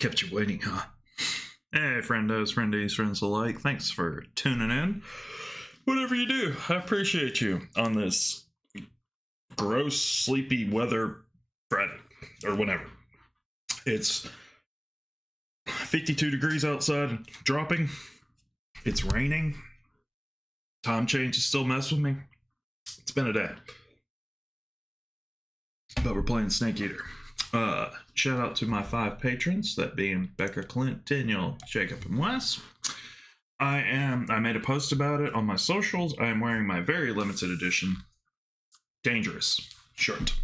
Kept you waiting, huh? Hey, friendos, friendies, friends alike. Thanks for tuning in. Whatever you do, I appreciate you on this gross, sleepy weather Friday, or whenever. It's 52 degrees outside, dropping. It's raining. Time change is still messing with me. It's been a day. But we're playing Snake Eater. Shout out to my 5 patrons, that being Becca, Clint, Daniel, Jacob, and Wes. I made a post about it on my socials. I am wearing my very limited edition Dangerous shirt.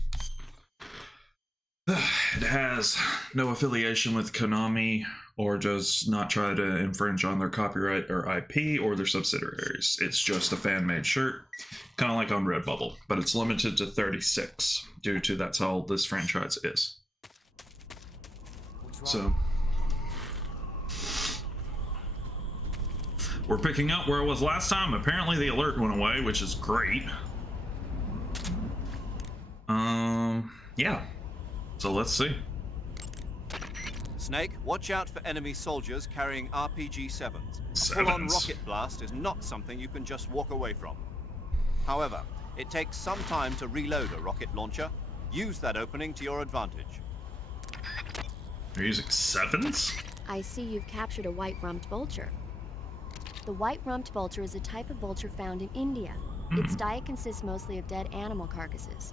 It has no affiliation with Konami or does not try to infringe on their copyright or IP or their subsidiaries. It's just a fan-made shirt, kind of like on Redbubble, but it's limited to 36 due to that's how old this franchise is. So we're picking up where it was last time. Apparently the alert went away, which is great. Yeah. So let's see. Snake, watch out for enemy soldiers carrying RPG-7s. A full-on rocket blast is not something you can just walk away from. However, it takes some time to reload a rocket launcher. Use that opening to your advantage. You're using 7s? I see you've captured a white-rumped vulture. The white-rumped vulture is a type of vulture found in India. Its diet consists mostly of dead animal carcasses.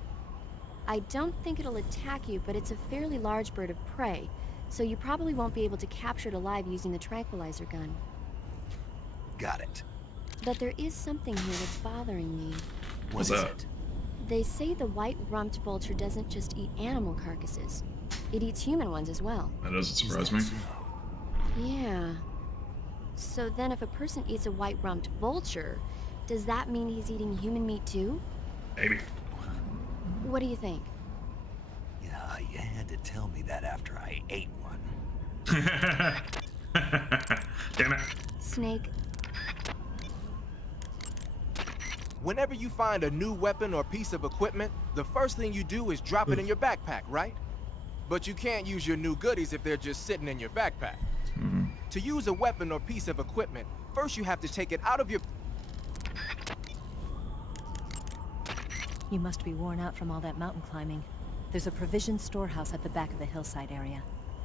I don't think it'll attack you, but it's a fairly large bird of prey, so you probably won't be able to capture it alive using the tranquilizer gun. Got it. But there is something here that's bothering me. What's that? They say the white-rumped vulture doesn't just eat animal carcasses. It eats human ones as well. That doesn't surprise me. Yeah. So then if a person eats a white-rumped vulture, does that mean he's eating human meat too? Maybe. What do you think? Yeah, you had to tell me that after I ate one. Damn it. Snake. Whenever you find a new weapon or piece of equipment, the first thing you do is drop it in your backpack, right? But you can't use your new goodies if they're just sitting in your backpack. To use a weapon or piece of equipment, first you have to take it out of your... You must be worn out from all that mountain climbing. There's a provision storehouse at the back of the hillside area.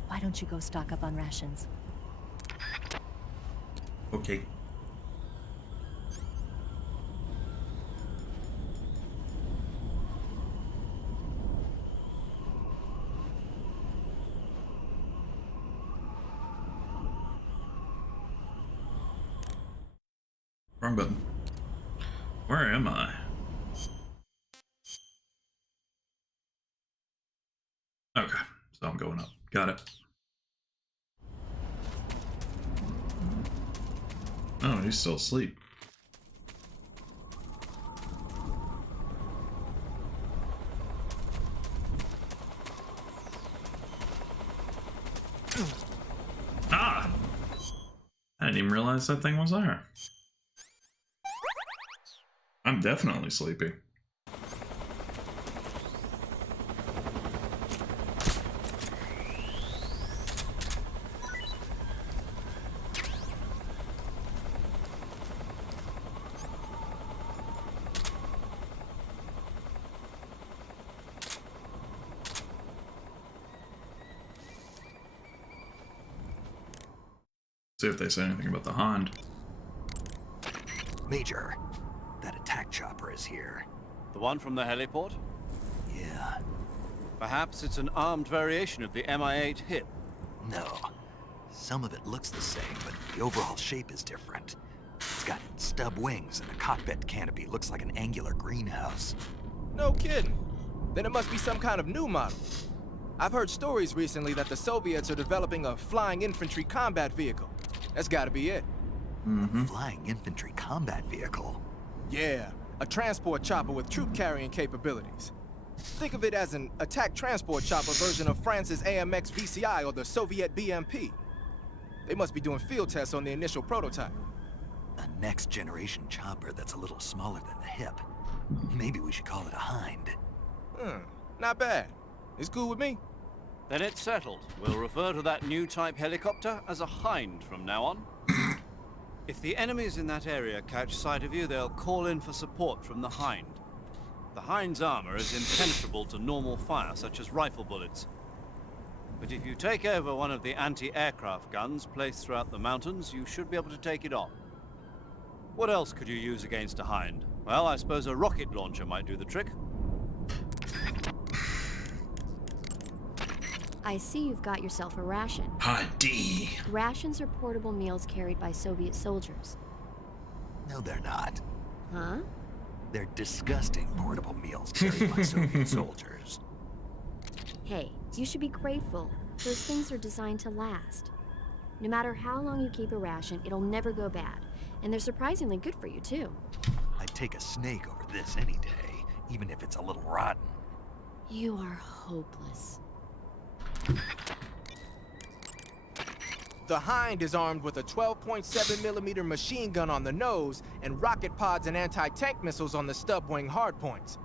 Why don't you go stock up on rations? Okay. Wrong button. Where am I? Okay, so I'm going up. Got it. Oh, he's still asleep. Ah! I didn't even realize that thing was there. I'm definitely sleepy. See if they say anything about the Hind. Major, that attack chopper is here. The one from the heliport? Yeah. Perhaps it's an armed variation of the Mi-8 HIP. No. Some of it looks the same, but the overall shape is different. It's got stub wings and the cockpit canopy looks like an angular greenhouse. No kidding. Then it must be some kind of new model. I've heard stories recently that the Soviets are developing a flying infantry combat vehicle. That's gotta be it. A flying infantry combat vehicle? Yeah, a transport chopper with troop-carrying capabilities. Think of it as an attack transport chopper version of France's AMX VCI or the Soviet BMP. They must be doing field tests on the initial prototype. A next-generation chopper that's a little smaller than the HIP. Maybe we should call it a Hind. Not bad. It's cool with me. Then it's settled. We'll refer to that new type helicopter as a Hind from now on. If the enemies in that area catch sight of you, they'll call in for support from the Hind. The Hind's armor is impenetrable to normal fire, such as rifle bullets. But if you take over one of the anti-aircraft guns placed throughout the mountains, you should be able to take it on. What else could you use against a Hind? Well, I suppose a rocket launcher might do the trick. I see you've got yourself a ration. D. Rations are portable meals carried by Soviet soldiers. No, they're not. Huh? They're disgusting portable meals carried by Soviet soldiers. Hey, you should be grateful. Those things are designed to last. No matter how long you keep a ration, it'll never go bad. And they're surprisingly good for you, too. I'd take a snake over this any day, even if it's a little rotten. You are hopeless. The Hind is armed with a 12.7mm machine gun on the nose and rocket pods and anti-tank missiles on the stub wing hardpoints.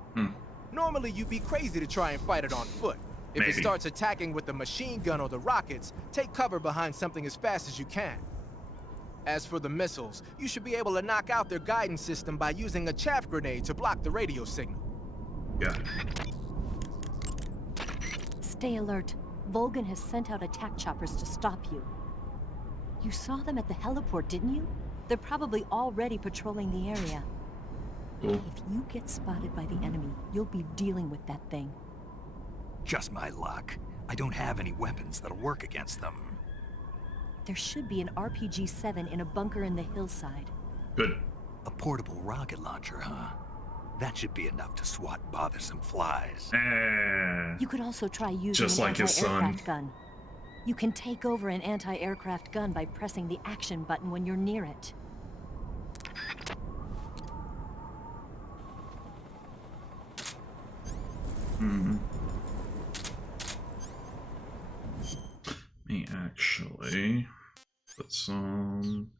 Normally, you'd be crazy to try and fight it on foot. If it starts attacking with the machine gun or the rockets, take cover behind something as fast as you can. As for the missiles, you should be able to knock out their guidance system by using a chaff grenade to block the radio signal. Got it. Stay alert. Volgan has sent out attack choppers to stop you. You saw them at the heliport, didn't you? They're probably already patrolling the area. Cool. If you get spotted by the enemy, you'll be dealing with that thing. Just my luck. I don't have any weapons that'll work against them. There should be an RPG-7 in a bunker in the hillside. Good. A portable rocket launcher, huh? That should be enough to swat bothersome flies. You could also try using Just an like his son. anti-aircraft gun. You can take over an anti-aircraft gun by pressing the action button when you're near it. Me actually put some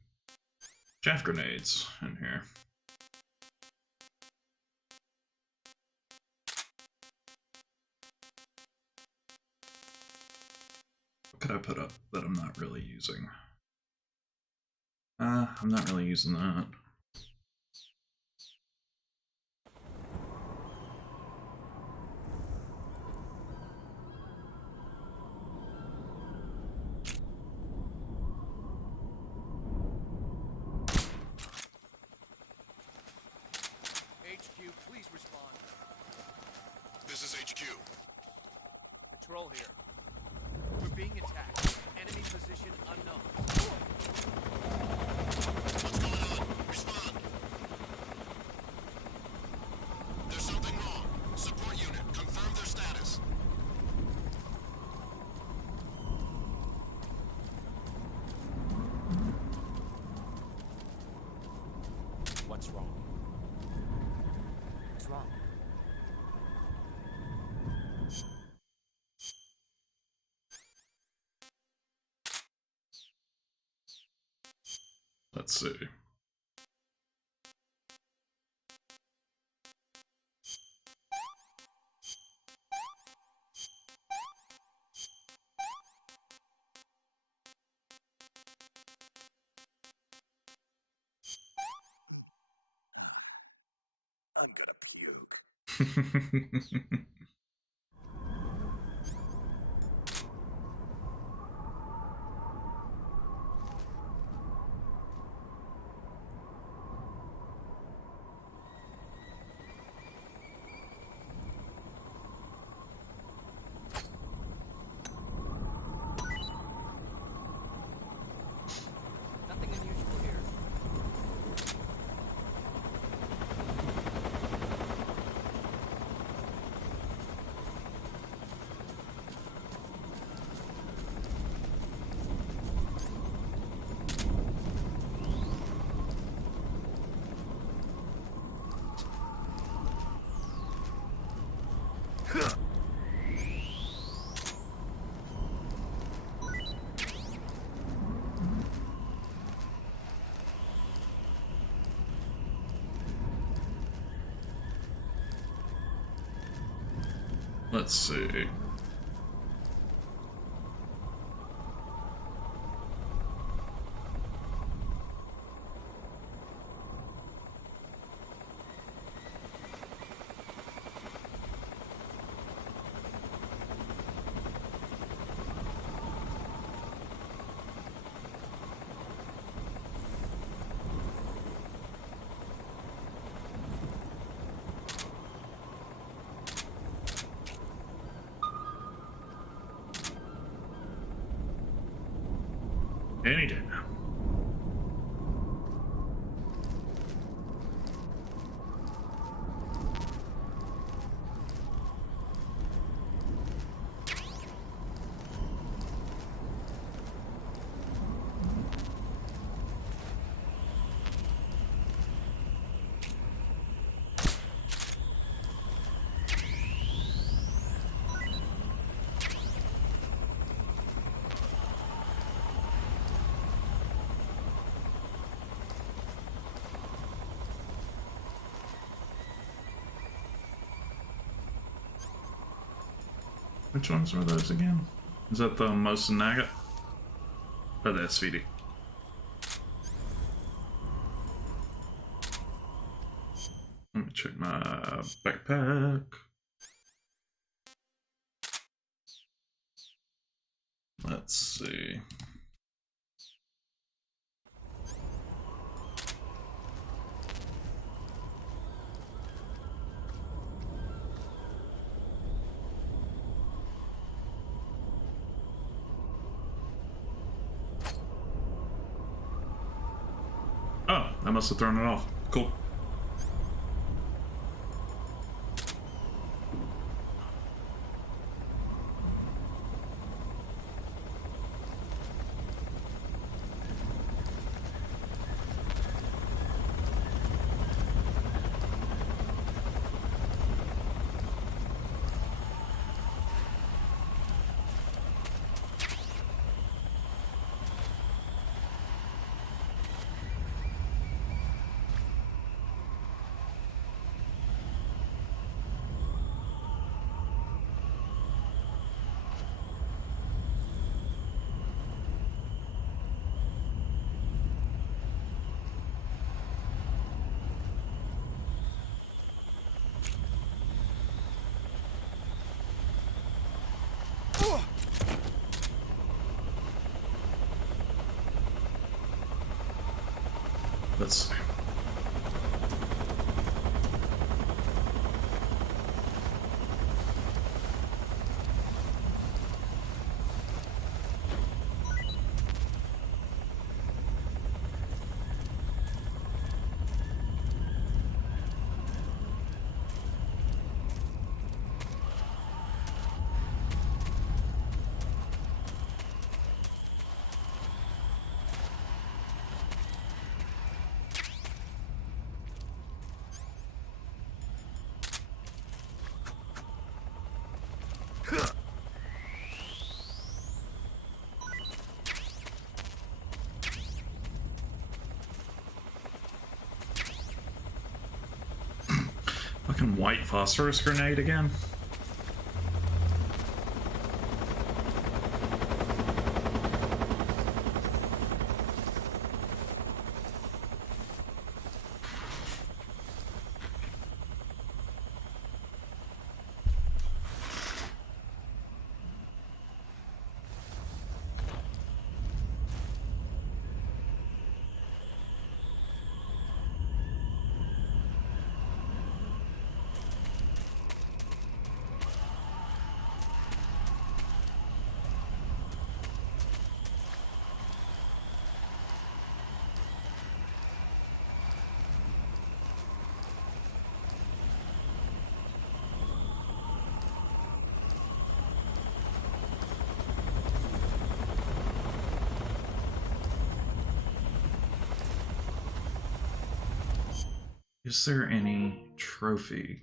chaff grenades in here. What could I put up that I'm not really using? I'm not really using that. HQ, please respond. This is HQ. Patrol here. We're being attacked. Enemy position unknown. What's going on? Respond. There's something wrong. Support unit, confirm their status. What's wrong? What's wrong? Let's see. I'm gonna puke. Nothing unusual here. Let's see. Any day now. Which ones were those again? Is that the Mosanaga? Or the SVD? Let me check my backpack. Let's see. Oh, I must have thrown it off. Cool. Let's see. Fucking white phosphorus grenade again? Is there any trophy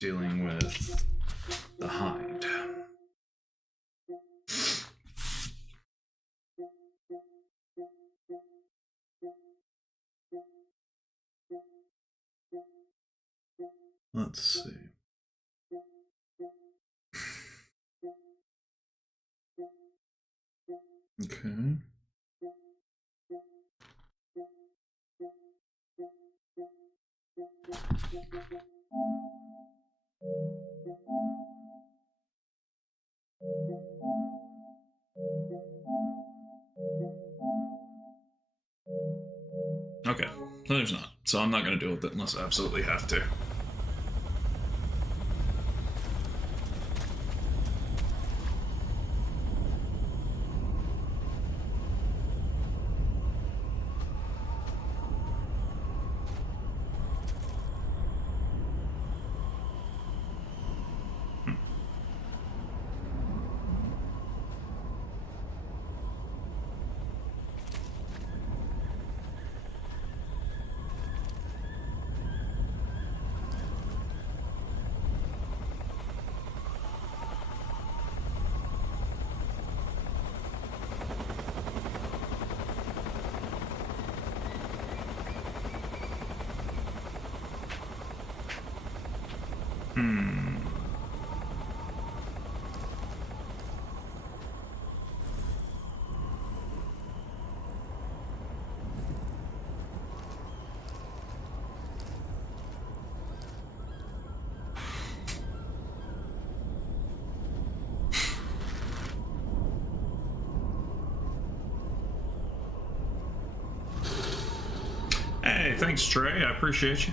dealing with the hind? Let's see. Okay. Okay, no, there's not. So I'm not going to deal with it unless I absolutely have to. Hey, thanks, Trey. I appreciate you.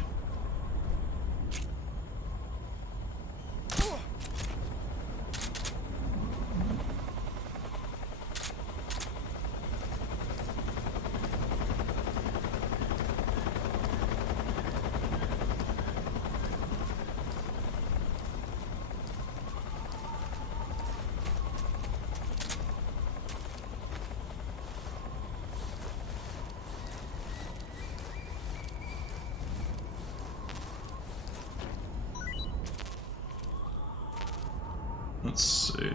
Let's see.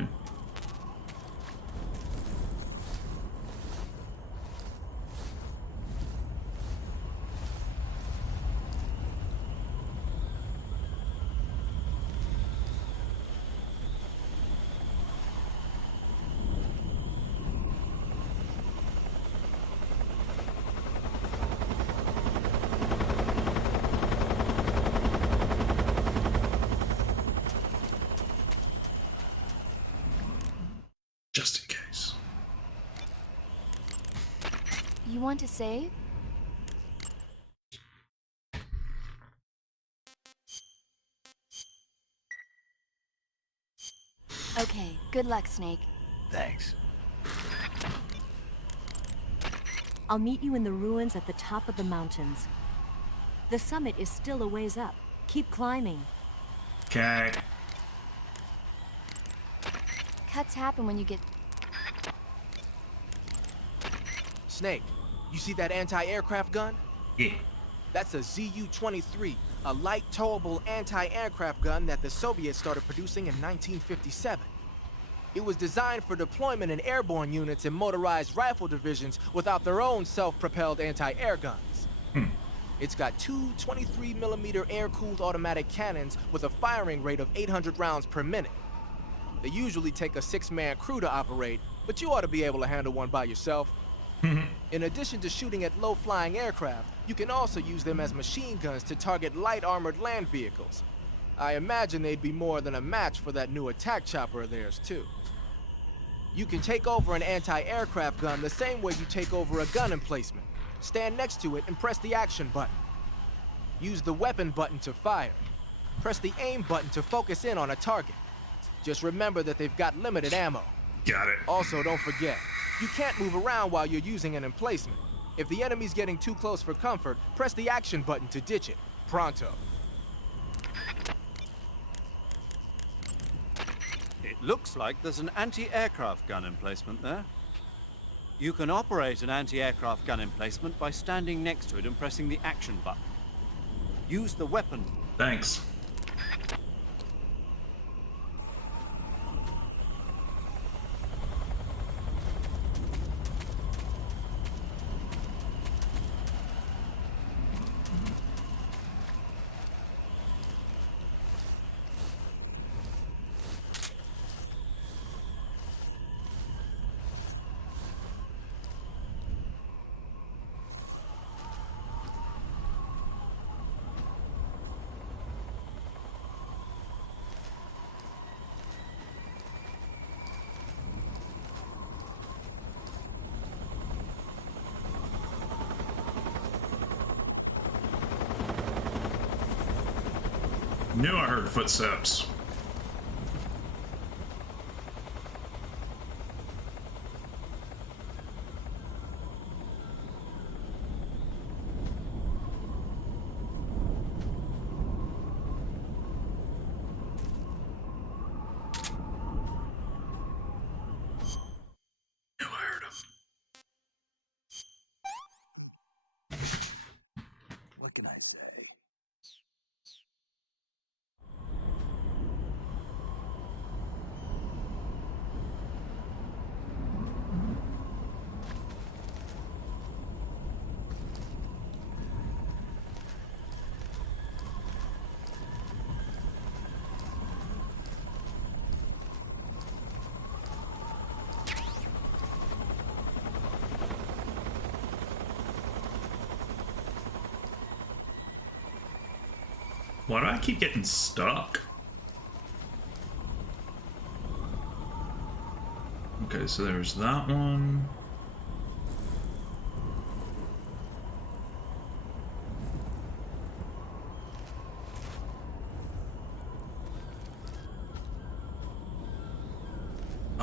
Just in case. You want to save? Okay, good luck, Snake. Thanks. I'll meet you in the ruins at the top of the mountains. The summit is still a ways up. Keep climbing. Okay. Cuts happen when you get... Snake, you see that anti-aircraft gun? Yeah. That's a ZU-23, a light towable anti-aircraft gun that the Soviets started producing in 1957. It was designed for deployment in airborne units and motorized rifle divisions without their own self-propelled anti-air guns. It's got two 23mm air-cooled automatic cannons with a firing rate of 800 rounds per minute. They usually take a 6-man crew to operate, but you ought to be able to handle one by yourself. In addition to shooting at low-flying aircraft, you can also use them as machine guns to target light armored land vehicles. I imagine they'd be more than a match for that new attack chopper of theirs, too. You can take over an anti-aircraft gun the same way you take over a gun emplacement. Stand next to it and press the action button. Use the weapon button to fire. Press the aim button to focus in on a target. Just remember that they've got limited ammo. Got it. Also, don't forget, you can't move around while you're using an emplacement. If the enemy's getting too close for comfort, press the action button to ditch it. Pronto. It looks like there's an anti-aircraft gun emplacement there. You can operate an anti-aircraft gun emplacement by standing next to it and pressing the action button. Use the weapon. Thanks. Knew I heard footsteps. Knew I heard him. What can I say? Why do I keep getting stuck? Okay, so there's that one.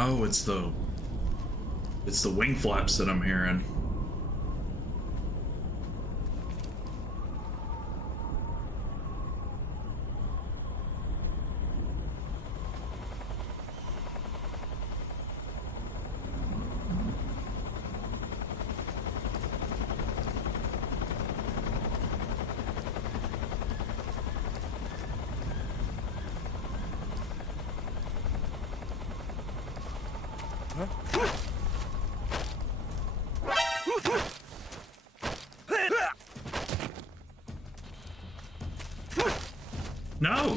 Oh, it's the wing flaps that I'm hearing. No!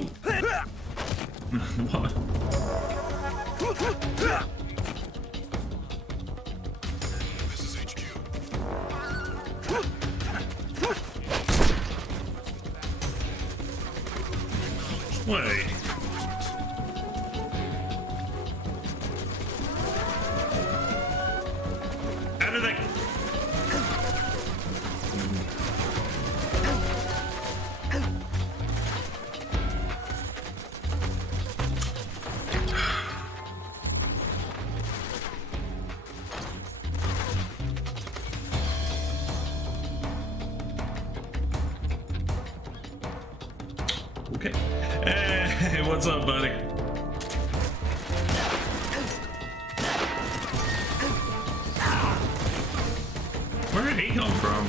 What? This is HQ. Wait. How did they... Okay. Hey, what's up, buddy? Where did he come from?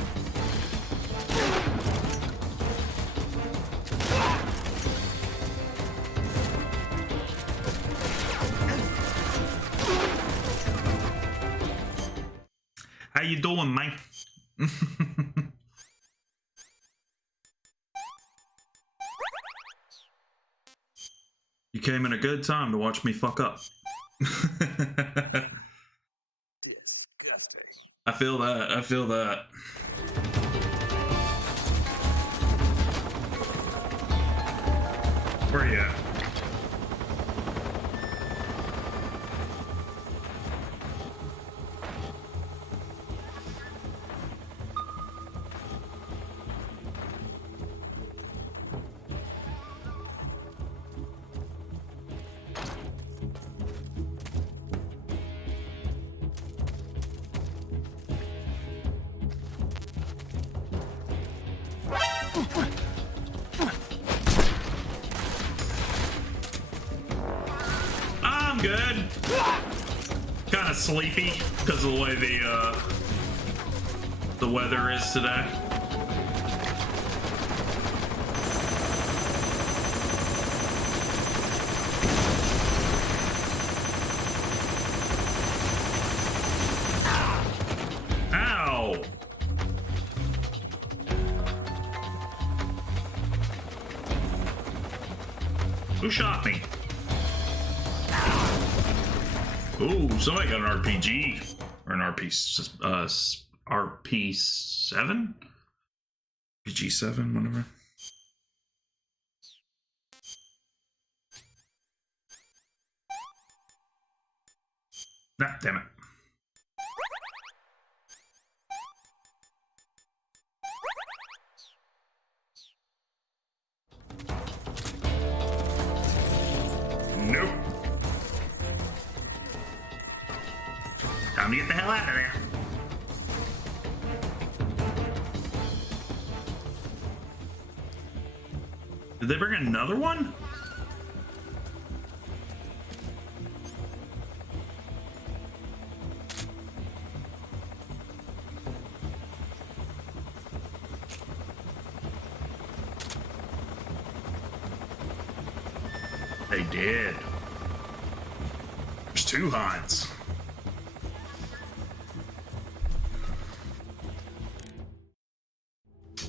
How you doing, man? You came in a good time to watch me fuck up. I feel that. I feel that. Where you at? I'm good. Kind of sleepy because of the way the weather is today. Ow! Who shot me? Ooh, somebody got an RPG or an RP7? RPG7, whatever. Nah, damn it. Nope. Time to get the hell out of there. Did they bring another one? They did. There's two Hans.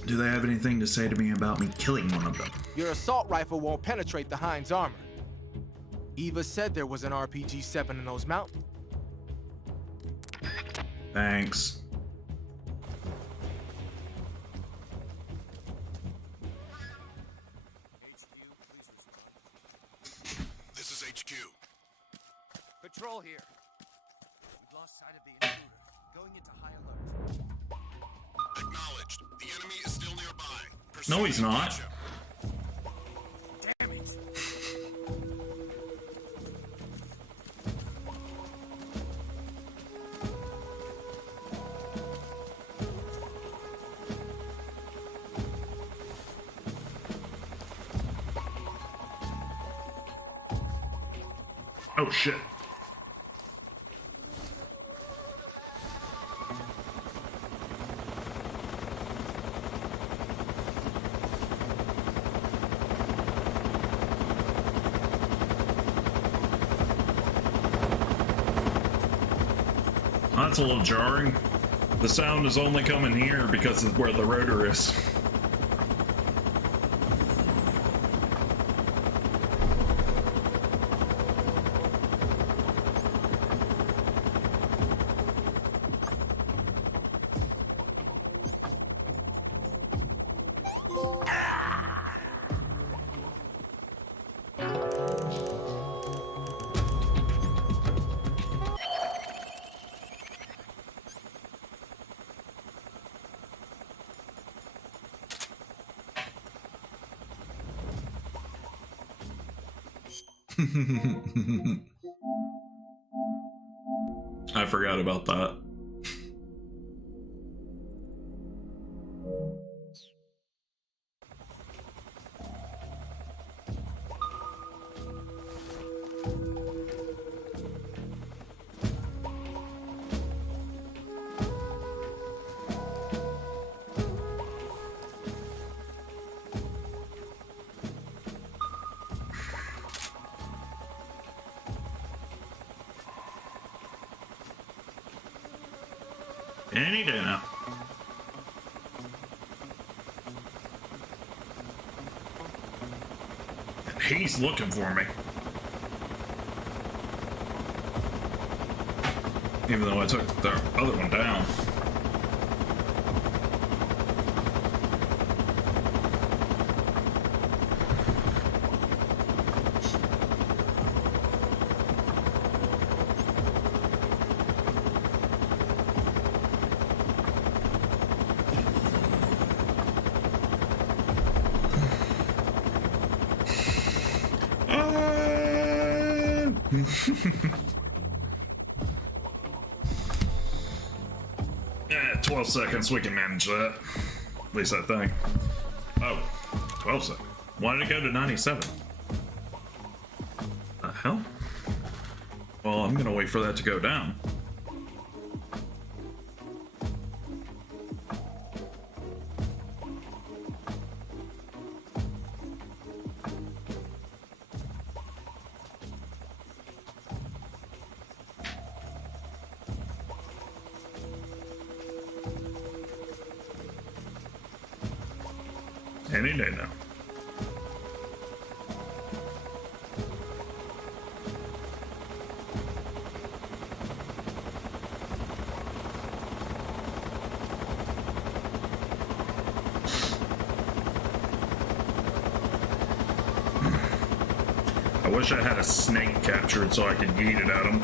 Do they have anything to say to me about me killing one of them? Your assault rifle won't penetrate the Hind's armor. Eva said there was an RPG-7 in those mountains. Thanks. This is HQ. Patrol here. We've lost sight of the intruder. Going into high alert. Acknowledged. The enemy is still nearby. No, he's not. Damn it! Oh shit. That's a little jarring. The sound is only coming here because of where the rotor is. I forgot about that. Any day now. And he's looking for me. Even though I took the other one down. Yeah, 12 seconds, we can manage that. At least I think. Oh, 12 seconds. Why did it go to 97? The hell? Well, I'm gonna wait for that to go down. Any day now. I wish I had a snake captured so I could yeet it at him.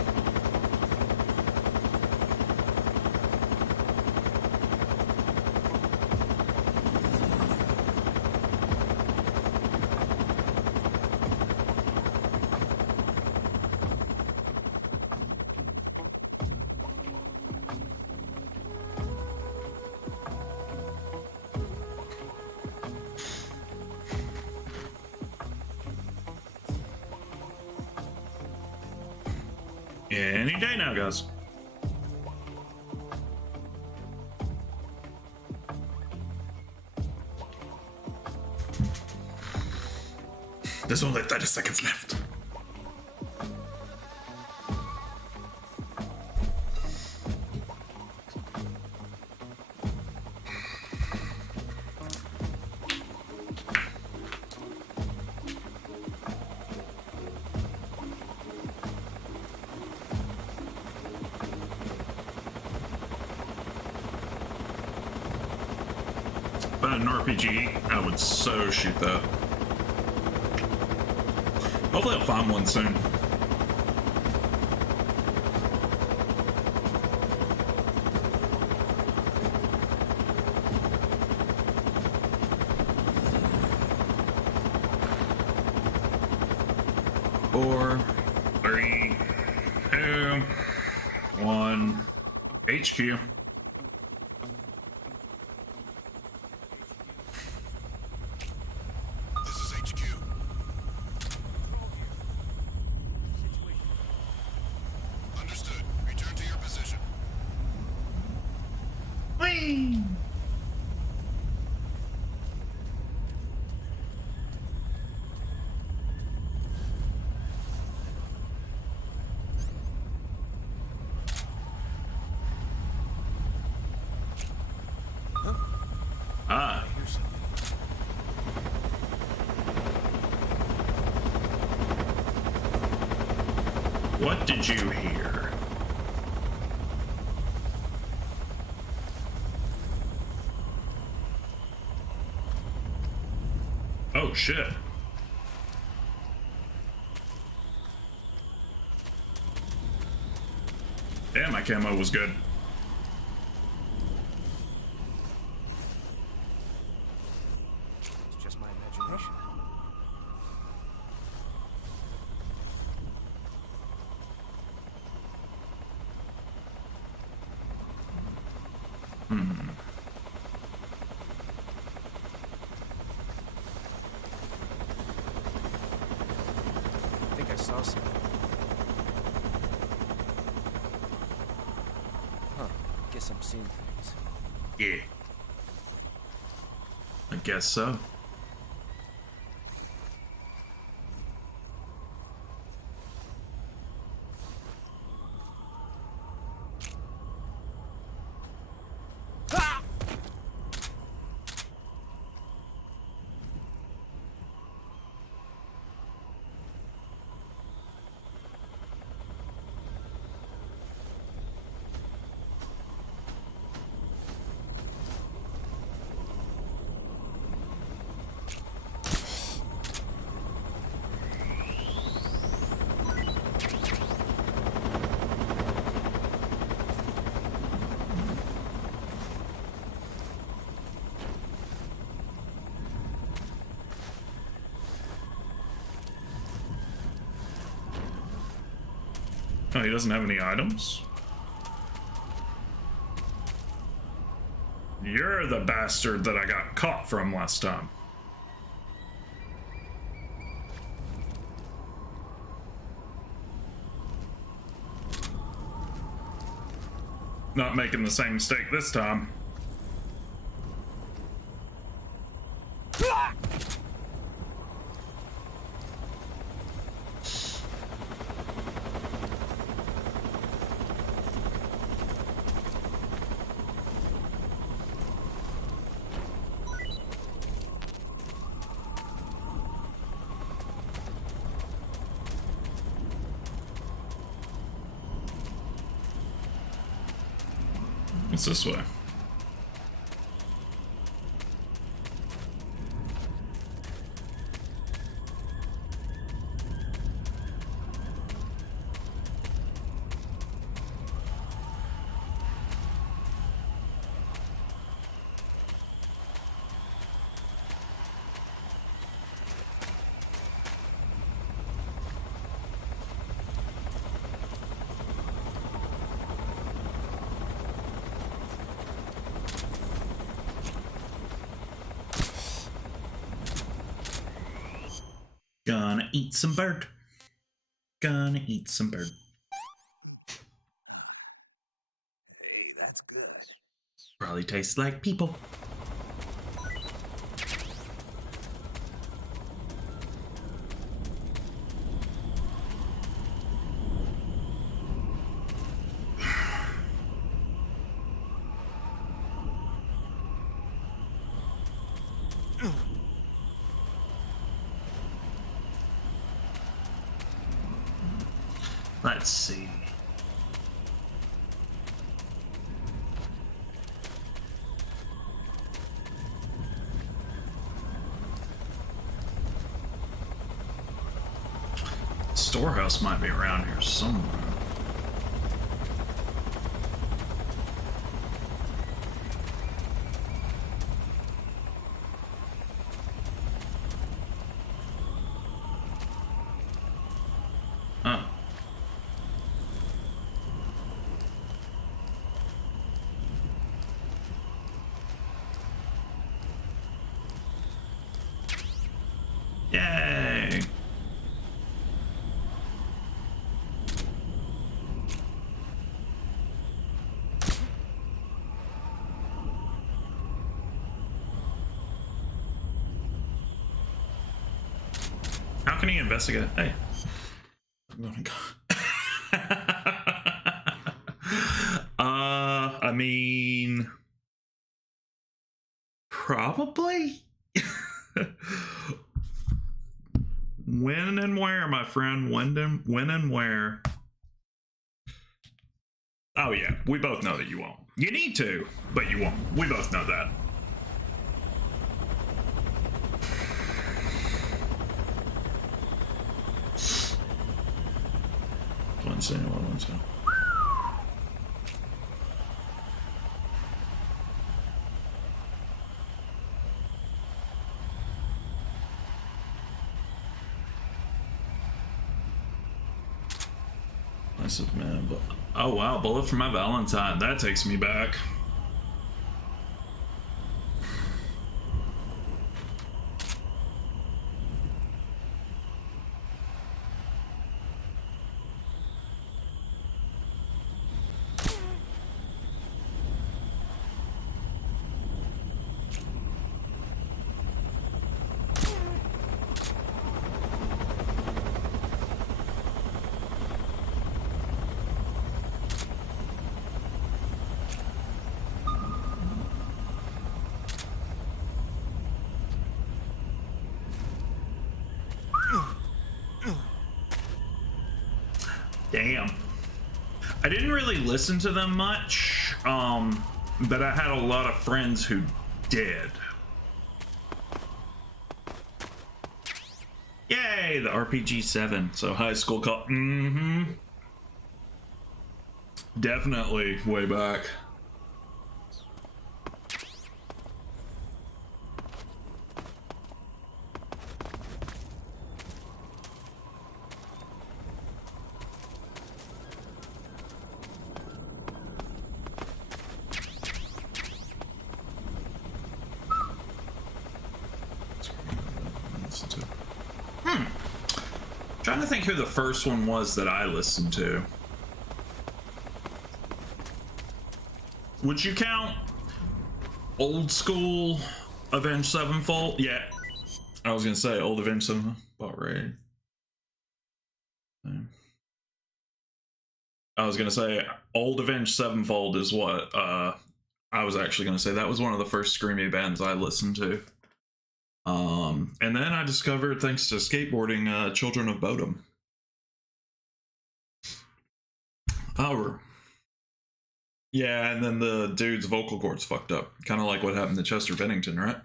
Any day now, guys. There's only 30 seconds left. If I had an RPG, I would so shoot that. Hopefully I'll find one soon. Four, three, two, one, HQ. This is HQ. Whee! Ah. Here's something. What did you hear? Oh shit. Damn, my camo was good. It's just my imagination. I think I saw something. Huh. Guess I'm seeing things. Yeah. I guess so. Oh, he doesn't have any items? You're the bastard that I got caught from last time. Not making the same mistake this time. What's this way? Gonna eat some bird. Gonna eat some bird. Hey, that's good. Probably tastes like people. Let's see. Storehouse might be around here somewhere. Oh. Yay! balcony investigate. Hey. I'm gonna go. I mean, probably. When and where, my friend? When and where? Oh yeah, we both know that you won't. You need to, but you won't. We both know that. Wednesday. Man, but oh wow, bullet for my Valentine. That takes me back. Damn. I didn't really listen to them much, but I had a lot of friends who did. Yay, the RPG 7. So high school call. Definitely way back. Trying to think who the first one was that I listened to. Would you count old school Avenged Sevenfold? Yeah, I was gonna say old Avenged Sevenfold. About right. I was gonna say old Avenged Sevenfold is what I was actually gonna say. That was one of the first screamy bands I listened to. And then I discovered, thanks to skateboarding, Children of Bodom. Oh, yeah, and then the dude's vocal cords fucked up. Kind of like what happened to Chester Bennington, right?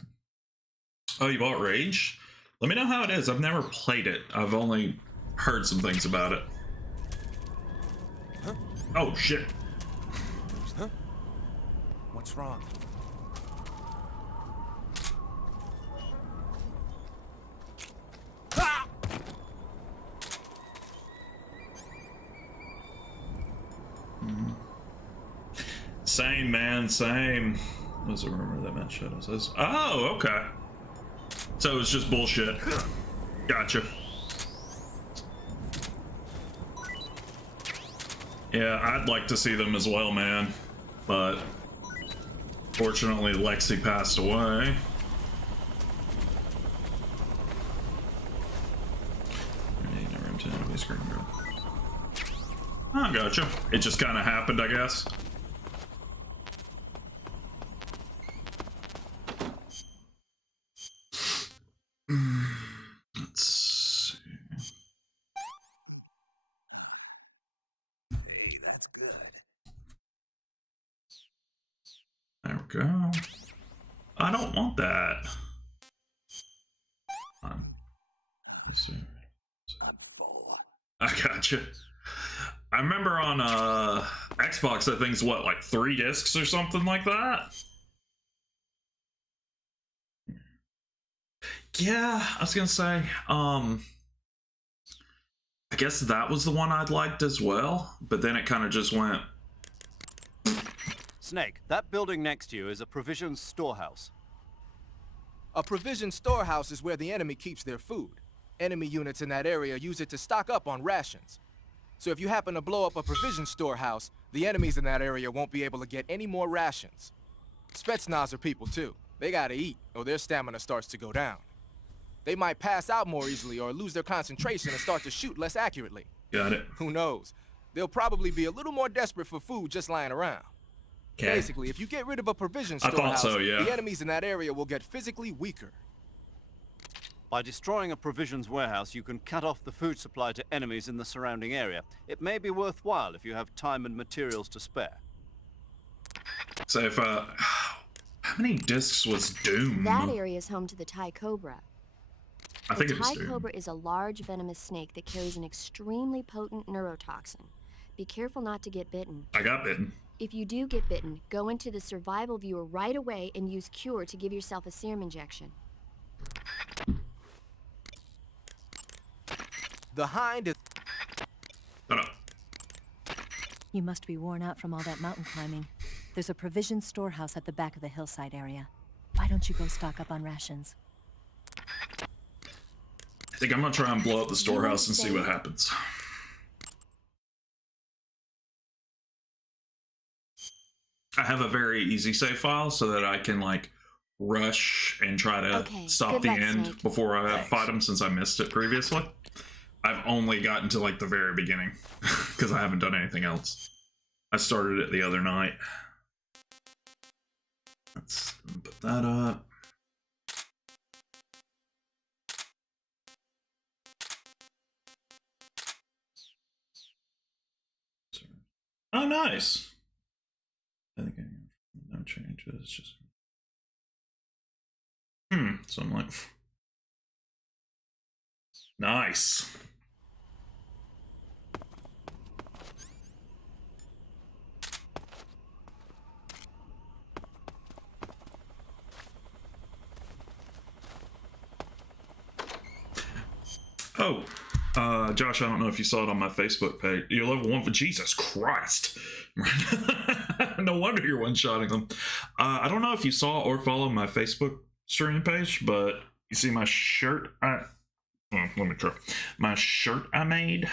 Oh, you bought Rage? Let me know how it is. I've never played it. I've only heard some things about it. Huh? Oh, shit. Huh? What's wrong? Same, man, same. There's a rumor that Matt Shadow says. Oh, okay. So it's just bullshit. Gotcha. Yeah, I'd like to see them as well, man. But fortunately, Lexi passed away. Oh, gotcha. It just kind of happened, I guess. Let's see. Hey, that's good. There we go. I don't want that. Let's see. I'm full. I gotcha. I remember on Xbox, I think it's what, like 3 discs or something like that? Yeah, I was gonna say, I guess that was the one I'd liked as well, but then it kind of just went. Snake, that building next to you is a provisions storehouse. A provision storehouse is where the enemy keeps their food. Enemy units in that area use it to stock up on rations. So if you happen to blow up a provision storehouse, the enemies in that area won't be able to get any more rations. Spetsnaz are people too. They gotta eat, or their stamina starts to go down. They might pass out more easily or lose their concentration and start to shoot less accurately. Got it. Who knows? They'll probably be a little more desperate for food just lying around. Okay. Basically, if you get rid of a provision I thought storehouse, so, yeah. the enemies in that area will get physically weaker. By destroying a provisions warehouse, you can cut off the food supply to enemies in the surrounding area. It may be worthwhile if you have time and materials to spare. So if how many discs was Doom? That area is home to the Thai cobra. I think The it was Thai Doom. cobra is a large venomous snake that carries an extremely potent neurotoxin. Be careful not to get bitten. I got bitten. If you do get bitten, go into the survival viewer right away and use Cure to give yourself a serum injection. The hind is... Shut up. You must be worn out from all that mountain climbing. There's a provision storehouse at the back of the hillside area. Why don't you go stock up on rations? I think I'm gonna try and blow up the storehouse and see what happens. I have a very easy save file so that I can like rush and try to Okay, stop good the luck, end Snake. before I fight him since I missed it previously. I've only gotten to like the very beginning because I haven't done anything else. I started it the other night. Let's put that up. Oh, nice. I think no changes. Just so I'm like, nice. Oh, Josh, I don't know if you saw it on my Facebook page. You're level 1 for Jesus Christ. No wonder you're one-shotting them. I don't know if you saw or follow my Facebook stream page, but you see my shirt? Let me try. My shirt I made.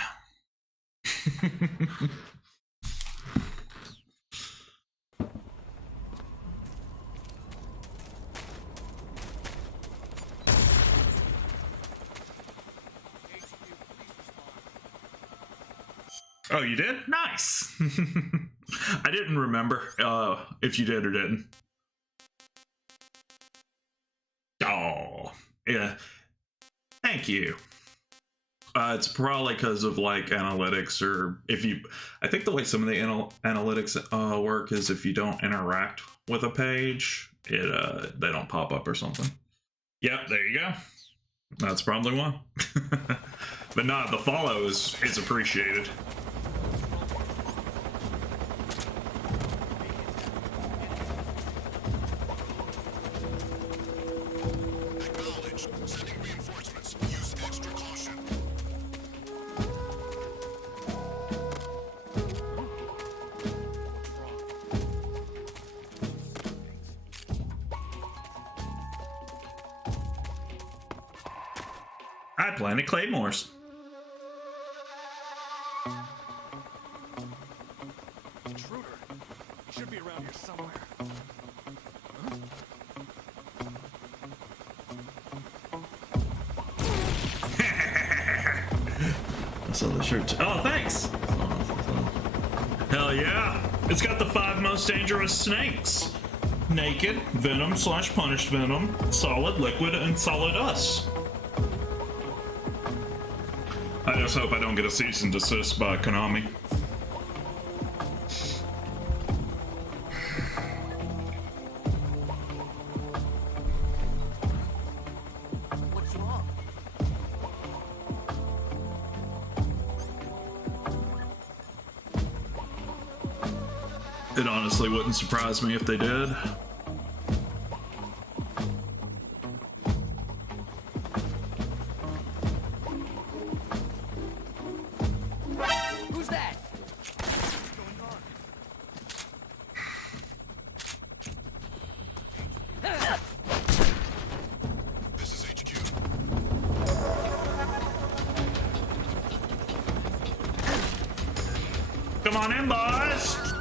Oh, you did? Nice. I didn't remember if you did or didn't. Oh, yeah. Thank you. It's probably because of like analytics, or if you, I think the way some of the analytics work is if you don't interact with a page, it they don't pop up or something. Yep, there you go. That's probably why. But no, the follow is appreciated. Acknowledged. Sending reinforcements. Use extra caution. I planted claymores. Intruder. Should be around here somewhere. I saw the shirt. Oh, thanks. Hell yeah. It's got the 5 most dangerous snakes. Naked, venom / punished venom, solid, liquid, and solid us. I just hope I don't get a cease and desist by Konami. What's wrong? It honestly wouldn't surprise me if they did. Who's that? What's going on? This is HQ. Come on in, boys. Eliminate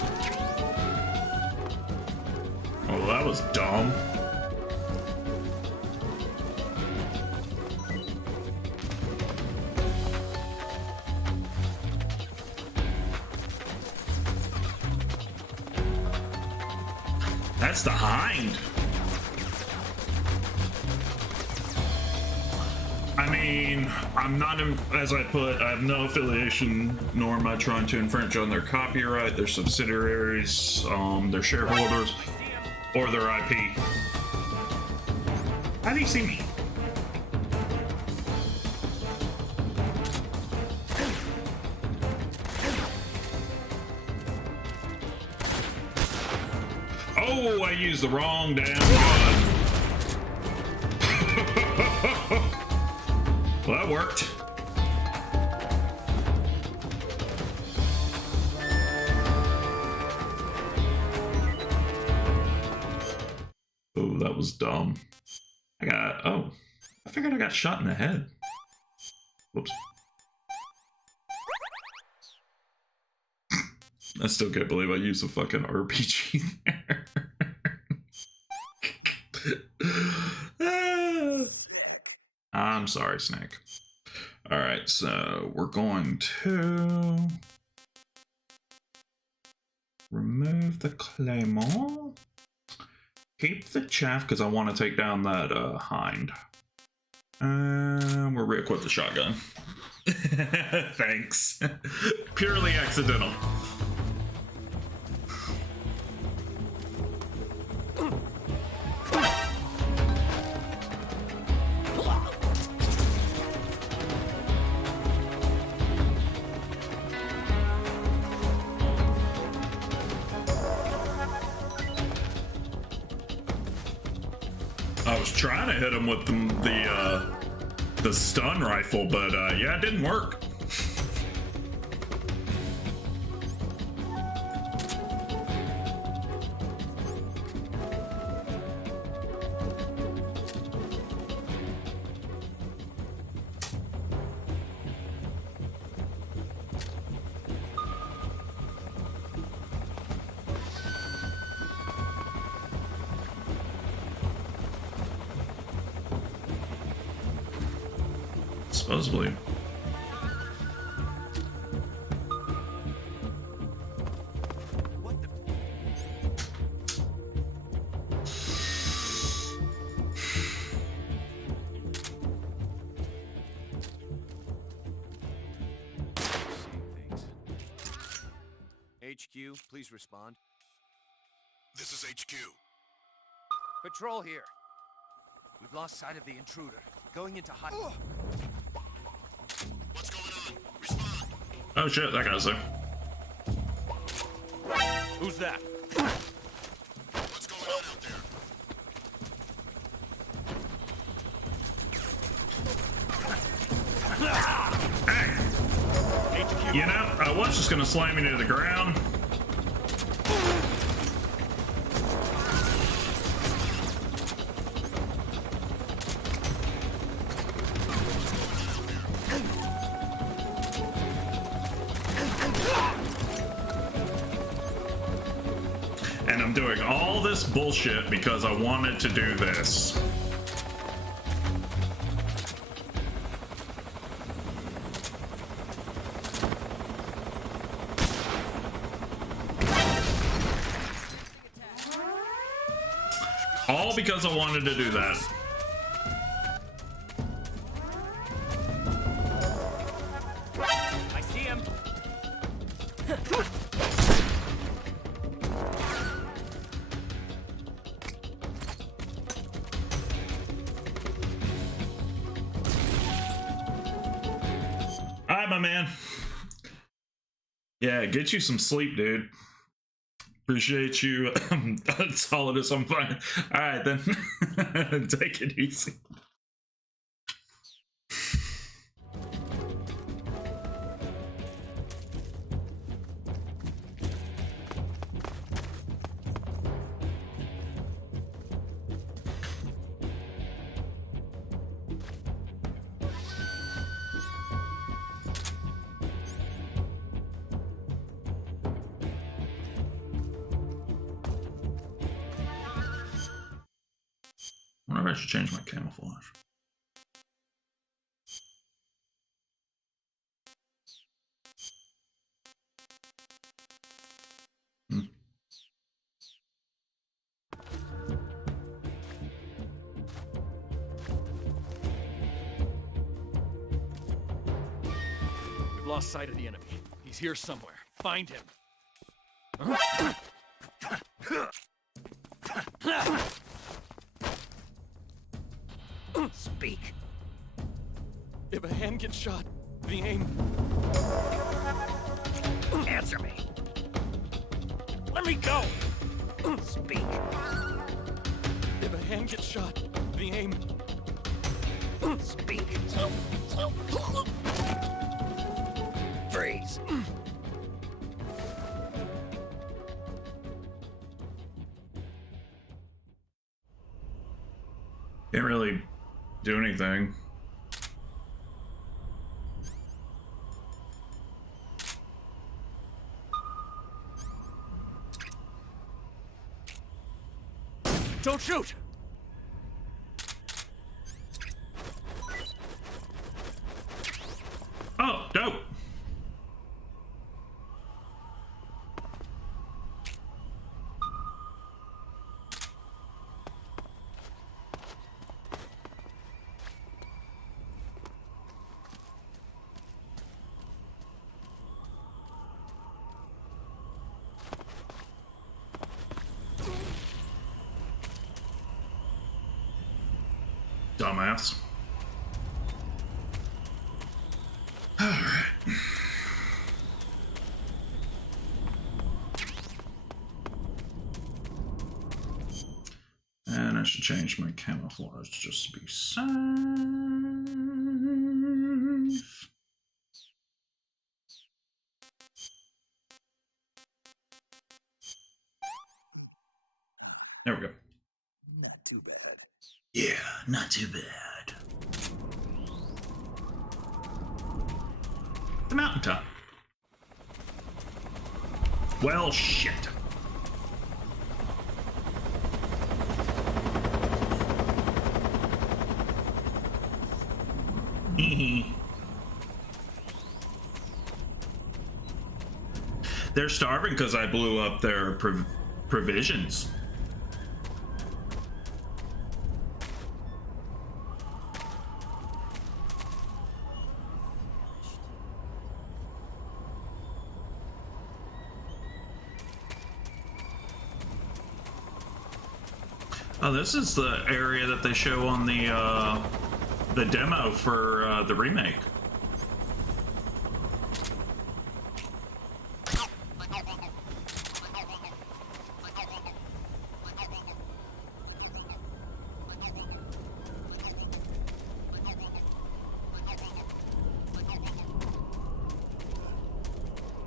all enemies. was dumb. That's the Hind. I mean, I'm not, as I put, I have no affiliation, nor am I trying to infringe on their copyright, their subsidiaries, their shareholders, or their IP. How do you see me? Oh, I used the wrong damn gun. Well, that worked. Oh, that was dumb. I figured I got shot in the head. Whoops. I still can't believe I used a fucking RPG there. I'm sorry, Snake. Alright, so we're going to remove the claymore. Keep the chaff because I want to take down that hind. We'll re-equip the shotgun. Thanks. Purely accidental. I was trying to hit him with the stun rifle, but yeah, it didn't work. Supposedly. What the? HQ, please respond. This is HQ. Patrol here. We've lost sight of the intruder. Going into high. What's going on? Respond. Oh shit, that guy's there. Who's that? What's going on out there? Hey! You know, I was just gonna slam you to the ground. And I'm doing all this bullshit because I wanted to do this. All because I wanted to do that. I see him. Alright, my man. Yeah, get you some sleep, dude. Appreciate you. Solid as I'm fine. Alright, then. Take it easy. I should change my camouflage. We've lost sight of the enemy. He's here somewhere. Find him. Speak. If a hand gets shot, the aim... Answer me. Let me go! Speak. If a hand gets shot, the aim... Speak. Freeze. Can't really do anything. Don't shoot! Oh, dope. Dumbass. Alright. And I should change my camouflage just to be safe. There we go. Not too bad. Yeah, not too bad. The mountaintop. Well, shit. They're starving because I blew up their provisions. Oh, this is the area that they show on the demo for the remake.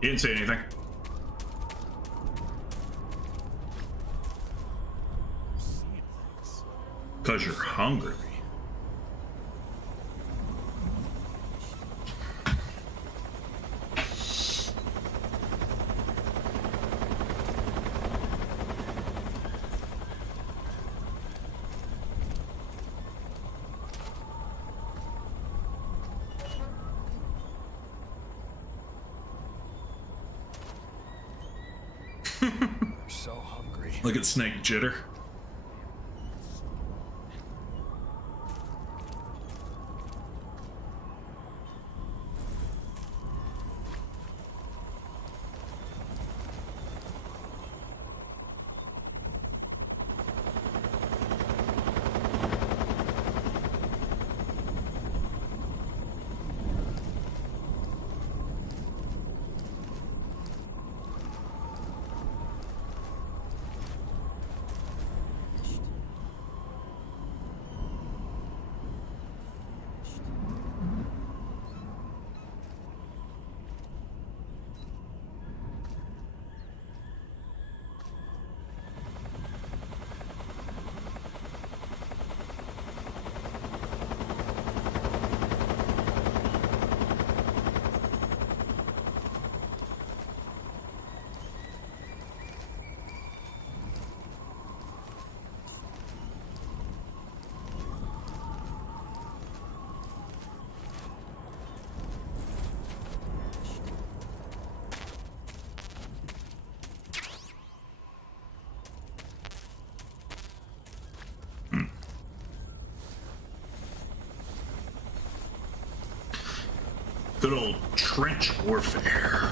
You didn't say anything. Because you're hungry. So hungry. Look at Snake Jitter. Good old trench warfare.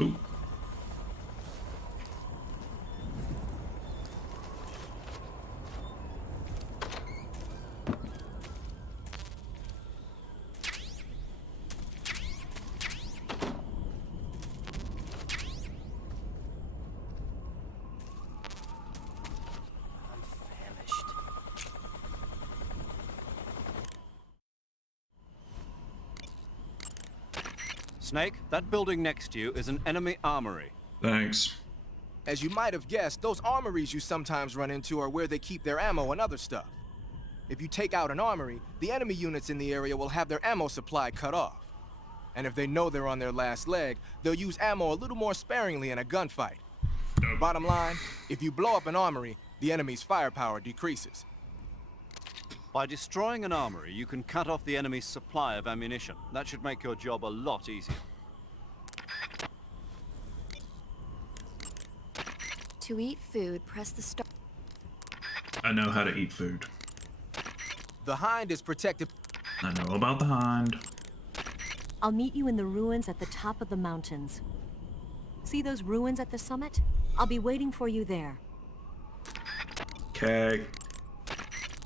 Ooh. I'm famished. Snake, that building next to you is an enemy armory. Thanks. As you might have guessed, those armories you sometimes run into are where they keep their ammo and other stuff. If you take out an armory, the enemy units in the area will have their ammo supply cut off. And if they know they're on their last leg, they'll use ammo a little more sparingly in a gunfight. Bottom line, if you blow up an armory, the enemy's firepower decreases. By destroying an armory, you can cut off the enemy's supply of ammunition. That should make your job a lot easier. To eat food, press the star. I know how to eat food. The Hind is protected. I know about the Hind. I'll meet you in the ruins at the top of the mountains. See those ruins at the summit? I'll be waiting for you there. Okay.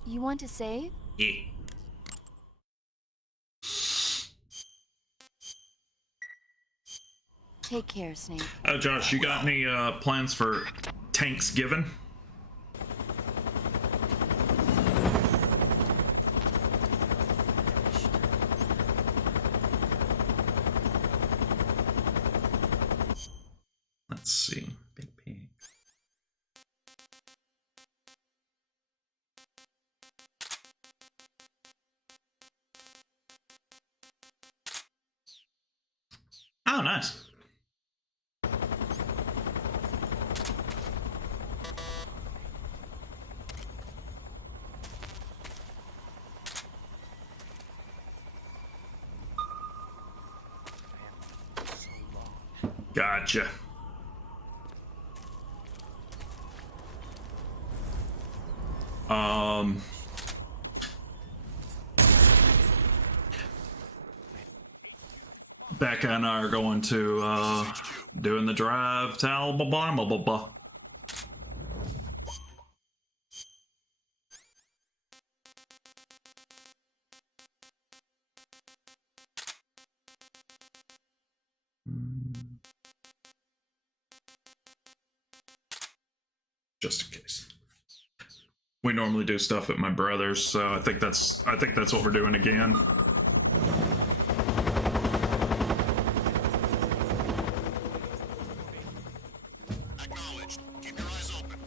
You want to save? Yeah. Take care, Snake. Josh, you got any plans for Thanksgiving? Let's see. Big pig. Oh, nice. Gotcha. Becca and I are going to doing the drive to Alabama. Just in case. We normally do stuff at my brother's, so I think that's what we're doing again. Acknowledged. Keep your eyes open.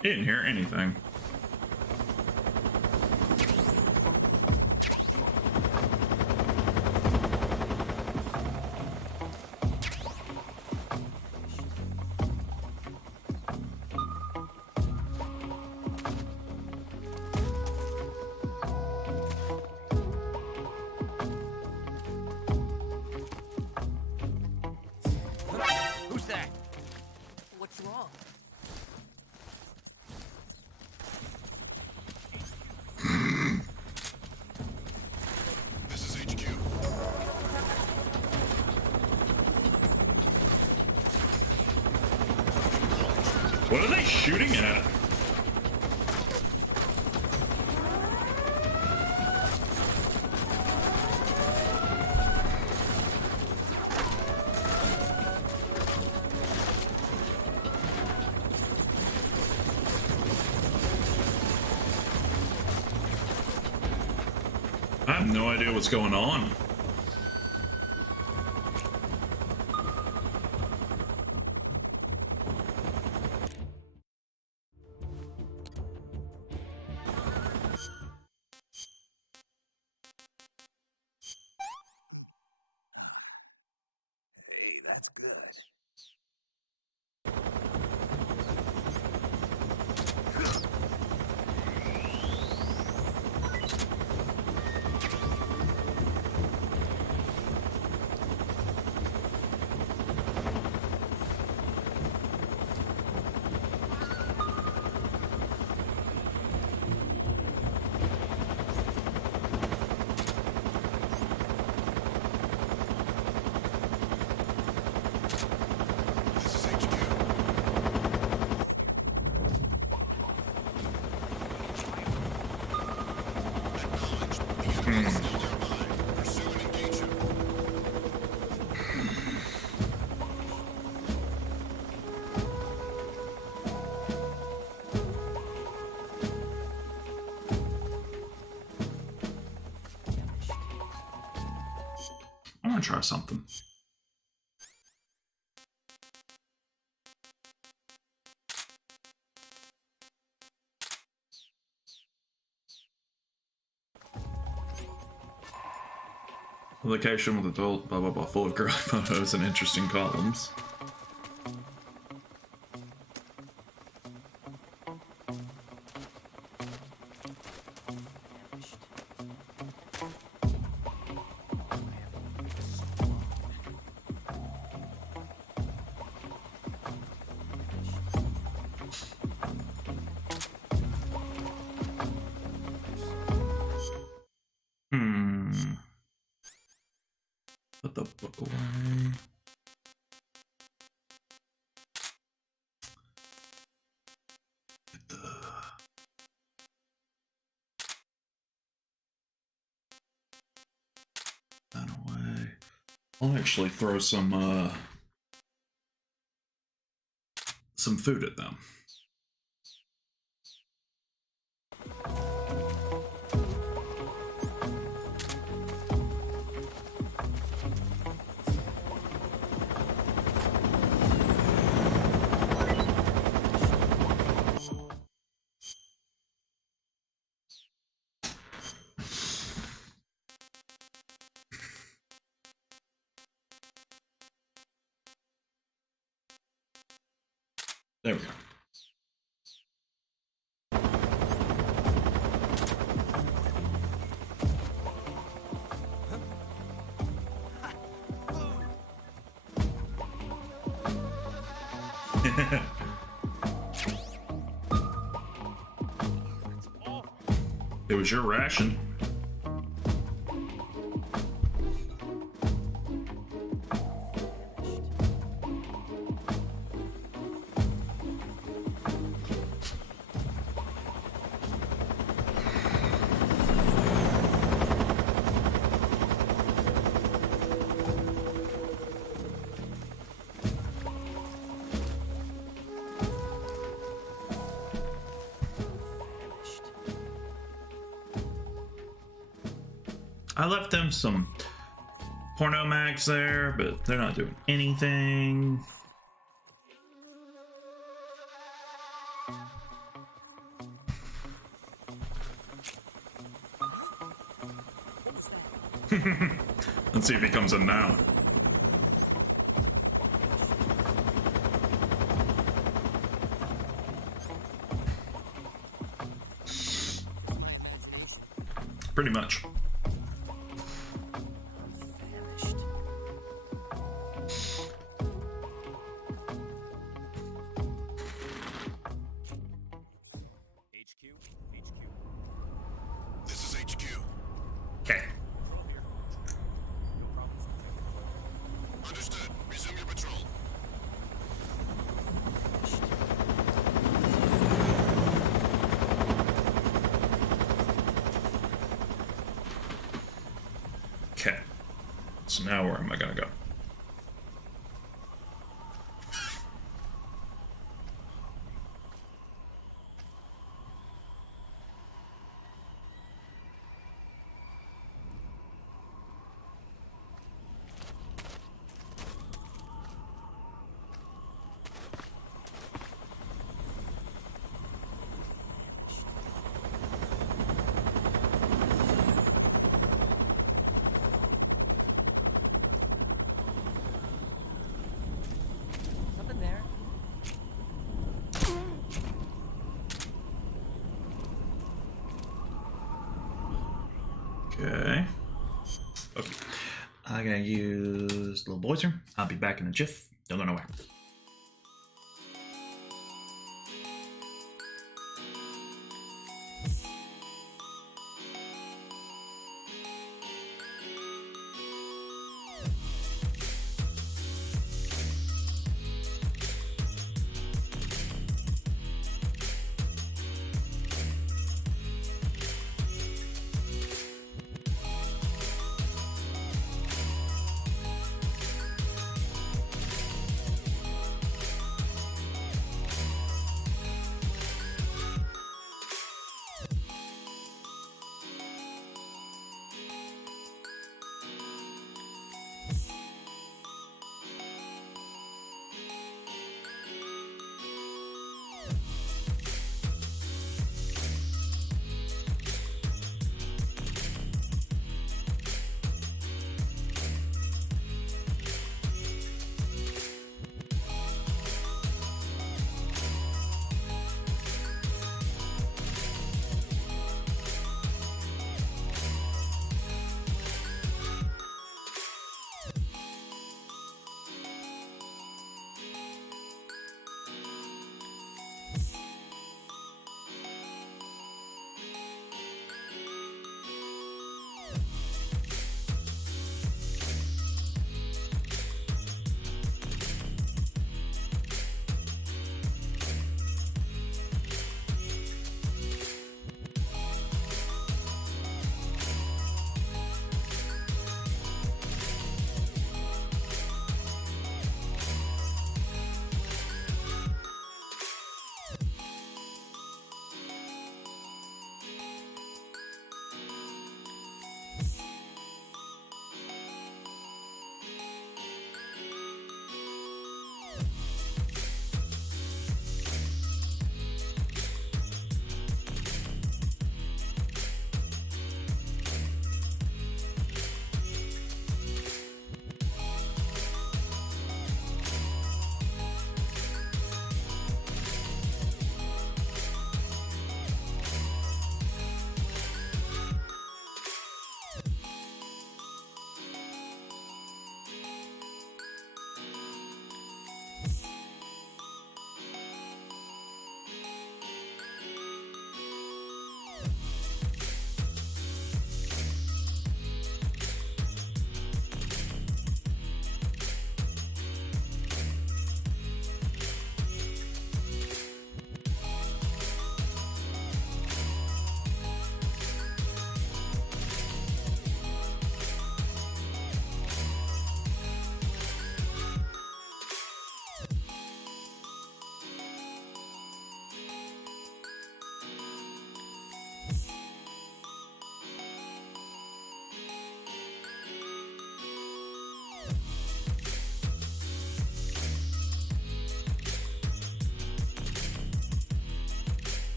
He didn't hear anything. Who's that? What's wrong? This is HQ. What are they shooting at? no idea what's going on. Hey, that's good. This is HQ. Acknowledged. The enemy is still nearby. Pursue and engage him. I want to try something. Location with adult, blah blah blah, full of girl photos and interesting columns. Put the book away. Get the... that away. I'll actually throw some food at them. There we go. It was your ration. I left them some porno mags there, but they're not doing anything. Let's see if he comes in now. Pretty much. This is HQ. Okay. Understood. Resume your patrol. Okay. So now where am I gonna go? Okay. I gotta use the little boys room. I'll be back in a jiff. Don't go nowhere.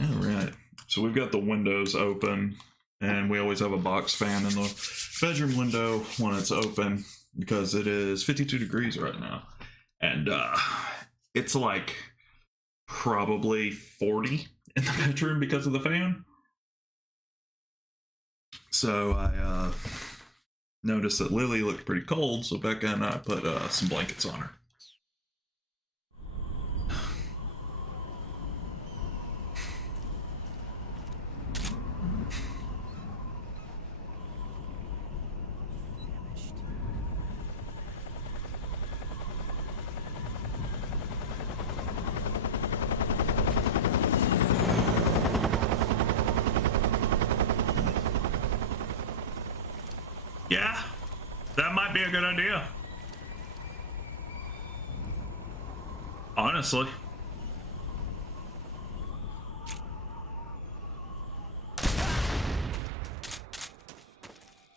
All right. So we've got the windows open, and we always have a box fan in the bedroom window when it's open because it is 52 degrees right now. And it's like probably 40 in the bedroom because of the fan. So I noticed that Lily looked pretty cold, so Becca and I put some blankets on her. Yeah, that might be a good idea. Honestly.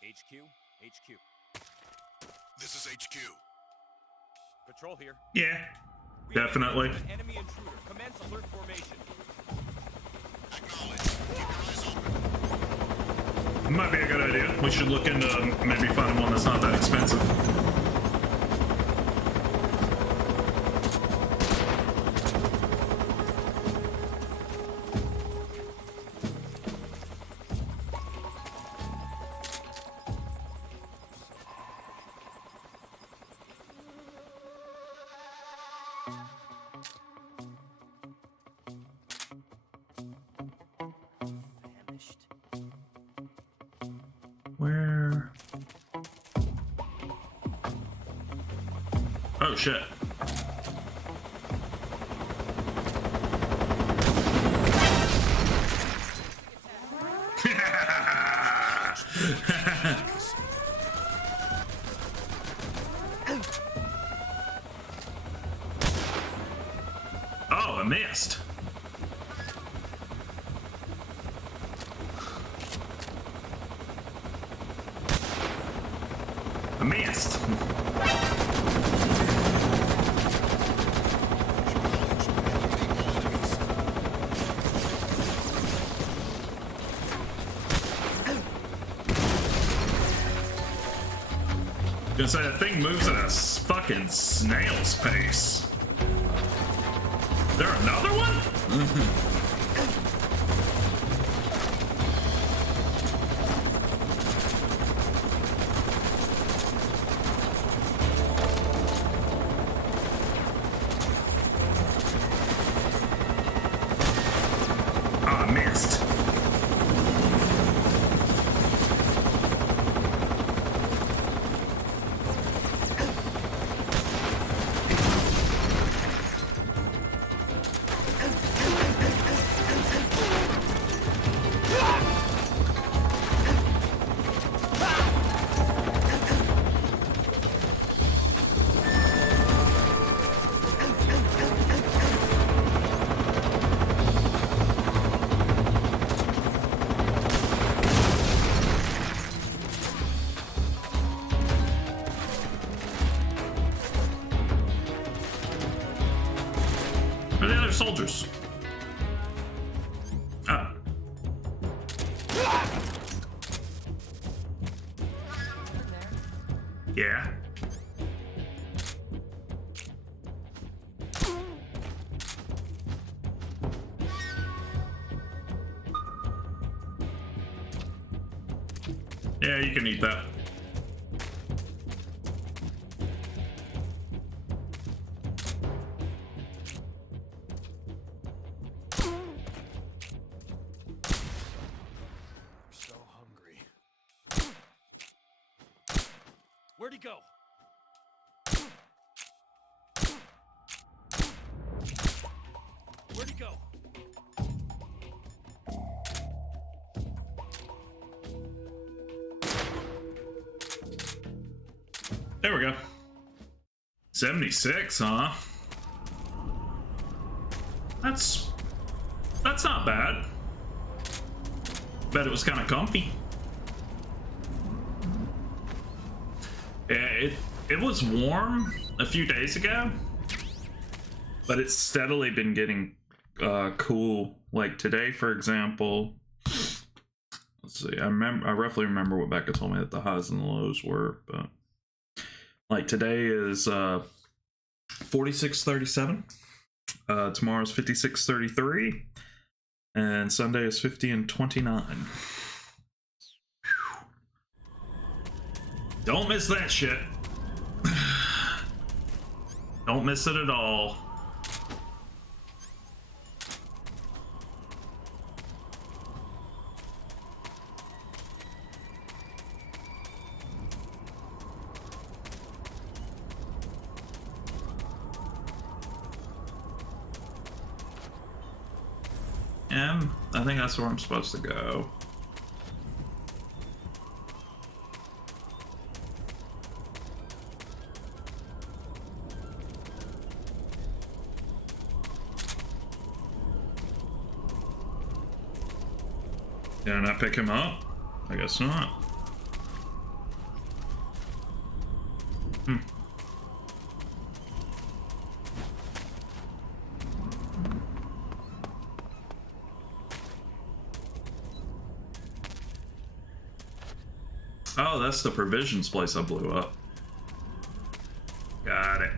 HQ. This is HQ. Patrol here. Yeah, We have definitely. an enemy intruder. Commence alert formation. Acknowledge. Keep your eyes open. Might be a good idea. We should look into maybe finding one that's not that expensive. Vanished. Where? Oh shit. Oh, I missed. I missed. Gonna say that thing moves at a fucking snail's pace. Is there another one? Ah, I missed. Where are the other soldiers? Oh. Yeah. Yeah, you can eat that. So hungry. Where'd he go? Where'd he go? There we go. 76, huh? That's not bad. Bet it was kind of comfy. Yeah, it was warm a few days ago, but it's steadily been getting cool. Like today, for example. Let's see. I roughly remember what Becca told me that the highs and the lows were, but like today is 46.37. Tomorrow's 56.33, and Sunday is 50 and 29. Don't miss that shit. Don't miss it at all. I think that's where I'm supposed to go. Did I not pick him up? I guess not. Hmm. Oh, that's the provisions place I blew up. Got it.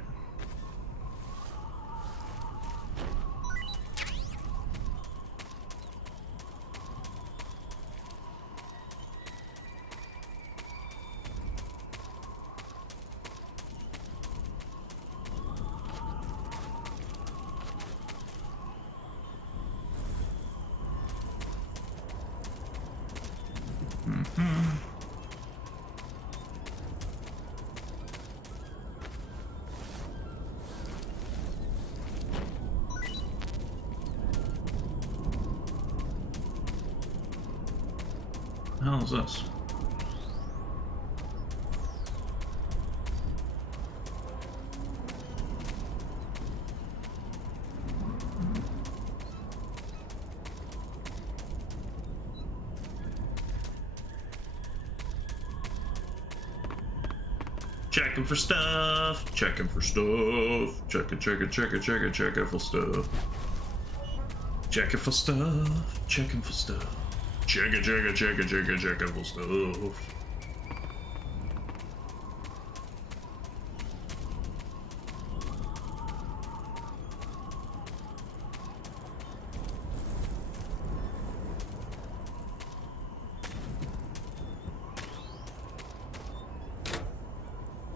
What the hell is this? Checking for stuff. Checking for stuff. Checking for stuff. Checking for stuff. Checking for stuff. Checking for stuff.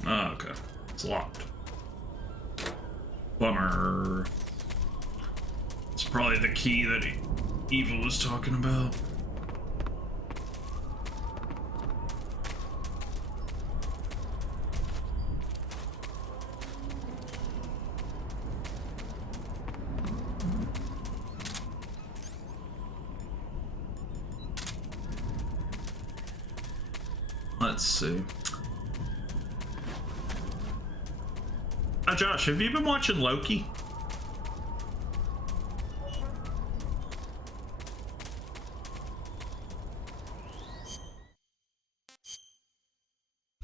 Oh, okay. It's locked. Bummer. It's probably the key that Eva was talking about. Let's see. Josh, have you been watching Loki?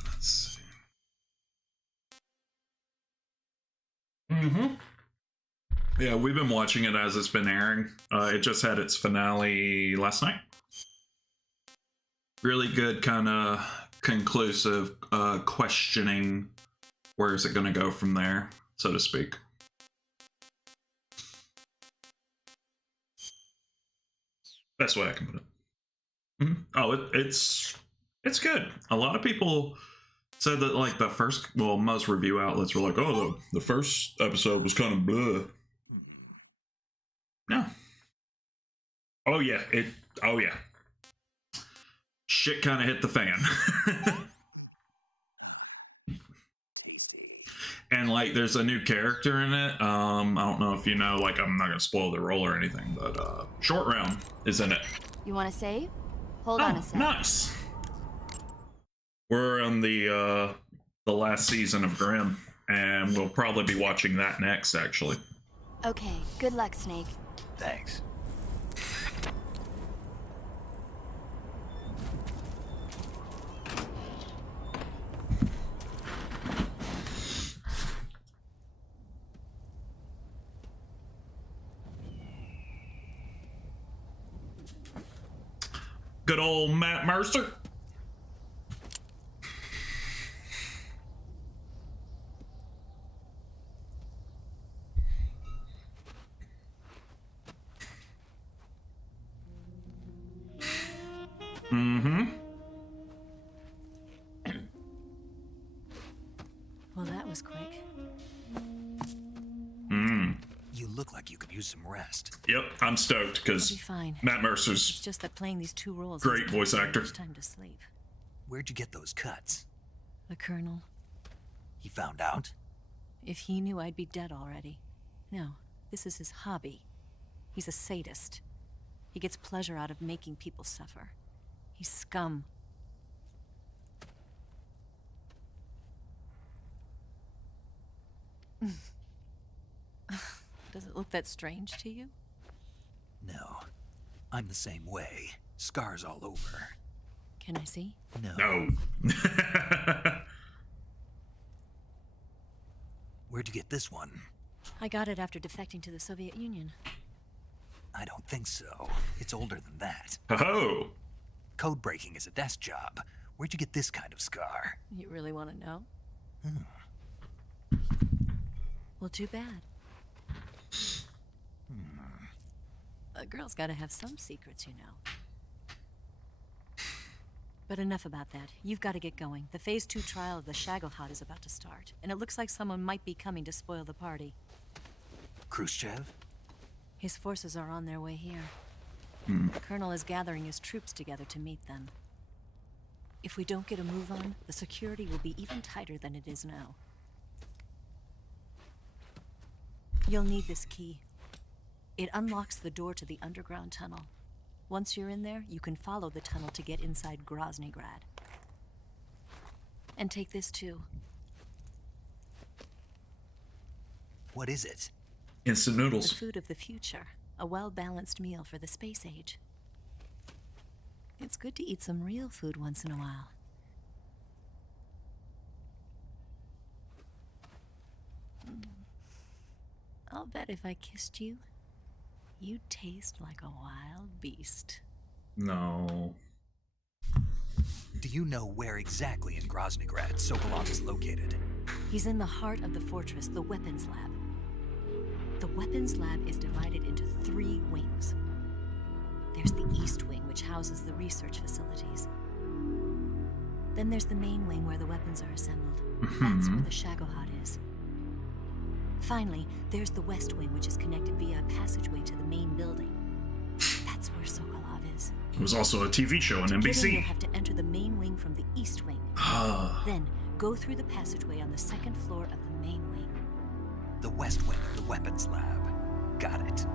Let's see. Yeah, we've been watching it as it's been airing. It just had its finale last night. Really good, kind of conclusive questioning. Where is it going to go from there, so to speak? Best way I can put it. Oh, it's good. A lot of people said that like the first, well, most review outlets were like, oh, the first episode was kind of blah. No. Oh yeah, shit kind of hit the fan. And like there's a new character in it. I don't know if you know, like I'm not gonna spoil the role or anything, but Short Round is in it. You want to save? Hold on a sec. Nice. We're on the last season of Grimm, and we'll probably be watching that next, actually. Okay, good luck, Snake. Thanks. Good old Matt Mercer. Well, that was quick. You look like you could use some rest. Yep, I'm stoked I'll because be fine. Matt It's Mercer's just that playing these two roles great isn't voice giving me actor. much time to sleep. Where'd you get those cuts? The Colonel, He found out? if he knew I'd be dead already. No, this is his hobby. He's a sadist. He gets pleasure out of making people suffer. He's scum. Does it look that strange to you? No. I'm the same way. Scars all over. Can I see? No. No. Where'd you get this one? I got it after defecting to the Soviet Union. I don't think so. It's older than that. Oh. Code breaking is a desk job. Where'd you get this kind of scar? You really want to know? Well, too bad. A girl's got to have some secrets, you know. But enough about that. You've got to get going. The Phase 2 trial of the Shagohod is about to start, and it looks like someone might be coming to spoil the party. Khrushchev? His forces are on their way here. The Colonel is gathering his troops together to meet them. If we don't get a move on, the security will be even tighter than it is now. You'll need this key. It unlocks the door to the underground tunnel. Once you're in there, you can follow the tunnel to get inside Groznygrad. And take this too. What is it? Instant The noodles. food of the future. A well-balanced meal for the space age. It's good to eat some real food once in a while. I'll bet if I kissed you, you'd taste like a wild beast. No. Do you know where exactly in Groznygrad Sokolov is located? He's in the heart of the fortress, the weapons lab. The weapons lab is divided into 3 wings. There's the East Wing, which houses the research facilities. Then there's the main wing where the weapons are assembled. That's where the Shagohod is. Finally, there's the West Wing, which is connected via a passageway to the main building. That's where Sokolov is. It was also a TV show on To get in, NBC. you'll have to enter the main wing from the East Wing. Then, go through the passageway on the 2nd floor of the main wing. The West Wing of the weapons lab. Got it.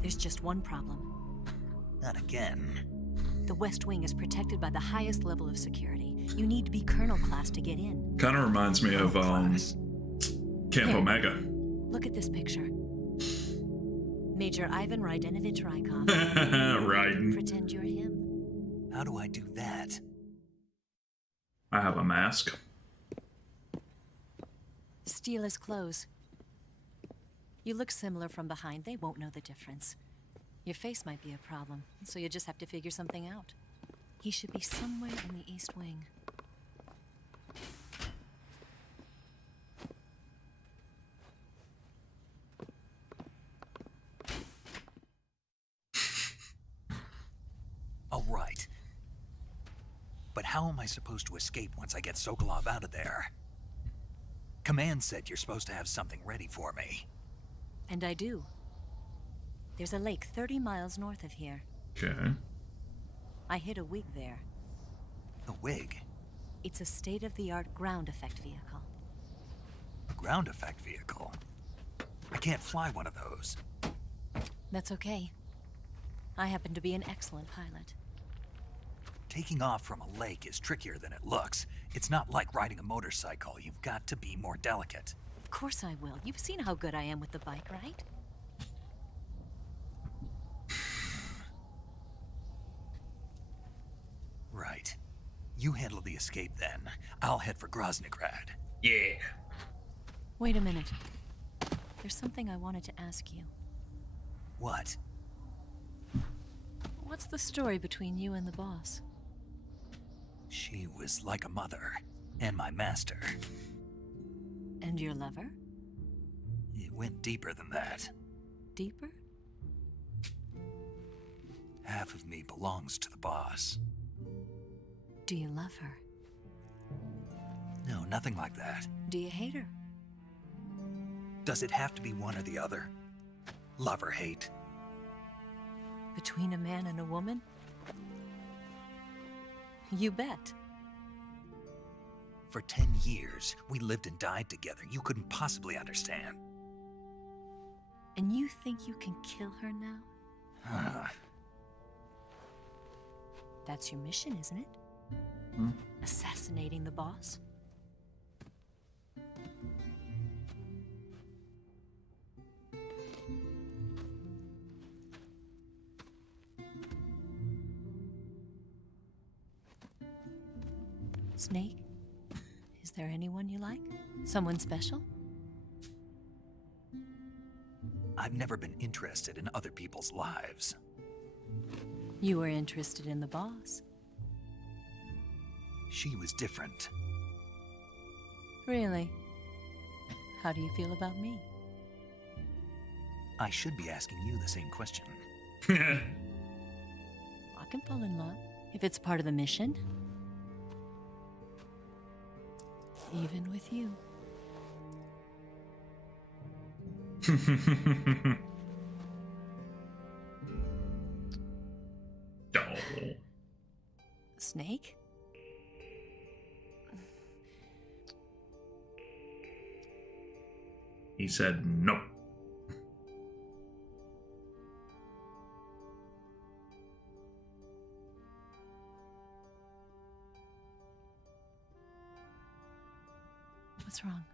There's just one problem. Not again. The West Wing is protected by the highest level of security. You need to be Colonel class to get in. Kind of reminds me of Class. Camp Here. Omega. Look at this picture. Major Ivan Rydenovich Rykov. Right. Pretend you're him. How do I do that? I have a mask. Steal his clothes. You look similar from behind. They won't know the difference. Your face might be a problem, so you just have to figure something out. He should be somewhere in the East Wing. All right. But how am I supposed to escape once I get Sokolov out of there? Command said you're supposed to have something ready for me. And I do. There's a lake 30 miles north of here. Okay. I hid a wig there. A wig? It's a state-of-the-art ground effect vehicle. A ground effect vehicle? I can't fly one of those. That's okay. I happen to be an excellent pilot. Taking off from a lake is trickier than it looks. It's not like riding a motorcycle. You've got to be more delicate. Of course I will. You've seen how good I am with the bike, right? Right. You handle the escape then. I'll head for Groznygrad. Yeah. Wait a minute. There's something I wanted to ask you. What? What's the story between you and the boss? She was like a mother, and my master. And your lover? It went deeper than that. Deeper? Half of me belongs to the boss. Do you love her? No, nothing like that. Do you hate her? Does it have to be one or the other? Love or hate? Between a man and a woman? You bet. For 10 years, we lived and died together. You couldn't possibly understand. And you think you can kill her now? That's your mission, isn't it? Assassinating the boss? Snake? Is there anyone you like? Someone special? I've never been interested in other people's lives. You were interested in the boss. She was different. Really? How do you feel about me? I should be asking you the same question. I can fall in love if it's part of the mission. Even with you. Oh. Snake? He said no. What's wrong?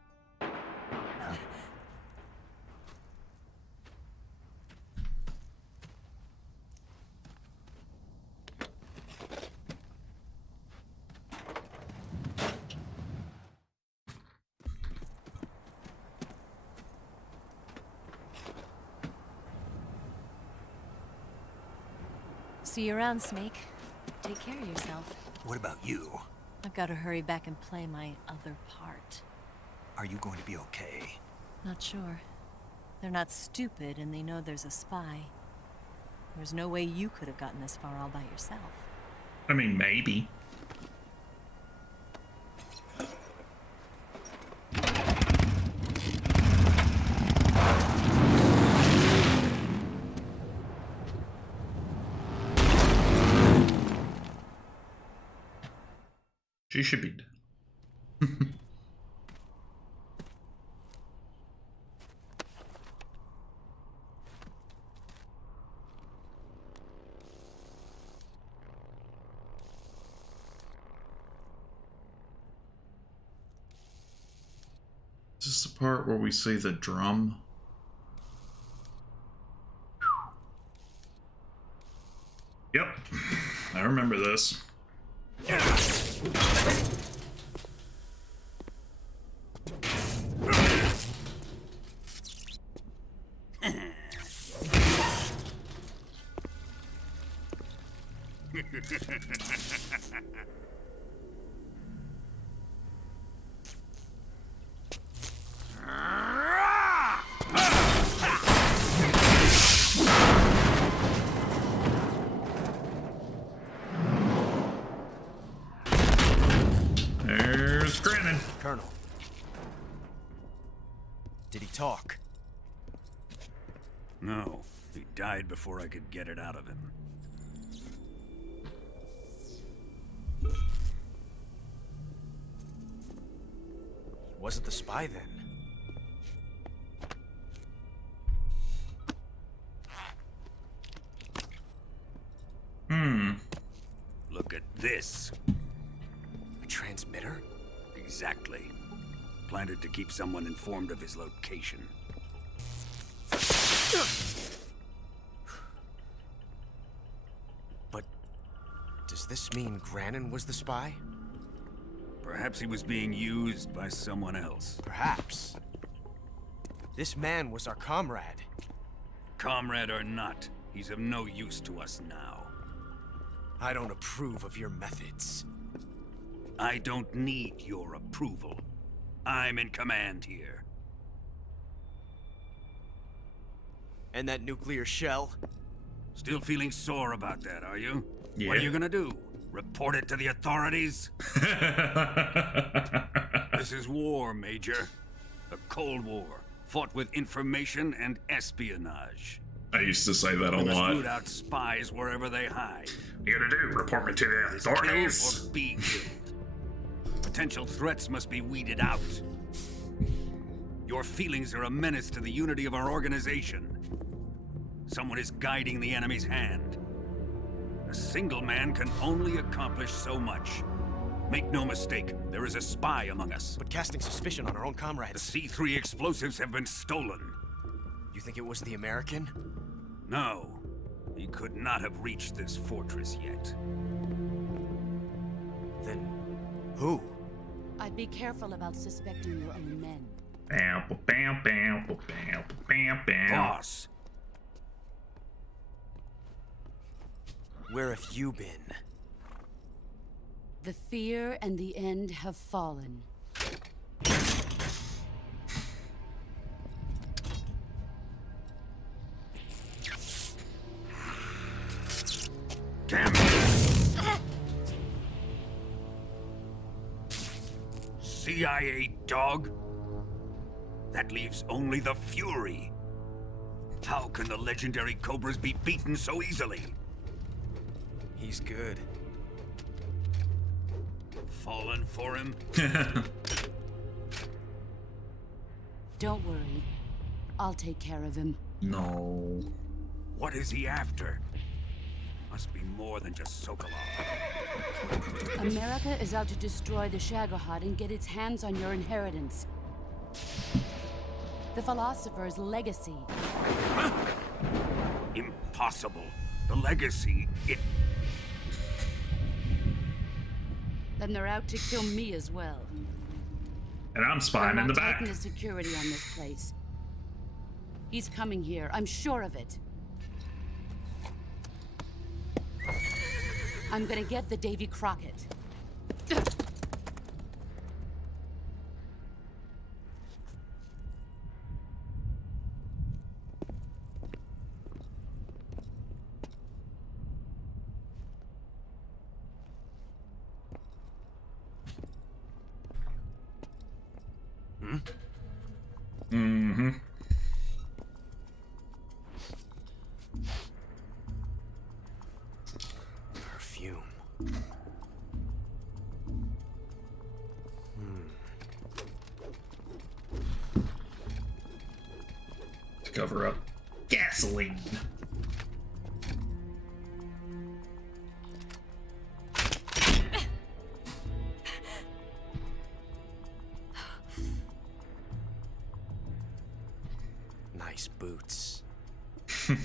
See you around, Snake. Take care of yourself. What about you? I've got to hurry back and play my other part. Are you going to be okay? Not sure. They're not stupid, and they know there's a spy. There's no way you could have gotten this far all by yourself. I mean, maybe. She should be dead. Is this the part where we see the drum? Yep, I remember this. There's Grannon. Colonel. Did he talk? No, he died before I could get it out of him. Wasn't the spy then? Look at this. A transmitter? Exactly. Planted to keep someone informed of his location. But does this mean Grannon was the spy? Perhaps he was being used by someone else. Perhaps. This man was our comrade. Comrade or not, he's of no use to us now. I don't approve of your methods. I don't need your approval. I'm in command here. And that nuclear shell? Still feeling sore about that, are you? Yeah. What are you gonna do? Report it to the authorities? This is war, Major. A Cold War, fought with information and espionage. I used to say that a We must lot. root out spies wherever they hide. What you gonna do? Report me to the Is killed authorities. or be killed. Potential threats must be weeded out. Your feelings are a menace to the unity of our organization. Someone is guiding the enemy's hand. A single man can only accomplish so much. Make no mistake, there is a spy among us. But casting suspicion on our own The comrades. C3 explosives have been stolen. You think it was the American? No, he could not have reached this fortress yet. Then Who? I'd be careful about suspecting your own men. Bam, bam, bam, bam, bam, bam. Boss, Where have you been? The fear and the end have fallen. damn it! CIA dog? That leaves only the Fury. How can the legendary Cobras be beaten so easily? He's good. Fallen for him? Don't worry. I'll take care of him. No. What is he after? Must be more than just Sokolov. America is out to destroy the Shagohod and get its hands on your inheritance. The philosopher's legacy. Impossible. The legacy, it... Then they're out to kill me as well. And I'm spying in the back. Tighten the security on this place. He's coming here. I'm sure of it. I'm gonna get the Davy Crockett. Mm-hmm. Perfume. To cover up gasoline. Nice boots. Make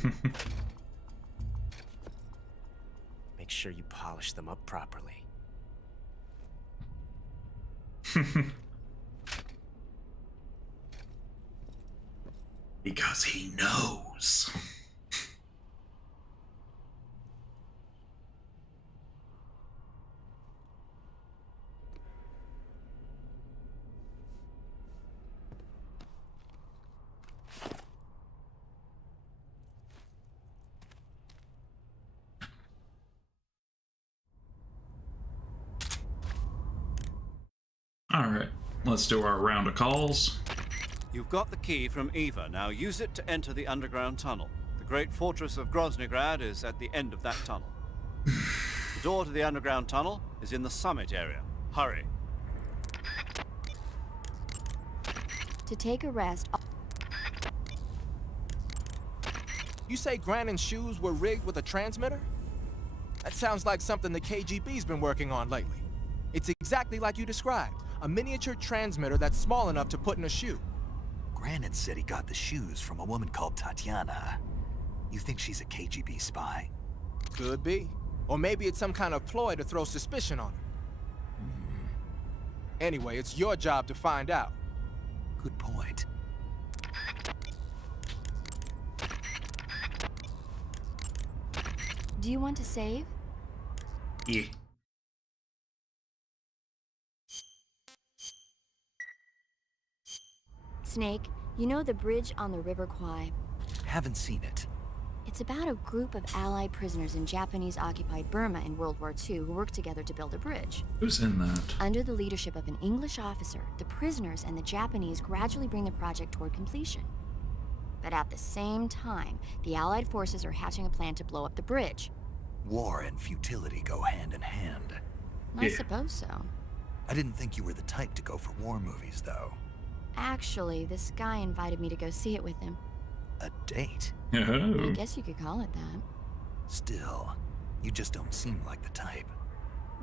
sure you polish them up properly. Because he knows. Alright, let's do our round of calls. You've got the key from Eva. Now use it to enter the underground tunnel. The great fortress of Groznygrad is at the end of that tunnel. The door to the underground tunnel is in the summit area. Hurry. To take a rest, You say Grannon's shoes were rigged with a transmitter? That sounds like something the KGB's been working on lately. It's exactly like you described. A miniature transmitter that's small enough to put in a shoe. Grannon said he got the shoes from a woman called Tatiana. You think she's a KGB spy? Could be. Or maybe it's some kind of ploy to throw suspicion on her. Anyway, it's your job to find out. Good point. do you want to save? Yeah. Snake, you know the bridge on the River Kwai? Haven't seen it. It's about a group of Allied prisoners in Japanese-occupied Burma in World War II who worked together to build a bridge. Who's in that? Under the leadership of an English officer, the prisoners and the Japanese gradually bring the project toward completion. But at the same time, the Allied forces are hatching a plan to blow up the bridge. War and futility go hand in hand. I Yeah. suppose so. I didn't think you were the type to go for war movies, though. Actually, this guy invited me to go see it with him. A date? I Oh. guess you could call it that. Still, you just don't seem like the type.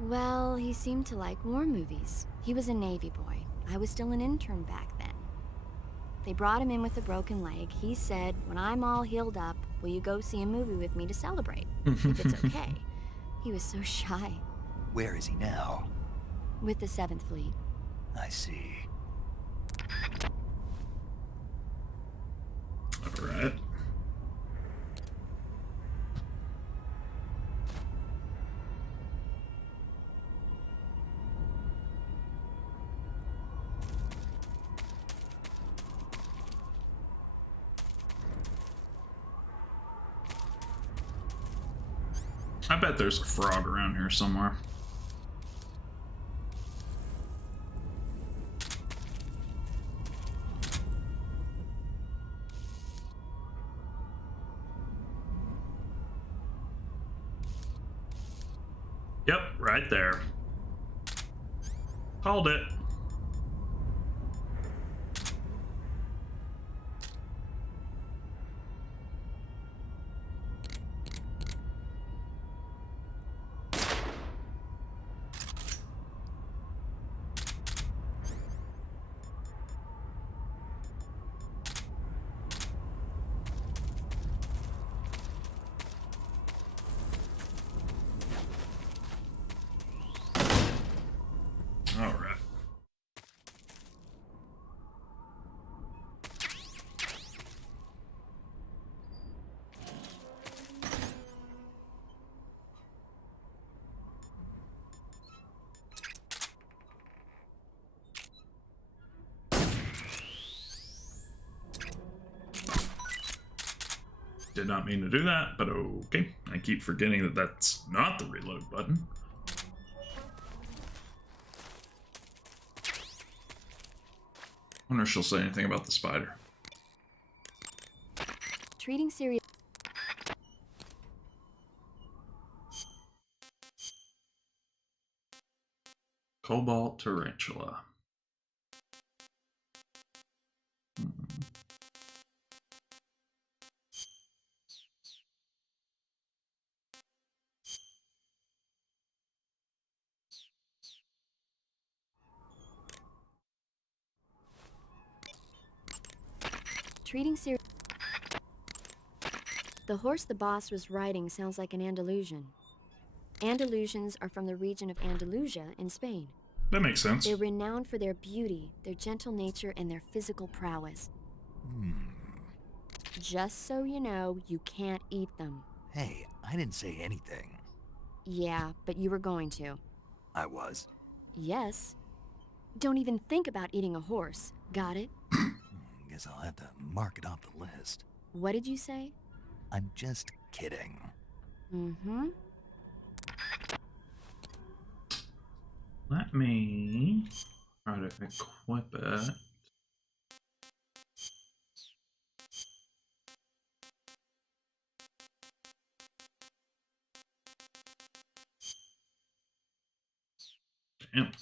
Well, he seemed to like war movies. He was a Navy boy. I was still an intern back then. They brought him in with a broken leg. He said, when I'm all healed up, will you go see a movie with me to celebrate? If it's okay. He was so shy. Where is he now? with the 7th Fleet. I see. All right. I bet there's a frog around here somewhere. Yep, right there. Called it. All right. Did not mean to do that, but okay. I keep forgetting that that's not the reload button. Wonder if she'll say anything about the spider. Treating serious. Cobalt tarantula. Treating serious. The horse the boss was riding sounds like an Andalusian. Andalusians are from the region of Andalusia in Spain. That makes sense. They're renowned for their beauty, their gentle nature, and their physical prowess. Just so you know, you can't eat them. Hey, I didn't say anything. Yeah, but you were going to. I was. Yes. Don't even think about eating a horse. Got it? Guess I'll have to mark it off the list. What did you say? I'm just kidding. Mm-hmm. Let me try to equip it. Damn.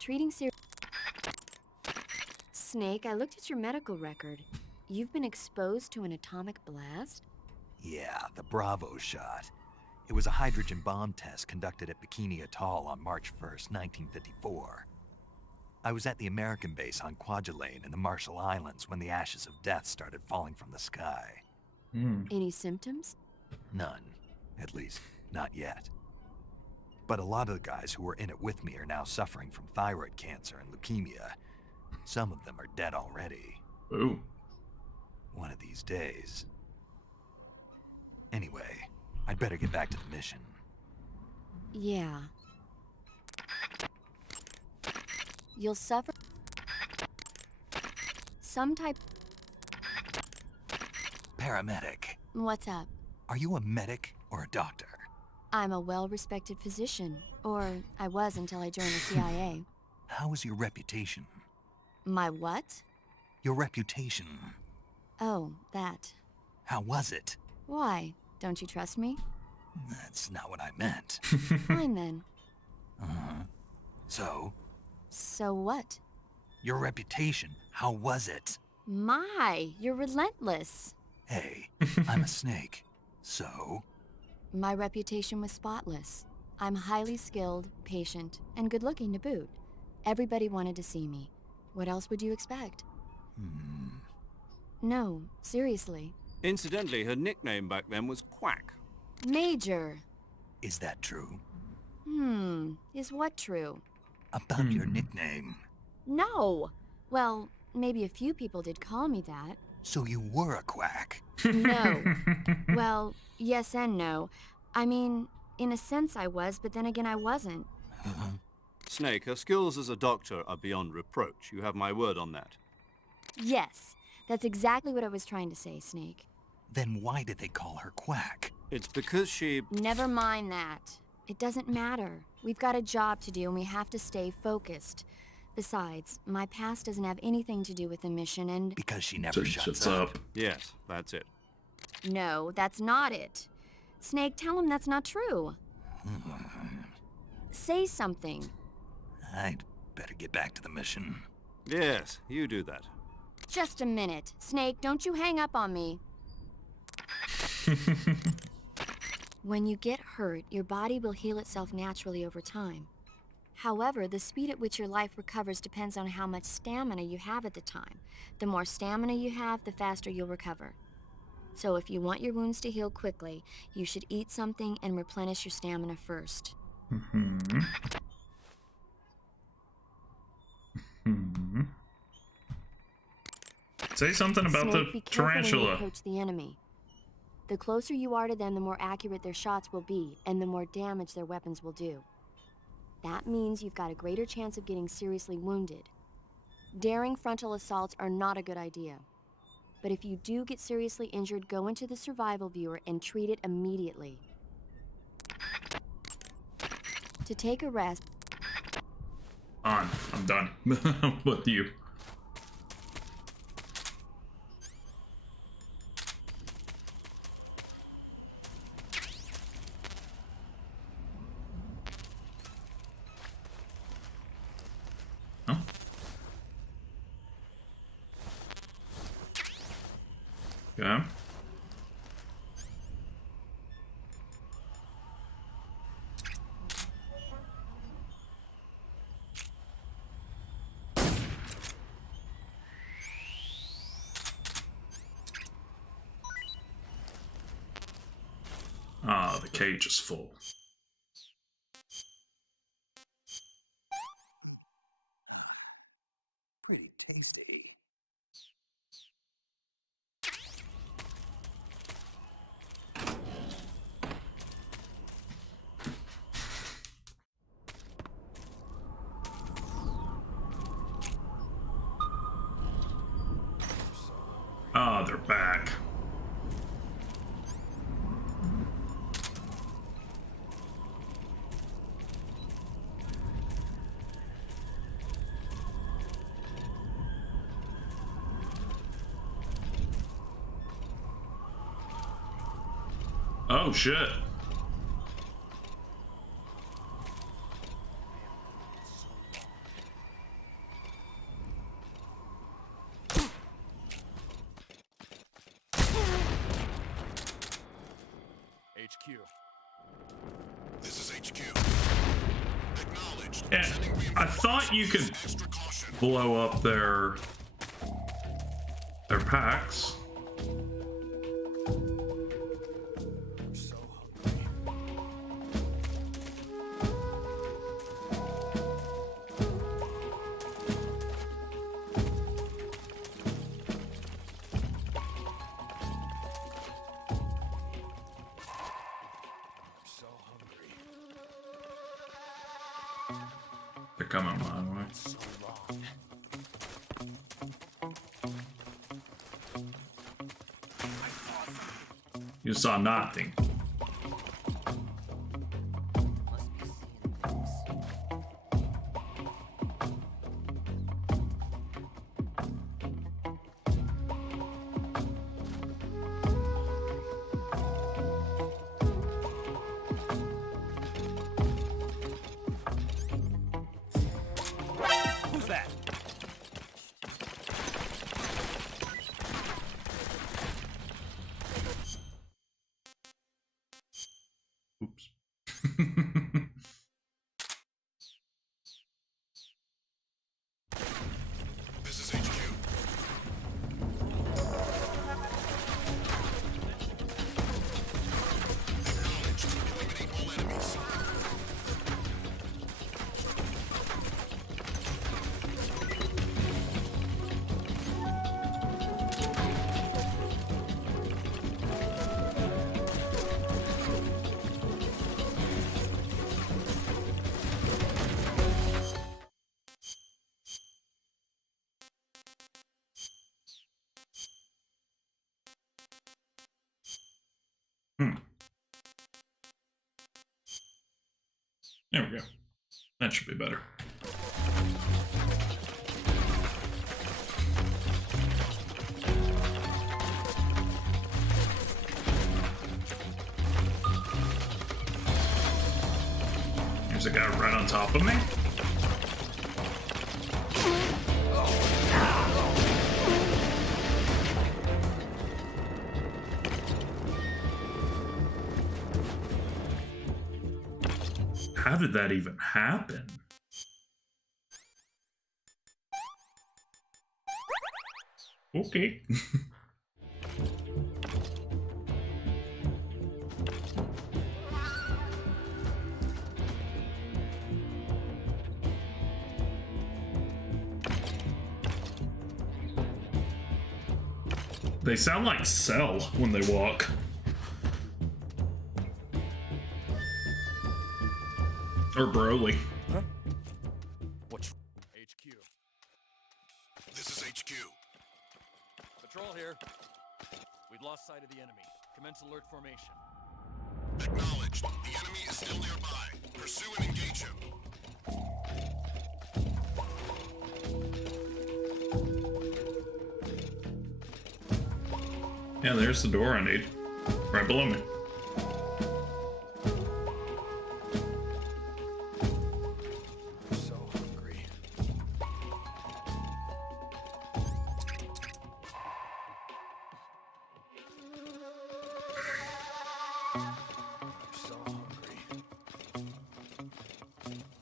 Treating serious. Snake, I looked at your medical record. You've been exposed to an atomic blast? Yeah, the Bravo shot. It was a hydrogen bomb test conducted at Bikini Atoll on March 1st, 1954. I was at the American base on Kwajalein in the Marshall Islands when the ashes of death started falling from the sky. Any symptoms? None. At least, not yet. But a lot of the guys who were in it with me are now suffering from thyroid cancer and leukemia. Some of them are dead already. Ooh. One of these days. Anyway, I'd better get back to the mission. Yeah. You'll suffer some type. Paramedic. What's up? Are you a medic or a doctor? I'm a well-respected physician, or I was until I joined the CIA. How is your reputation? My what? Your reputation. Oh, that. How was it? Why? Don't you trust me? That's not what I meant. Fine then. So? So what? Your reputation, how was it? My, you're relentless. Hey, I'm a snake. So? My reputation was spotless. I'm highly skilled, patient, and good-looking to boot. Everybody wanted to see me. What else would you expect? No, seriously. Incidentally, her nickname back then was Quack. Major. Is that true? Is what true? About your nickname. No. Well, maybe a few people did call me that. So you were a quack? No. Well, yes and no. I mean, in a sense I was, but then again I wasn't. Snake, her skills as a doctor are beyond reproach. You have my word on that. Yes, that's exactly what I was trying to say, Snake. Then why did they call her Quack? It's because she... Never mind that. It doesn't matter. We've got a job to do and we have to stay focused. Besides, my past doesn't have anything to do with the mission and... Because she never Shuts shuts up. up. Yes, that's it. No, that's not it. Snake, tell him that's not true. Say something. I'd better get back to the mission. Yes, you do that. Just a minute. Snake, don't you hang up on me. When you get hurt, your body will heal itself naturally over time. However, the speed at which your life recovers depends on how much stamina you have at the time. The more stamina you have, the faster you'll recover. So if you want your wounds to heal quickly, you should eat something and replenish your stamina first. Say something about Snake, be the careful when you tarantula. approach the enemy. The closer you are to them, the more accurate their shots will be, and the more damage their weapons will do. That means you've got a greater chance of getting seriously wounded. Daring frontal assaults are not a good idea. But if you do get seriously injured, go into the survival viewer and treat it immediately. To take a rest... I'm done. With you. Huh? Okay. Ah, the cage is full. Pretty tasty. Ah, they're back. Oh shit. HQ. This is HQ. Acknowledged. Yeah, Sending I thought you could extra caution. blow up their packs. I'm so hungry. I'm so hungry. They're coming my way. So long. You saw nothing. Must be seeing things. Who's that? This is HQ. Acknowledged. Eliminate all enemies. There we go. That should be better. There's a guy right on top of me. How did that even happen? Okay. They sound like Cell when they walk. Or Broly. Huh? What's HQ? This is HQ. Patrol here. We've lost sight of the enemy. Commence alert formation. Acknowledged. The enemy is still nearby. Pursue and engage him. Yeah, there's the door I need. Right below me. I'm so hungry. I'm so hungry.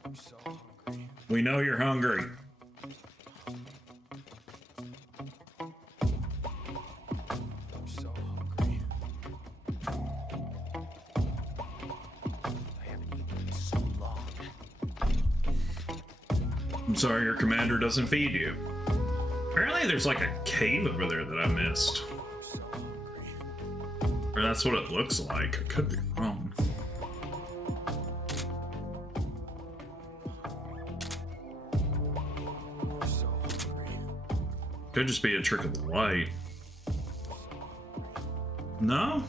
I'm so hungry. We know you're hungry. I'm so hungry. I haven't eaten in so long. I'm sorry your commander doesn't feed you. Apparently there's like a cave over there that I missed. I'm so hungry. Or that's what it looks like. I could be wrong. I'm so hungry. Could just be a trick of the light. No?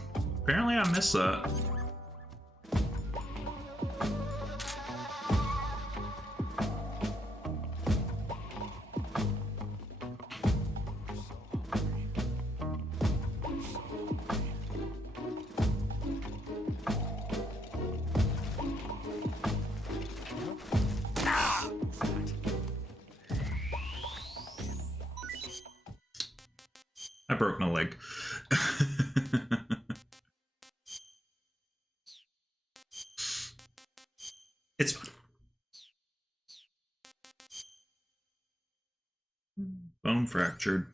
Apparently I missed that. I broke my leg. It's fine. Bone fractured.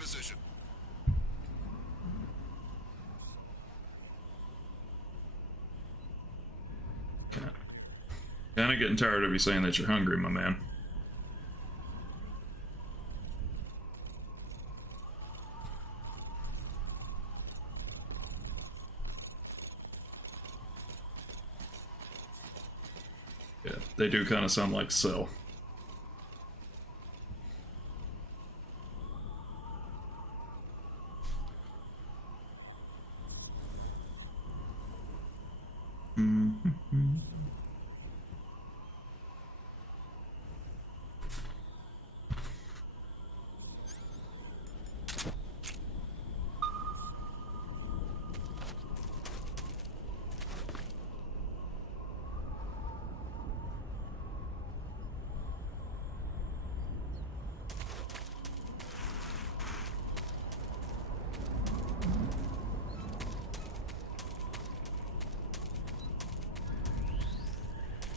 position. Kind of getting tired of you saying that you're hungry, my man. Yeah, they do kind of sound like Cell.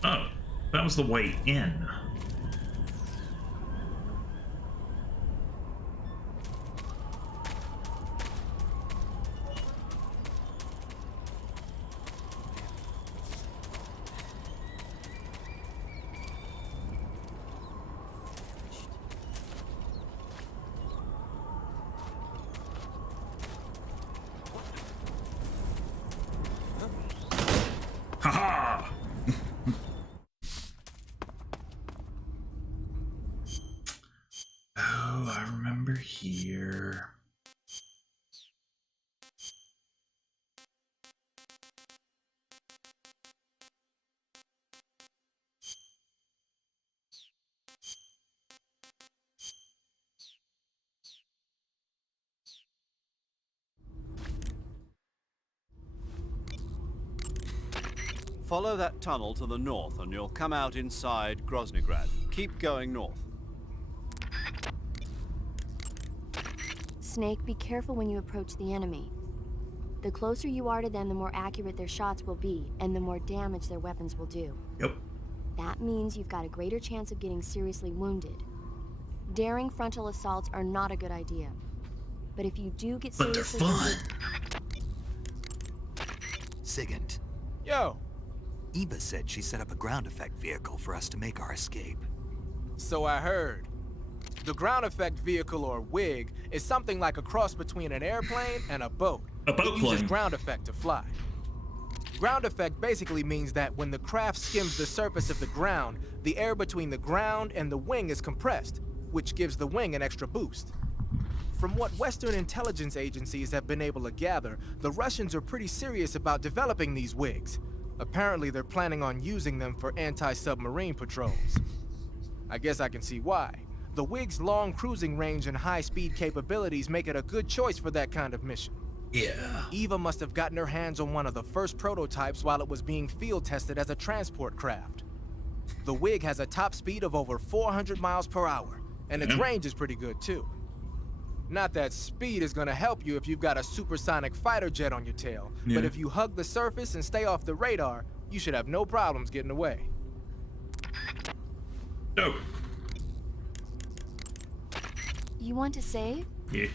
Oh, that was the way in. Haha! Oh, I remember here. Follow that tunnel to the north and you'll come out inside Groznygrad. Keep going north. Snake, be careful when you approach the enemy. The closer you are to them, the more accurate their shots will be, and the more damage their weapons will do. Yep. That means you've got a greater chance of getting seriously wounded. Daring frontal assaults are not a good idea. But if you do get But they're seriously fun. Sigint, Yo, Eva said she set up a ground effect vehicle for us to make our escape. so I heard. The ground effect vehicle, or WIG, is something like a cross between an airplane and a boat. A boat It uses plane. ground effect to fly. Ground effect basically means that when the craft skims the surface of the ground, the air between the ground and the wing is compressed, which gives the wing an extra boost. From what Western intelligence agencies have been able to gather, the Russians are pretty serious about developing these WIGs. Apparently, they're planning on using them for anti-submarine patrols. I guess I can see why. The WIG's long cruising range and high-speed capabilities make it a good choice for that kind of mission. Yeah. Eva must have gotten her hands on one of the first prototypes while it was being field tested as a transport craft. The WIG has a top speed of over 400 miles per hour, and its range is pretty good too. Not that speed is gonna help you if you've got a supersonic fighter jet on your tail, but if you hug the surface and stay off the radar, you should have no problems getting away. Dope. You want to save? Yeah.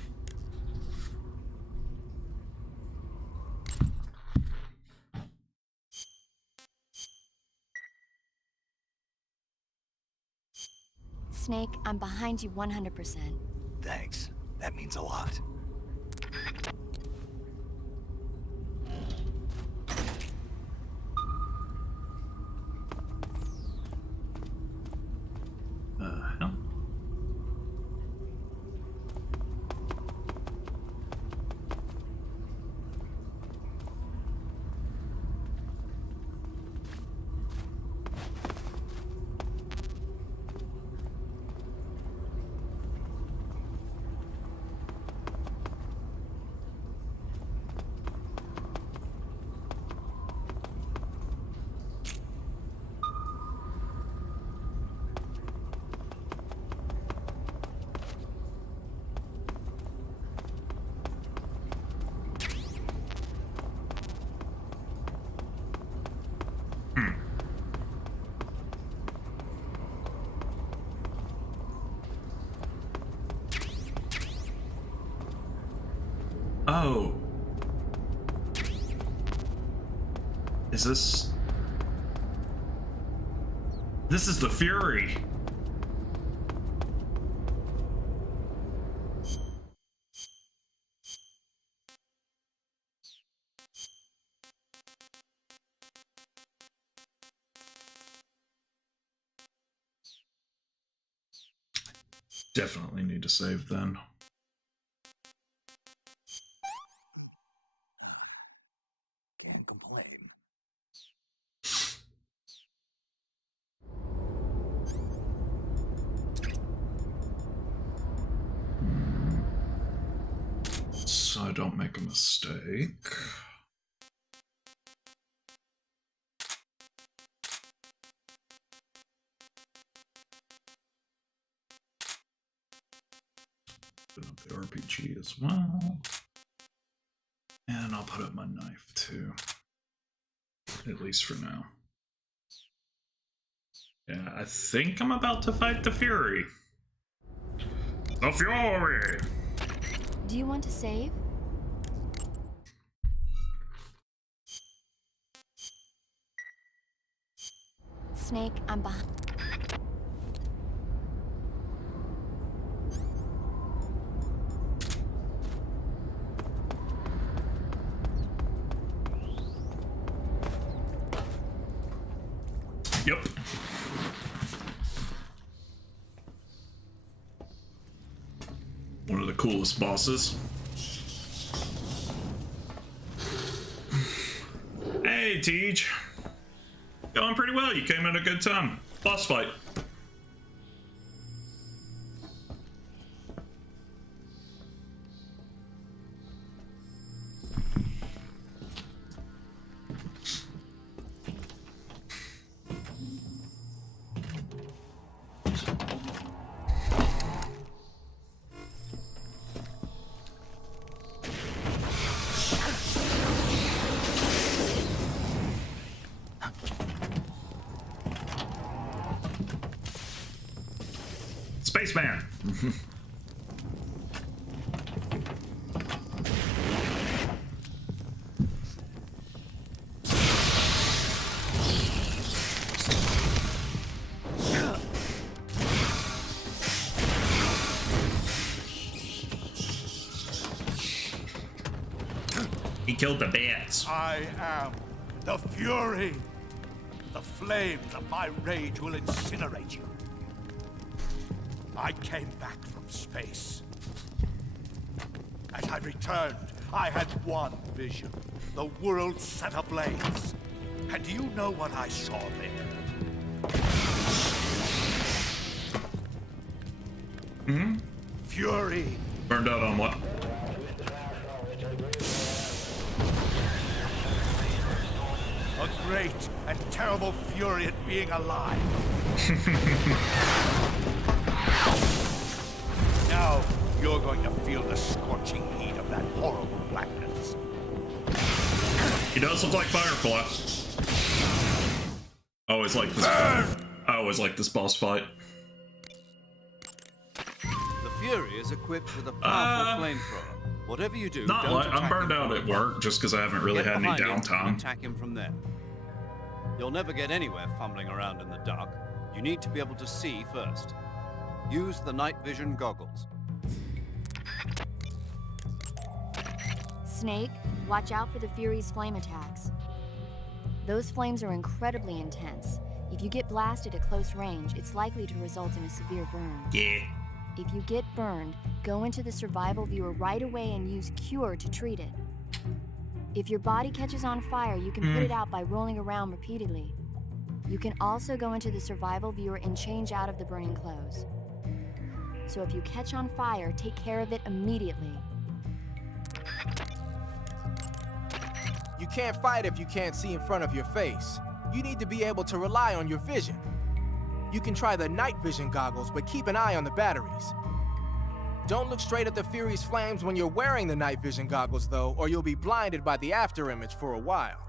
Snake, I'm behind you 100%. Thanks. That means a lot. Hell. Is this... This is the Fury. Definitely need to save then. Can't complain. So I don't make a mistake. Open up the RPG as well. And I'll put up my knife too. At least for now. Yeah, I think I'm about to fight the Fury. The Fury! Do you want to save? Snake, I'm behind. Yep. One of the coolest bosses. Hey, Teach. Going pretty well. You came at a good time. Boss fight. Spaceman. He killed the bats. I am the Fury. The flames of my rage will incinerate you. I came back from space. As I returned, I had one vision. The world set ablaze. And do you know what I saw there? Hmm? Fury. Burned out on what? A great and terrible fury at being alive. Now, you're going to feel the scorching heat of that horrible blackness. He does look like Firefly. I always like this. I always like this boss fight. The Fury is equipped with a powerful flamethrower. Whatever you do, Not don't like I'm attack burned him out from at above. work just because I haven't really Get had any behind him and downtime. attack him from there. You'll never get anywhere fumbling around in the dark. You need to be able to see first. Use the night vision goggles. Snake, watch out for the Fury's flame attacks. Those flames are incredibly intense. If you get blasted at close range, it's likely to result in a severe burn. Yeah. If you get burned, go into the survival viewer right away and use Cure to treat it. If your body catches on fire, you can put it out by rolling around repeatedly. You can also go into the survival viewer and change out of the burning clothes. So if you catch on fire, take care of it immediately. You can't fight if you can't see in front of your face. You need to be able to rely on your vision. You can try the night vision goggles, but keep an eye on the batteries. Don't look straight at the Fury's flames when you're wearing the night vision goggles, though, or you'll be blinded by the after image for a while.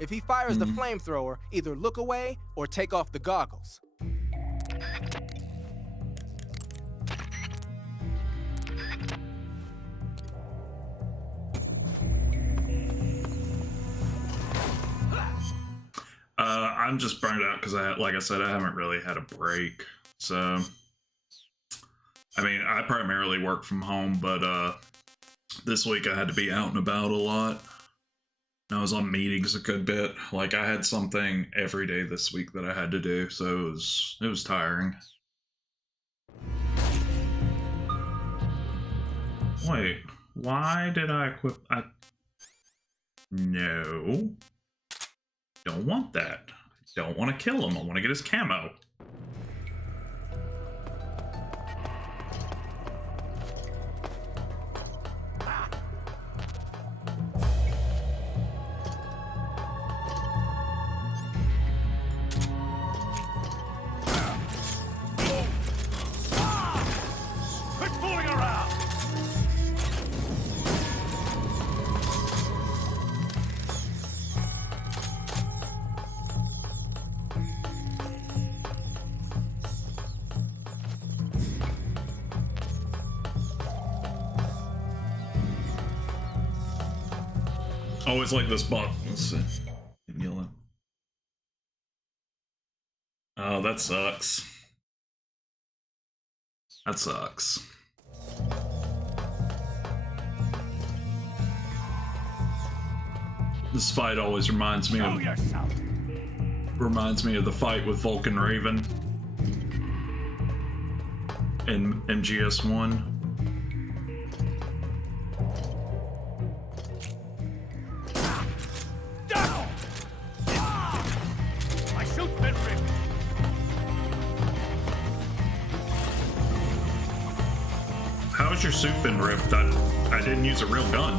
If he fires the flamethrower, either look away or take off the goggles. I'm just burned out because like I said, I haven't really had a break. So, I mean, I primarily work from home, but this week I had to be out and about a lot. I was on meetings a good bit. Like, I had something every day this week that I had to do, so it was tiring. Wait, why did I equip? No. Don't want that. Don't want to kill him. I want to get his camo. Always like this button. Let's see. Yellow. Oh, that sucks. That sucks. This fight always reminds me of the fight with Vulcan Raven in MGS1. How's your suit been ripped? I didn't use a real gun.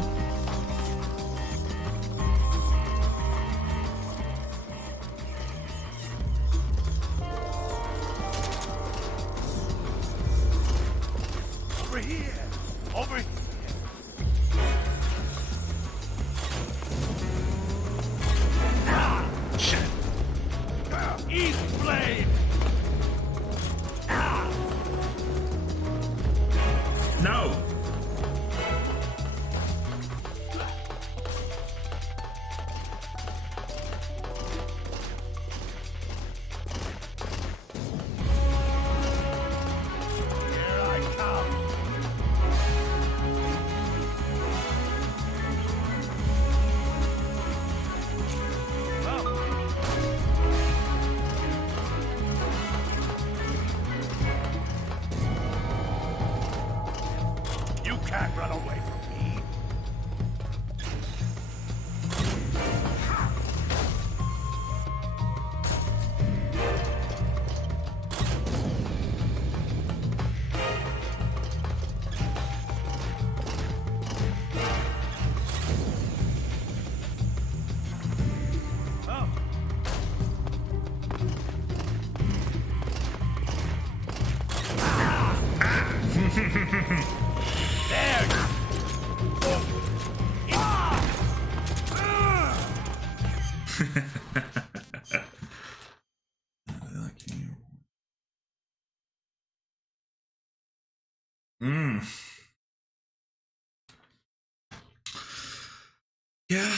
Over here! Over here! Shit. Eat blade! No! Here I come! You can't run away from me! Yeah,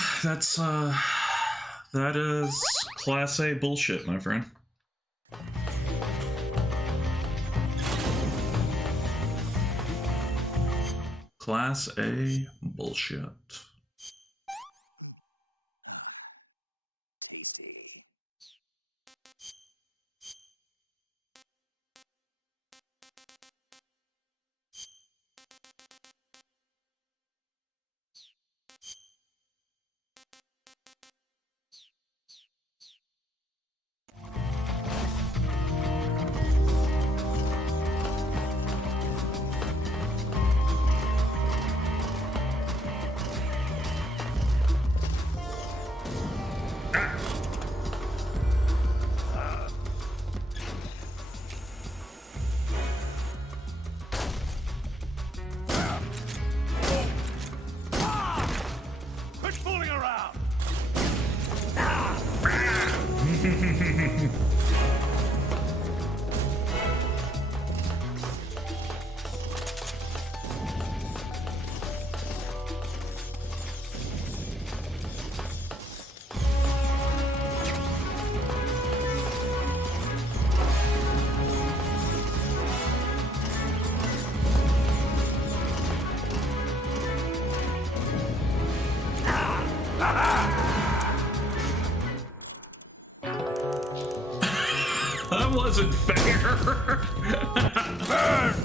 that is Class A bullshit, my friend. Class A bullshit. That wasn't fair. Burn!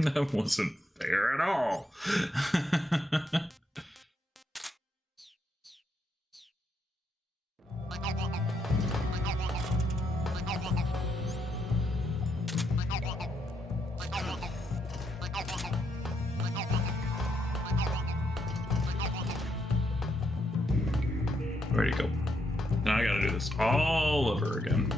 That wasn't fair at all. Where'd he go? Now I gotta do this all over again.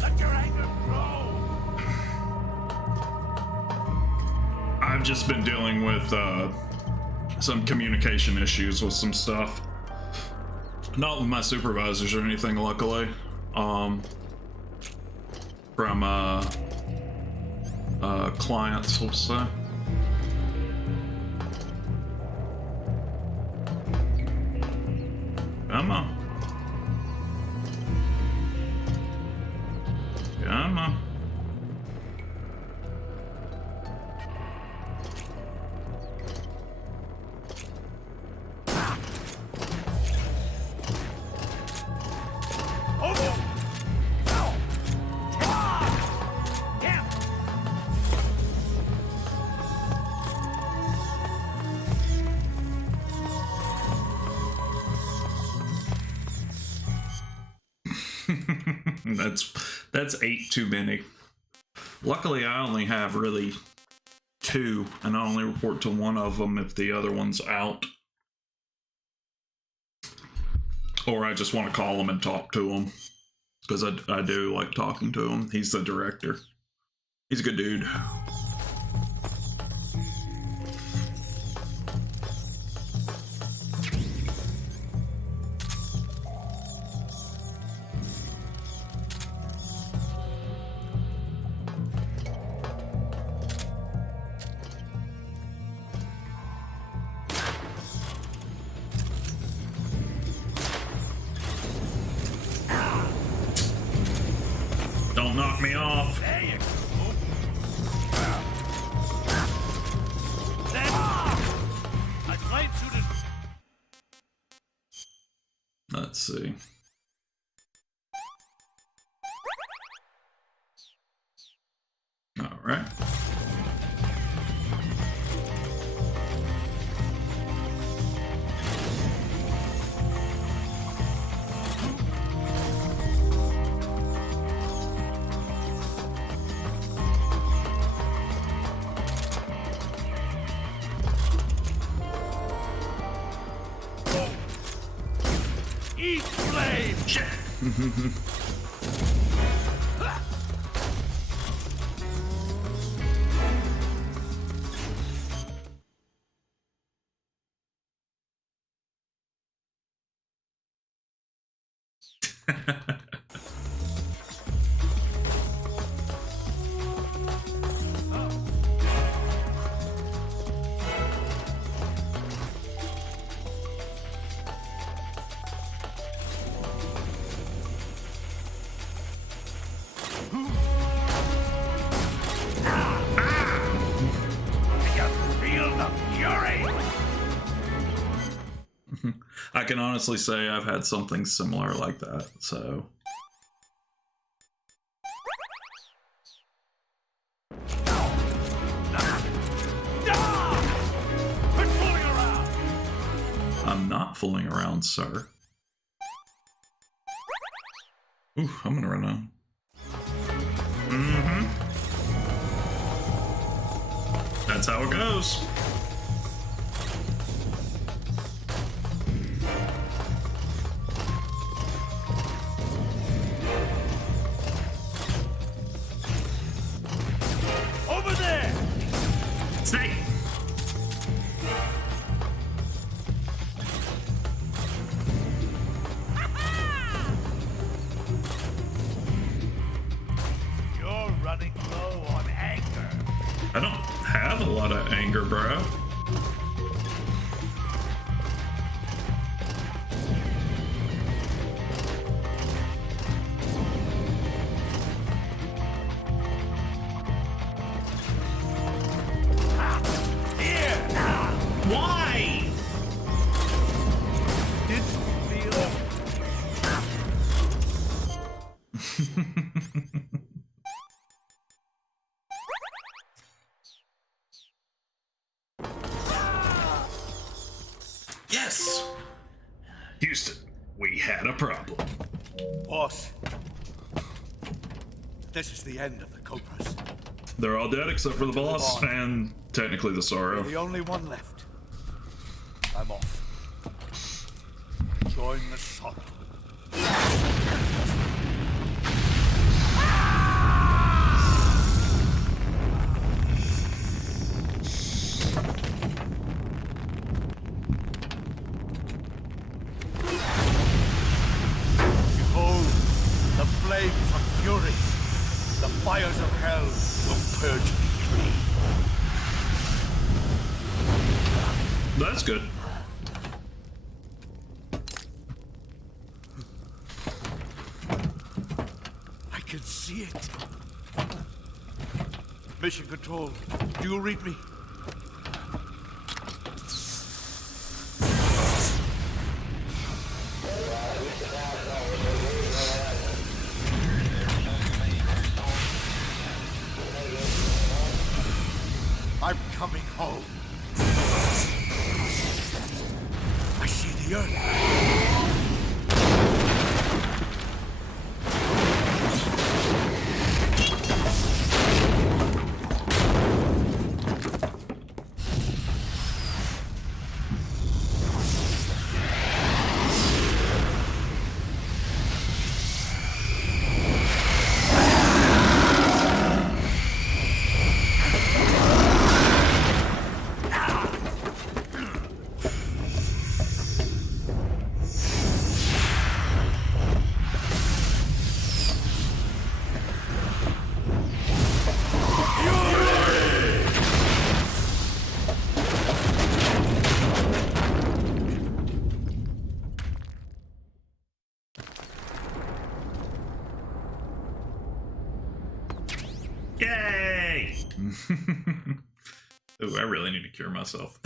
Let your anger grow. I've just been dealing with some communication issues with some stuff. Not with my supervisors or anything, luckily. From clients, we'll say. Come on. Come on. That's 8 too many. Luckily, I only have really 2, and I only report to one of them if the other one's out. Or I just want to call him and talk to him. Because I do like talking to him. He's the director. He's a good dude. Don't knock me off. There you go. I'd like to. Let's see. All right. Eat flame! Shit. I can honestly say I've had something similar like that, so. I'm not fooling around, sir. Ooh, I'm gonna run out. That's how it goes. bro. Why? Yes! Houston, we had a problem. Boss, this is the end of the Cobras. They're all dead except for the boss and technically the You're Sorrow. the only one left. I'm off. Join the sun. Behold, the flames of fury. The fires of hell will purge me clean. That's good. I can see it. Mission Control, do you read me? I'm coming home. I see the earth. Yay! Ooh, I really need to cure myself.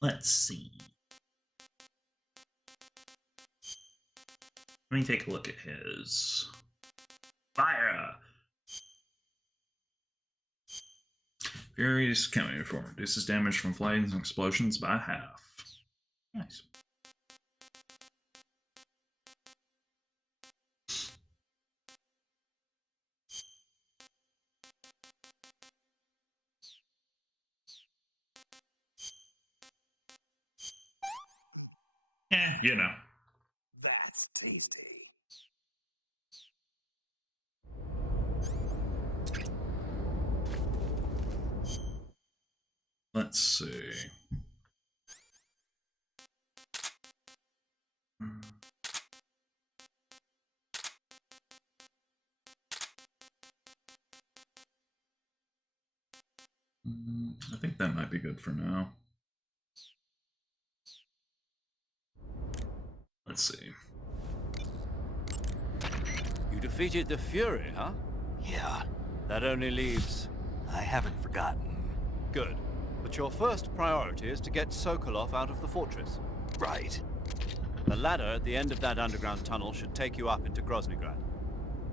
Let's see. Let me take a look at his fire. Fury's counting reform reduces damage from flames and explosions by half. Nice. You know. That's tasty. Let's see. I think that might be good for now. Let's see. You defeated the Fury, huh? Yeah, That only leaves... I haven't forgotten. Good. But your first priority is to get Sokolov out of the fortress. Right. The ladder at the end of that underground tunnel should take you up into Groznygrad.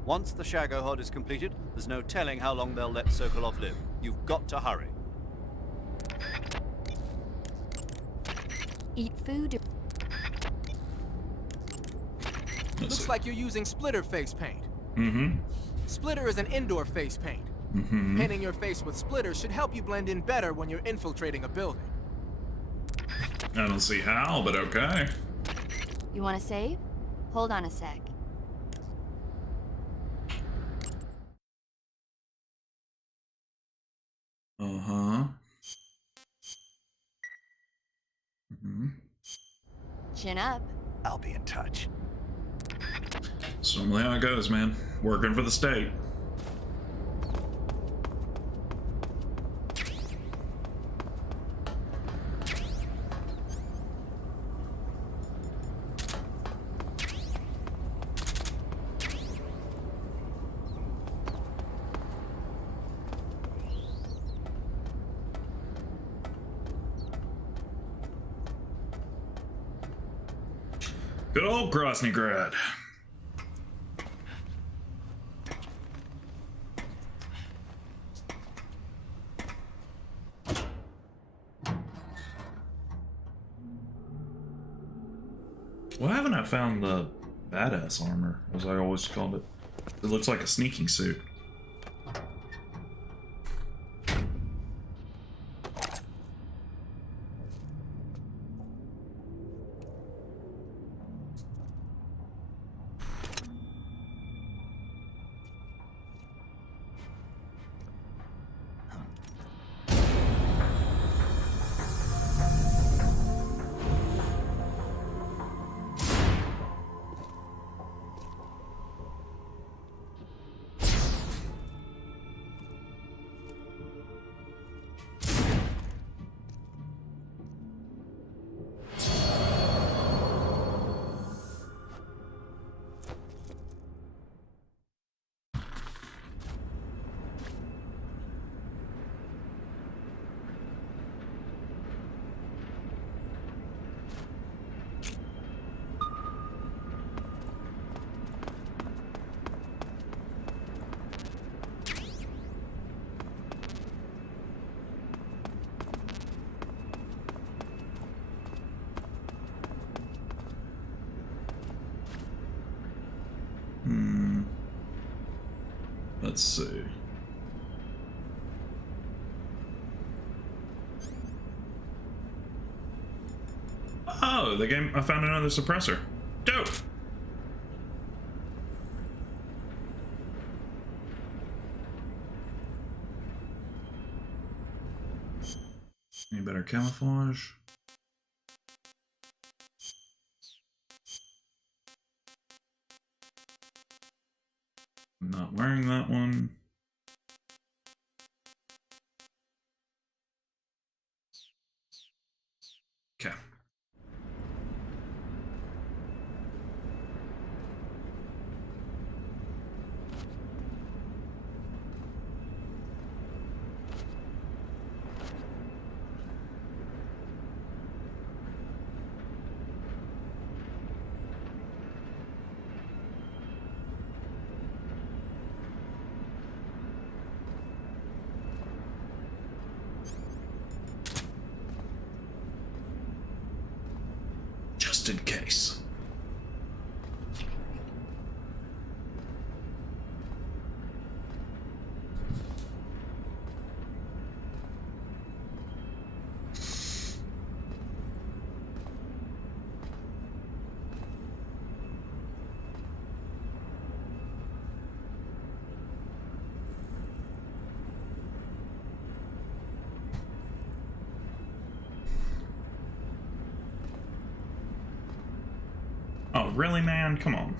Once the Shagohod is completed, there's no telling how long they'll let Sokolov live. You've got to hurry. Eat food. Looks like you're using splitter face paint. Mm-hmm. Splitter is an indoor face paint. Mm-hmm. Painting your face with splitter should help you blend in better when you're infiltrating a building. I don't see how, but okay. You want to save? Hold on a sec. Uh-huh. Mm-hmm. Chin up. I'll be in touch. That's normally how it goes, man. Working for the state. Good old Groznygrad. Why haven't I found the badass armor, as I always called it? It looks like a sneaking suit. Let's see. Oh, the game. I found another suppressor. Dope. Any better camouflage? I'm not wearing that one. Okay. Just in case. Oh, really, man? Come on.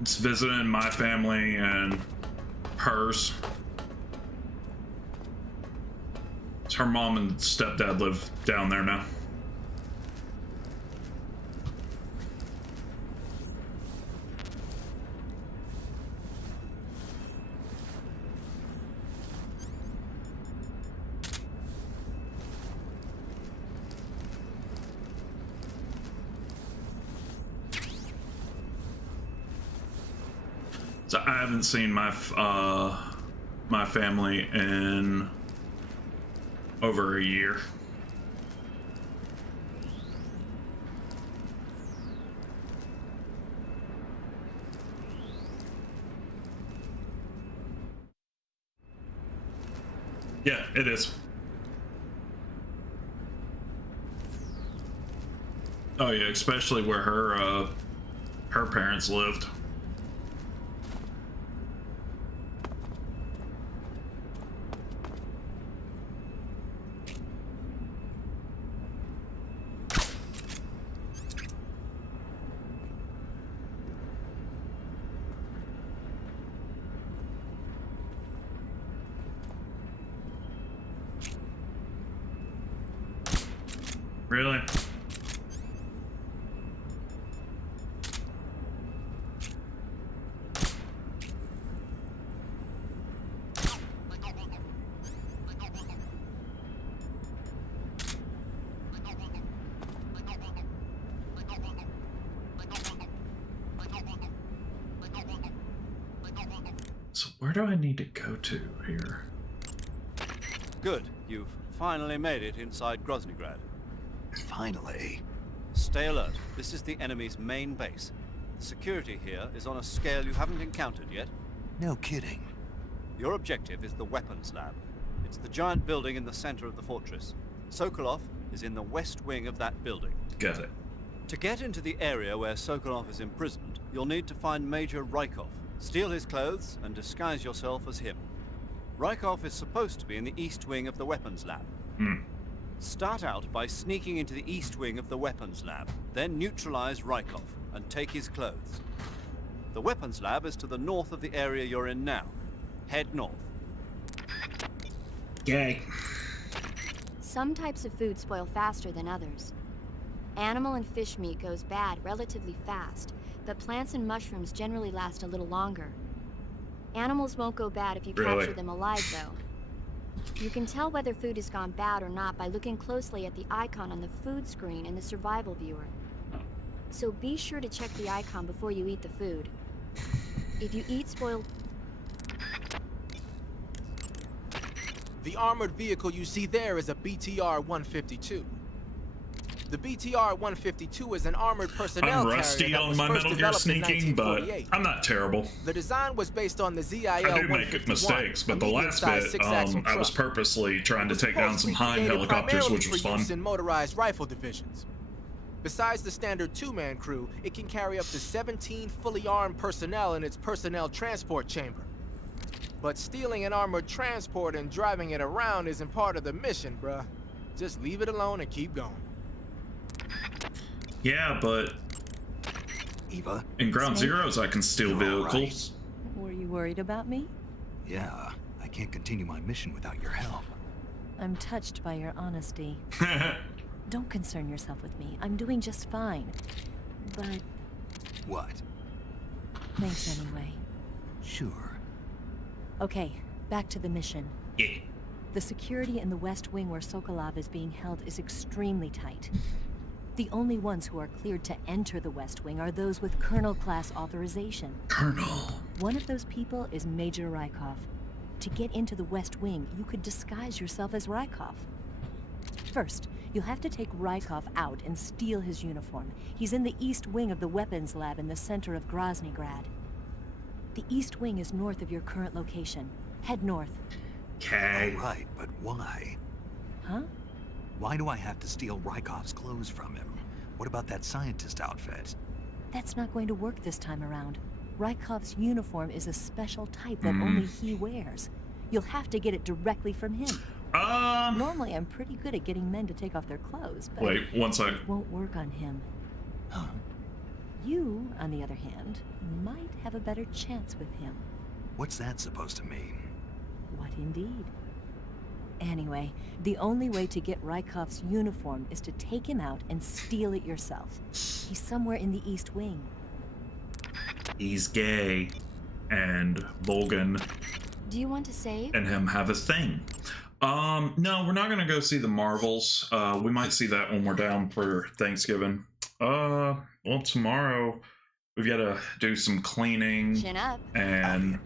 It's visiting my family and hers. Her mom and stepdad live down there now. So I haven't seen my my family in over a year. Yeah, it is. Oh yeah, especially where her parents lived. Really? So where do I need to go to here? Good. You've finally made it inside Groznygrad. Finally. Stay alert. This is the enemy's main base. The security here is on a scale you haven't encountered yet. No kidding. Your objective is the weapons lab. It's the giant building in the center of the fortress. Sokolov is in the west wing of that building. Got it. To get into the area where Sokolov is imprisoned, you'll need to find Major Rykov, steal his clothes, and disguise yourself as him. Rykov is supposed to be in the east wing of the weapons lab. Start out by sneaking into the east wing of the weapons lab, then neutralize Rykov and take his clothes. The weapons lab is to the north of the area you're in now. Head north. Yay. Some types of food spoil faster than others. Animal and fish meat goes bad relatively fast, but plants and mushrooms generally last a little longer. Animals won't go bad if you capture them alive, though. You can tell whether food has gone bad or not by looking closely at the icon on the food screen in the survival viewer. So be sure to check the icon before you eat the food. If you eat spoiled... The armored vehicle you see there is a BTR-152. The BTR-152 is an armored personnel I'm rusty carrier that on was my first Metal Gear developed in sneaking, but 1948. I'm not terrible. The design was based on the ZIL-151. I do make mistakes, but the last bit, I was purposely trying to take down some Hind helicopters, which was fun. In motorized rifle divisions. Besides the standard two-man crew, it can carry up to 17 fully armed personnel in its personnel transport chamber. But stealing an armored transport and driving it around isn't part of the mission, bruh. Just leave it alone and keep going. Yeah, but Eva? in Ground Zeroes, I can steal vehicles. Were you worried about me? Yeah, I can't continue my mission without your help. I'm touched by your honesty. Don't concern yourself with me. I'm doing just fine. But... What? Thanks anyway. Sure. Okay, back to the mission. Yeah. The security in the West Wing where Sokolov is being held is extremely tight. The only ones who are cleared to enter the West Wing are those with Colonel-class authorization. Colonel. One of those people is Major Rykov. To get into the West Wing, you could disguise yourself as Rykov. First, you'll have to take Rykov out and steal his uniform. He's in the East Wing of the weapons lab in the center of Groznygrad. The East Wing is north of your current location. Head north. Okay. All right, but why? Huh? Why do I have to steal Rykov's clothes from him? What about that scientist outfit? That's not going to work this time around. Rykov's uniform is a special type that only he wears. You'll have to get it directly from him. Normally, I'm pretty good at getting men to take off their clothes, but Wait, one sec. it won't work on him. Huh? You, on the other hand, might have a better chance with him. What's that supposed to mean? What indeed? Anyway, the only way to get Rykov's uniform is to take him out and steal it yourself. He's somewhere in the East Wing. He's gay. And Volgan Do you want to save? and him have a thing. No, we're not gonna go see the Marvels. We might see that when we're down for Thanksgiving. Well, tomorrow we've got to do some cleaning. Chin up. And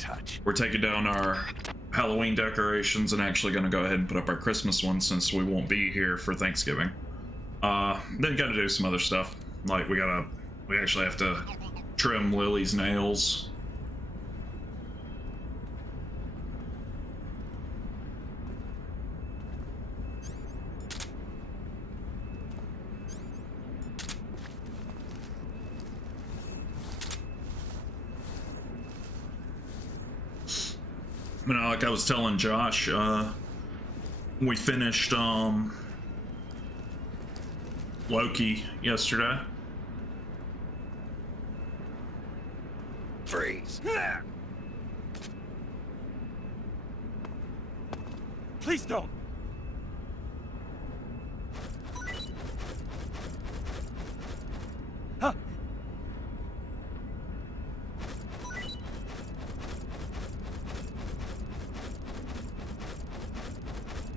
we're taking down our Halloween decorations and actually going to go ahead and put up our Christmas ones since we won't be here for Thanksgiving. Then got to do some other stuff. Like we actually have to trim Lily's nails. You know, like I was telling Josh, we finished Loki yesterday. Freeze! Please don't. Huh?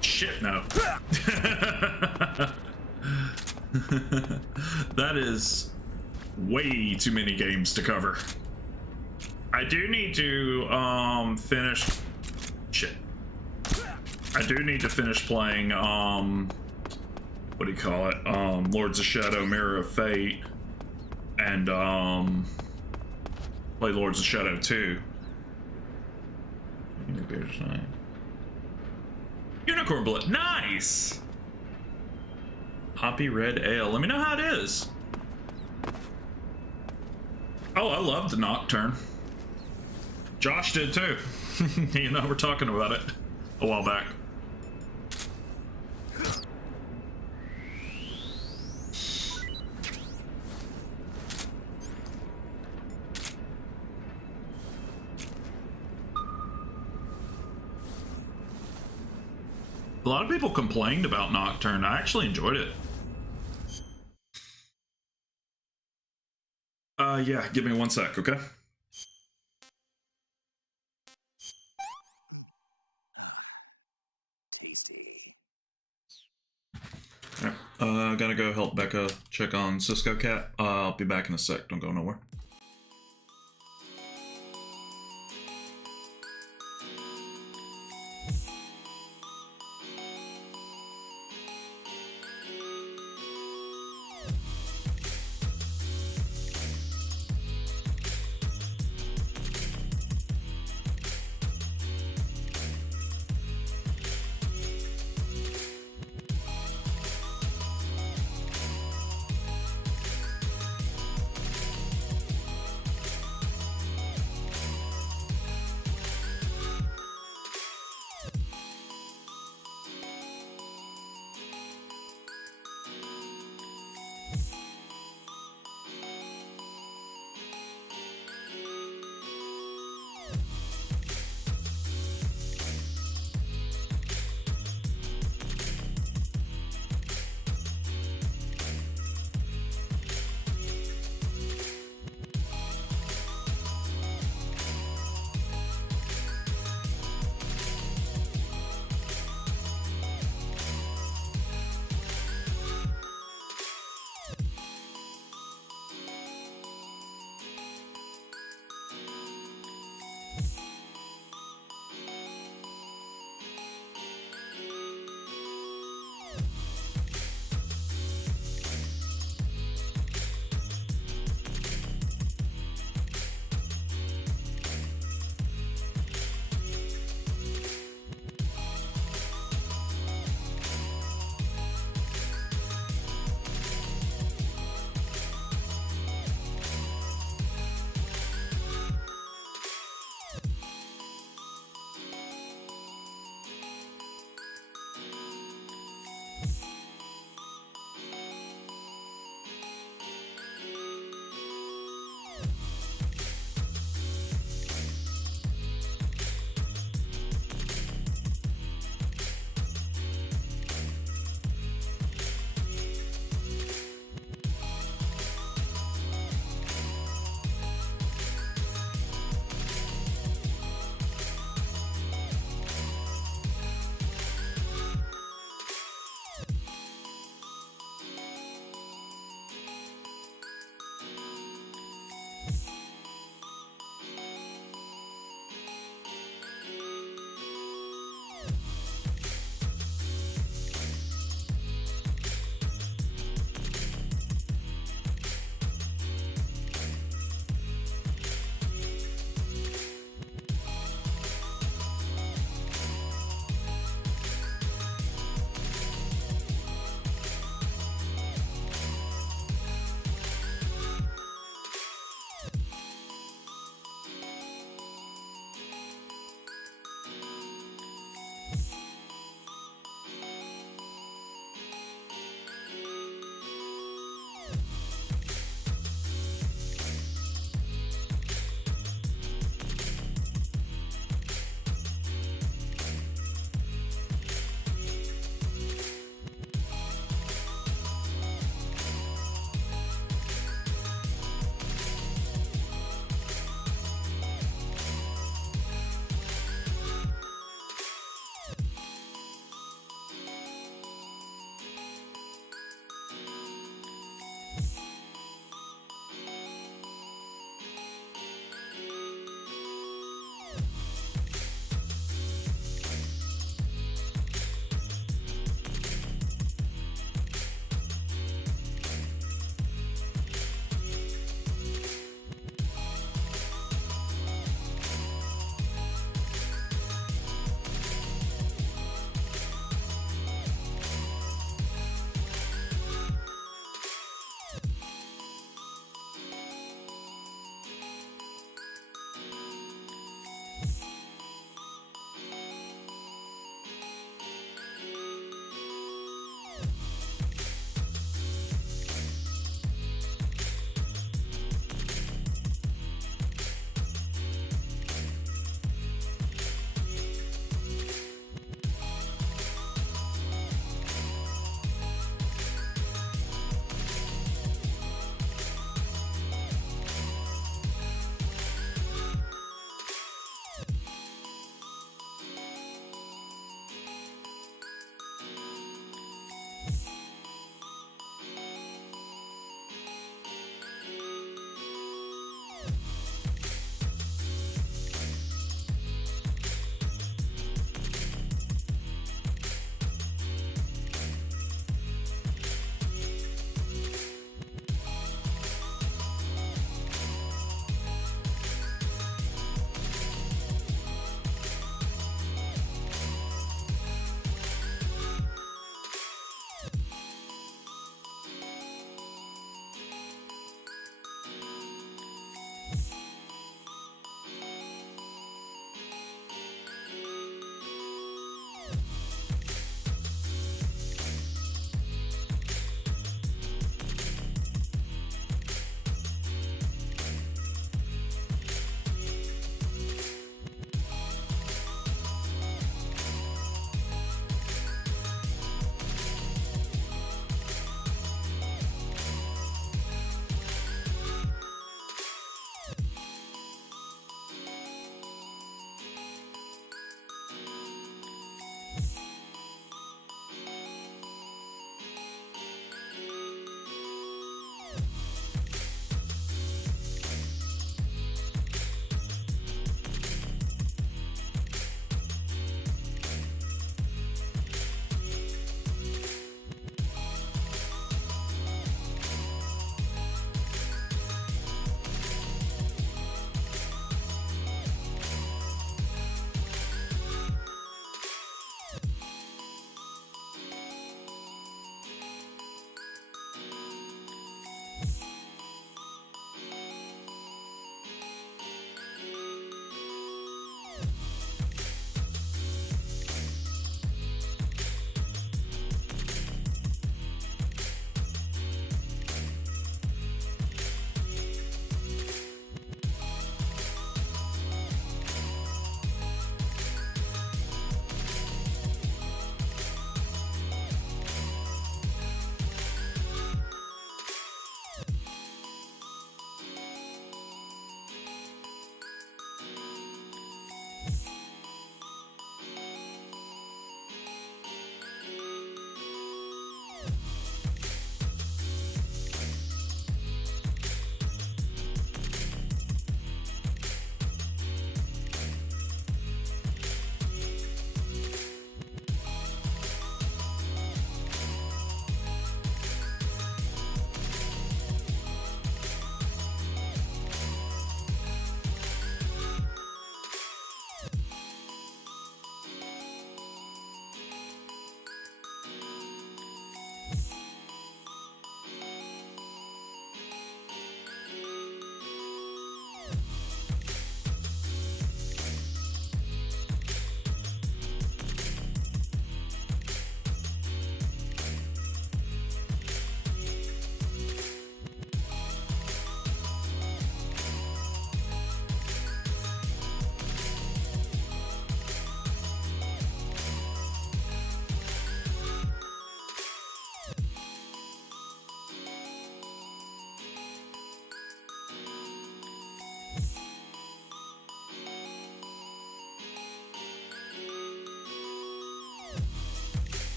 Shit, no. That is way too many games to cover. I do need to finish. Shit. I do need to finish playing what do you call it? Lords of Shadow, Mirror of Fate, and play Lords of Shadow 2. Unicorn Blood, nice! Hoppy Red Ale, let me know how it is. Oh, I loved the Nocturne. Josh did too. He and I were talking about it a while back. A lot of people complained about Nocturne. I actually enjoyed it. Yeah, give me 1 sec, okay? Alright, gotta go help Becca check on Cisco Cat. I'll be back in a sec, don't go nowhere.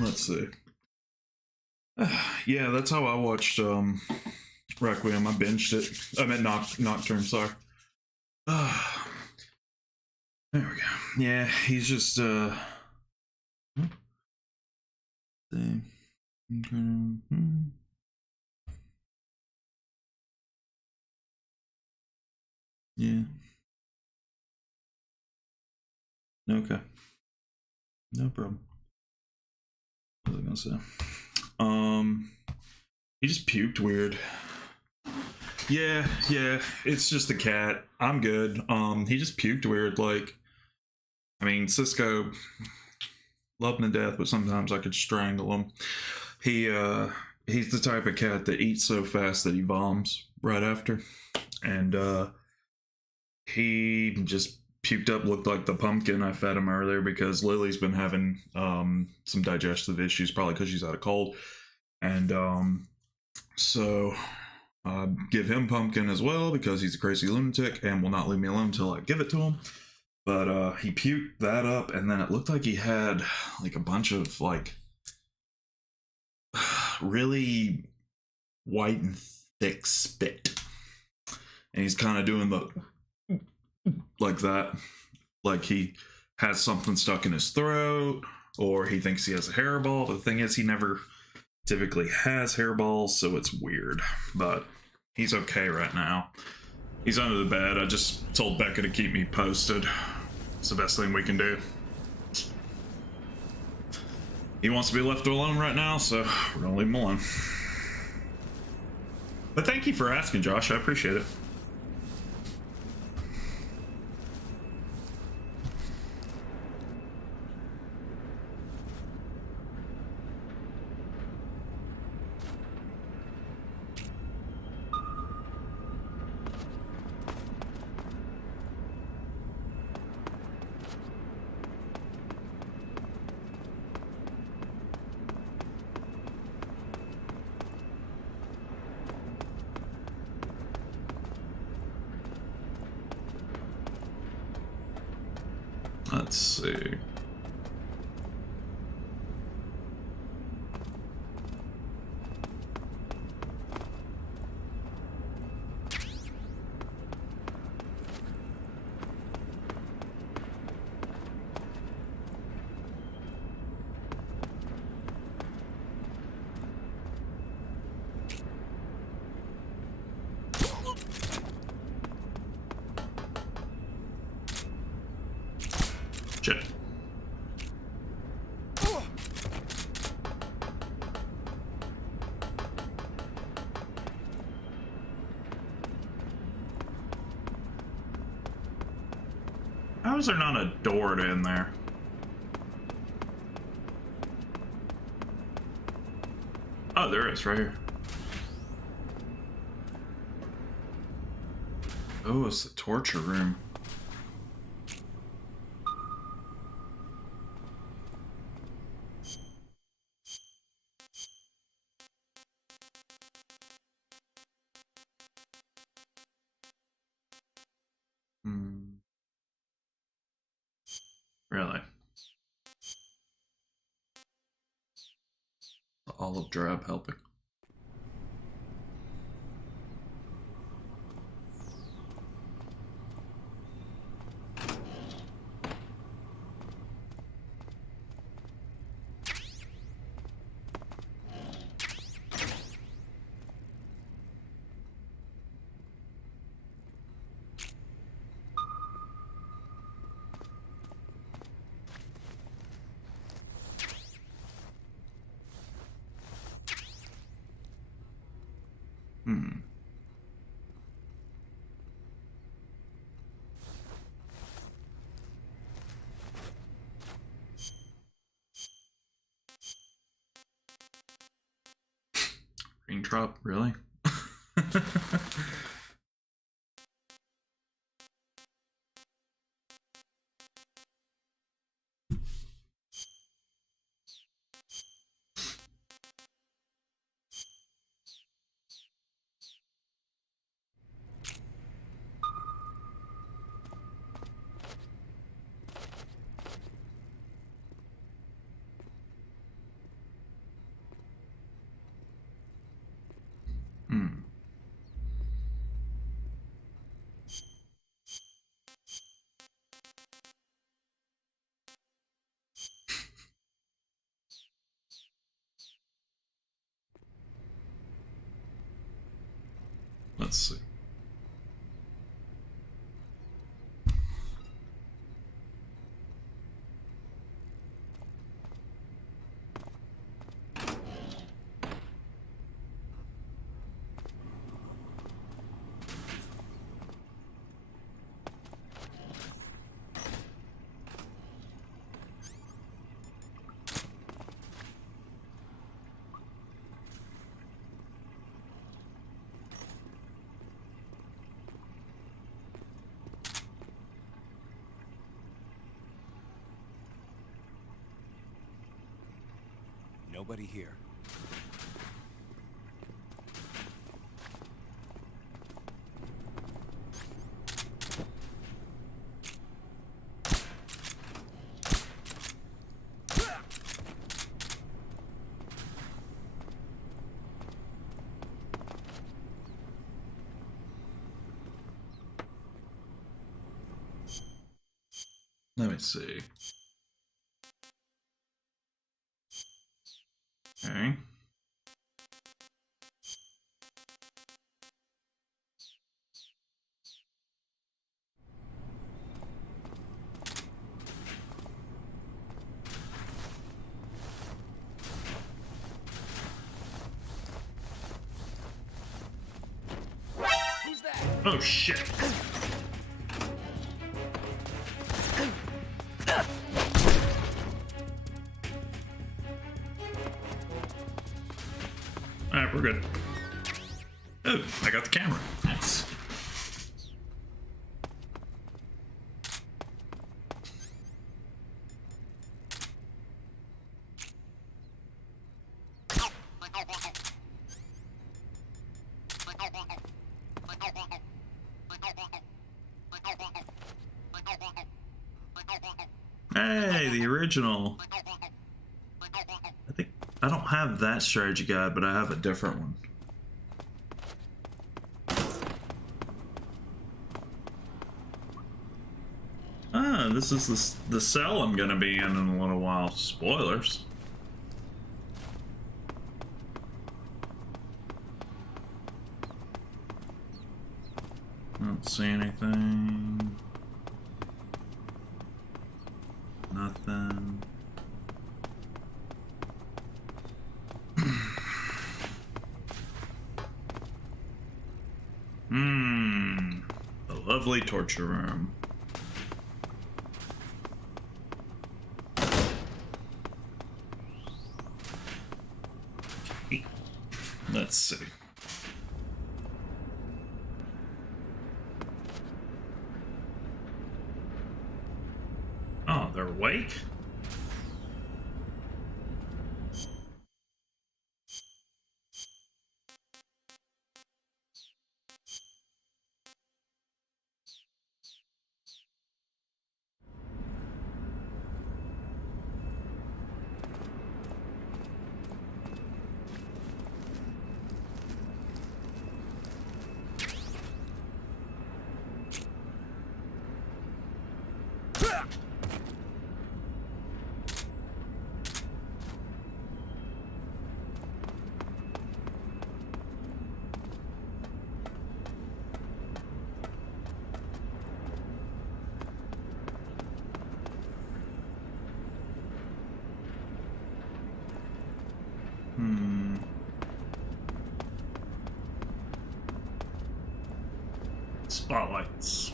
let's see. Yeah, that's how I watched Requiem. I binged it. I meant Nocturne, sorry. There we go. Yeah, he's just yeah. Okay. No problem. What was I gonna say? He just puked weird. Yeah, it's just a cat. I'm good. He just puked weird. Like, I mean, Cisco, love him to death, but sometimes I could strangle him. He's the type of cat that eats so fast that he vomits right after, and he just puked up, looked like the pumpkin I fed him earlier, because Lily's been having some digestive issues, probably because she's had a cold, and so give him pumpkin as well because he's a crazy lunatic and will not leave me alone until I give it to him. But he puked that up, and then it looked like he had like a bunch of like really white and thick spit, and he's kind of doing the like that, like he has something stuck in his throat, or he thinks he has a hairball. But the thing is, he never typically has hairballs, so it's weird. But he's okay right now. He's under the bed. I just told Becca to keep me posted. It's the best thing we can do. He wants to be left alone right now, so we're gonna leave him alone. But thank you for asking, Josh. I appreciate it. Let's see. Shit. How is there not a door to in there? Oh, there is, right here. Oh, it's the torture room. Really? The olive drab helping. Raindrop, really? Let's see. Nobody here. Let me see. Okay. Who's that? Oh shit. Alright, we're good. Oh, I got the camera. Nice. Hey, the original. I think I don't have that strategy guide, but I have a different one. Ah, this is the cell I'm gonna be in a little while. Spoilers. Don't see anything. Nothing. The lovely torture room. Let's see. Oh, they're awake? Spotlights.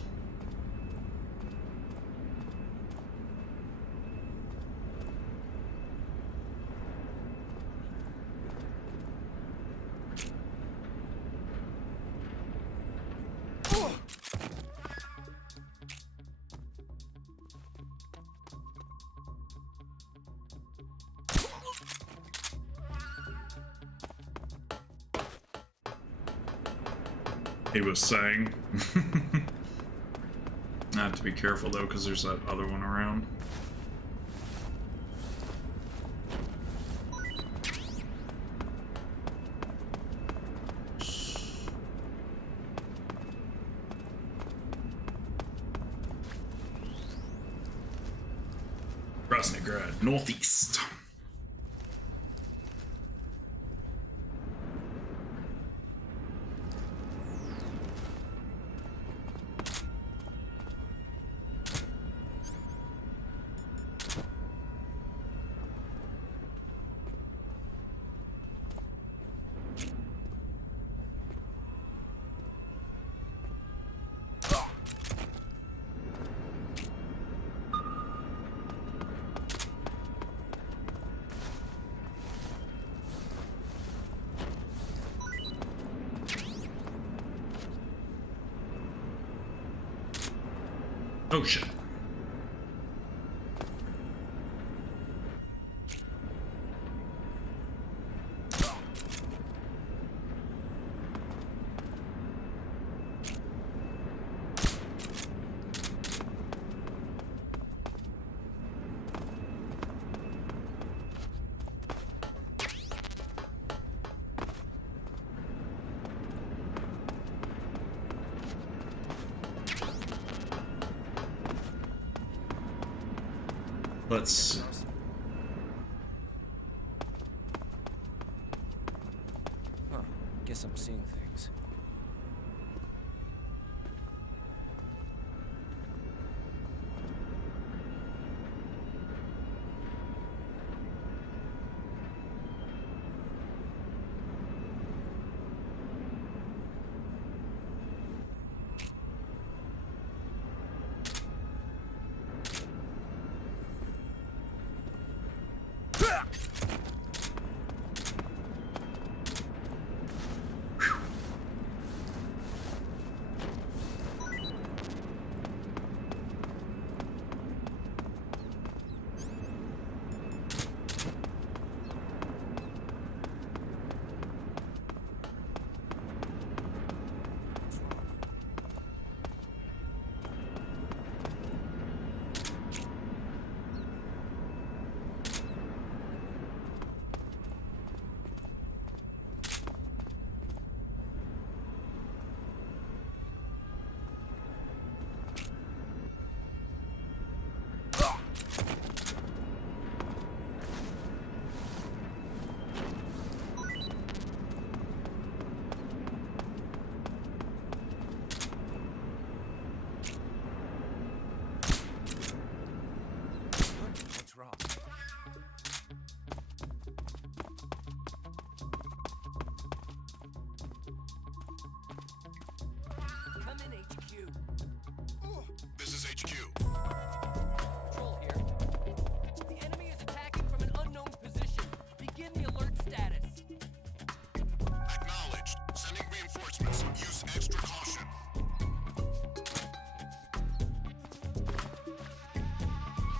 He was saying. I have to be careful though, because there's that other one around. Krasnodrad, northeast. Oh shit. Let's... Huh. Guess I'm seeing things. What's wrong? Come in, HQ. This is HQ. Patrol here. The enemy is attacking from an unknown position. Begin the alert status. Acknowledged. Sending reinforcements. Use extra caution.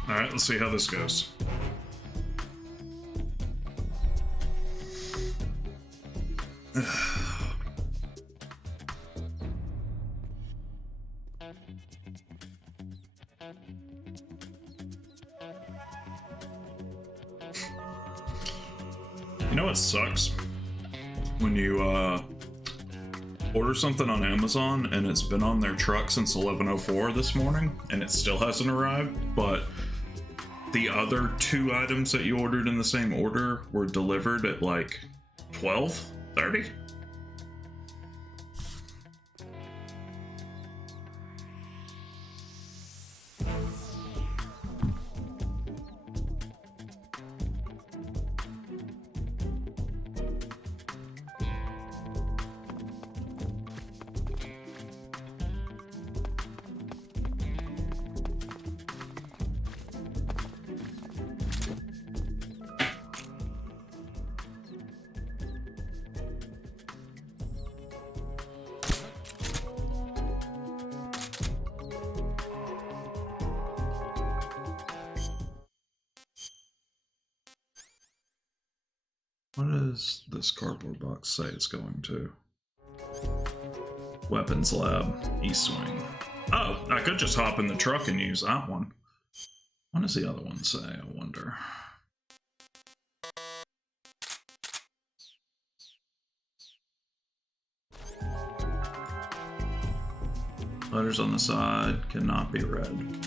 Alright, let's see how this goes. You know what sucks? When you order something on Amazon and it's been on their truck since 11:04 this morning and it still hasn't arrived, but the other two items that you ordered in the same order were delivered at like 12:30. What does this cardboard box say it's going to? Weapons Lab, East Wing. Oh, I could just hop in the truck and use that one. What does the other one say, I wonder? Letters on the side cannot be read.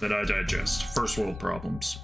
That I digest. First world problems.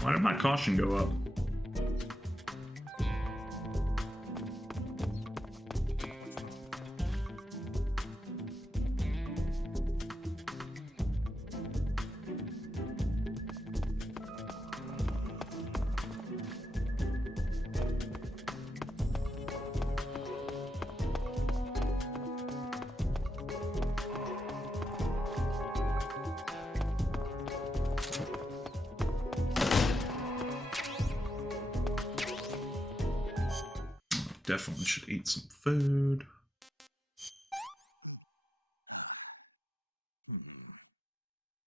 Why did my caution go up? Definitely should eat some food.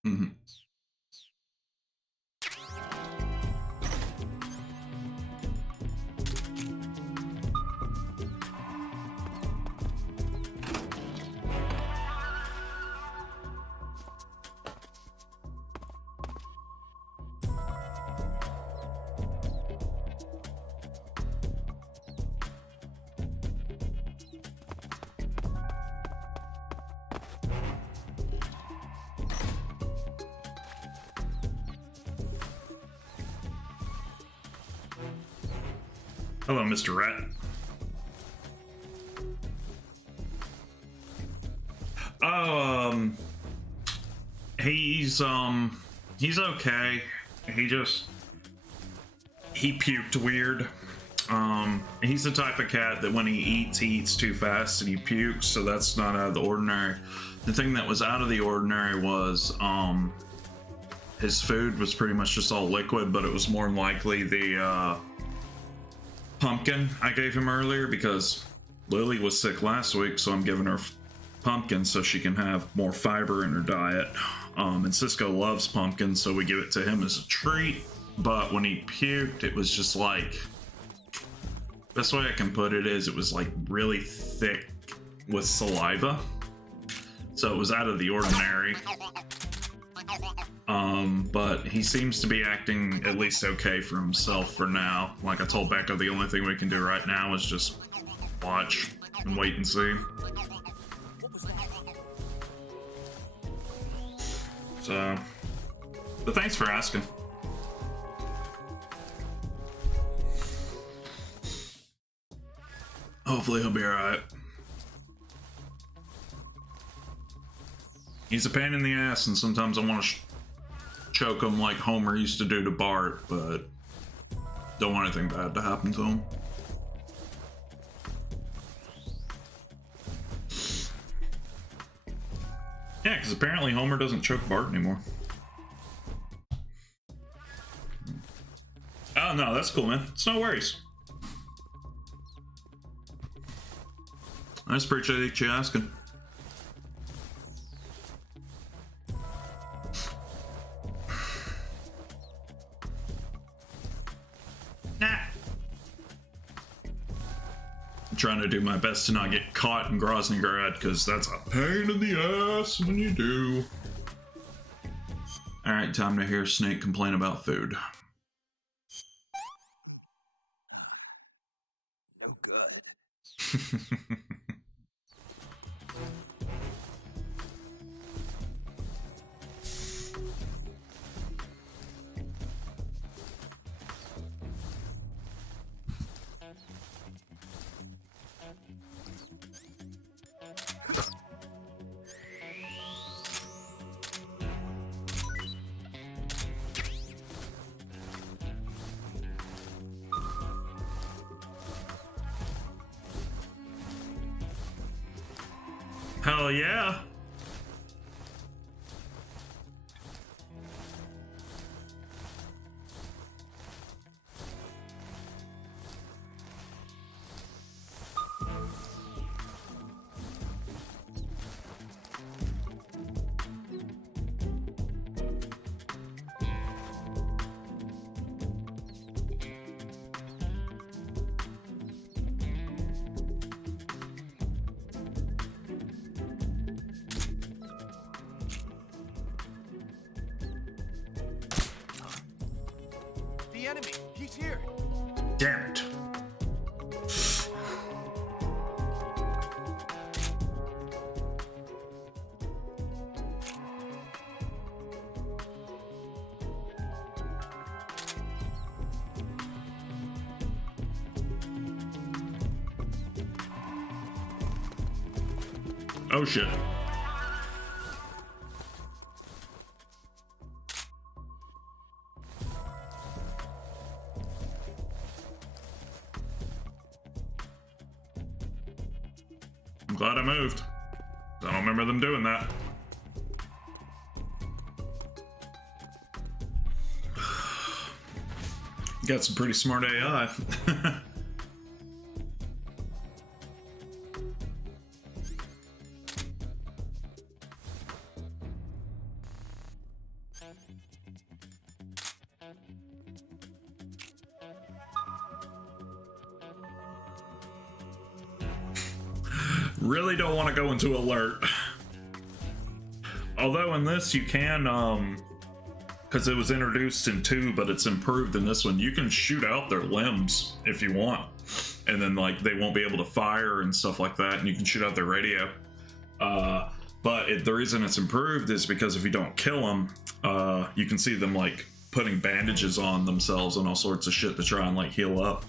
Mm-hmm. Hello, Mr. Rat. He's okay. He puked weird. He's the type of cat that when he eats too fast and he pukes, so that's not out of the ordinary. The thing that was out of the ordinary was, his food was pretty much just all liquid, but it was more than likely the, pumpkin I gave him earlier, because Lily was sick last week, so I'm giving her pumpkin so she can have more fiber in her diet. And Cisco loves pumpkin, so we give it to him as a treat. But when he puked, it was just like, best way I can put it is, it was like really thick with saliva, so it was out of the ordinary. But he seems to be acting at least okay for himself for now. Like I told Becca, the only thing we can do right now is just watch and wait and see. So, but thanks for asking. Hopefully he'll be alright. He's a pain in the ass, and sometimes I want to choke him like Homer used to do to Bart, but don't want anything bad to happen to him. Yeah, because apparently Homer doesn't choke Bart anymore. Oh, no, that's cool, man. It's no worries. I just appreciate you asking. I'm trying to do my best to not get caught in Groznygrad, because that's a pain in the ass when you do. Alright, time to hear Snake complain about food. No good. Hell yeah. He's here. Damn it. Oh shit. I'm glad I moved. I don't remember them doing that. Got some pretty smart AI. Really don't want to go into alert. Although in this you can, because it was introduced in 2, but it's improved in this one, you can shoot out their limbs if you want. And then like they won't be able to fire and stuff like that, and you can shoot out their radio. But the reason it's improved is because if you don't kill them, you can see them like putting bandages on themselves and all sorts of shit to try and like heal up.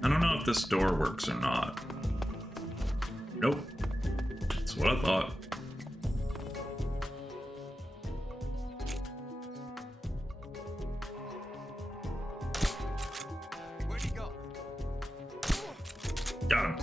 I don't know if this door works or not. Nope. That's what I thought. Where'd he go? Got him.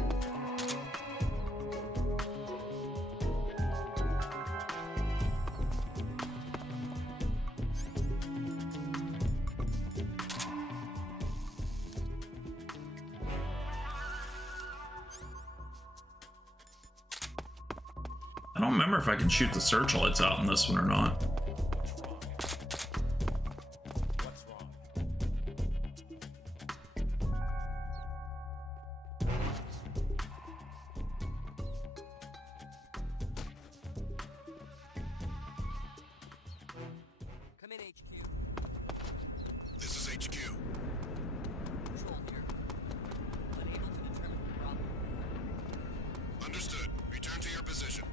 I don't remember if I can shoot the searchlights out in this one or not. What's wrong? Come in, HQ. This is HQ. Control here. Unable to determine the problem. Understood. Return to your position.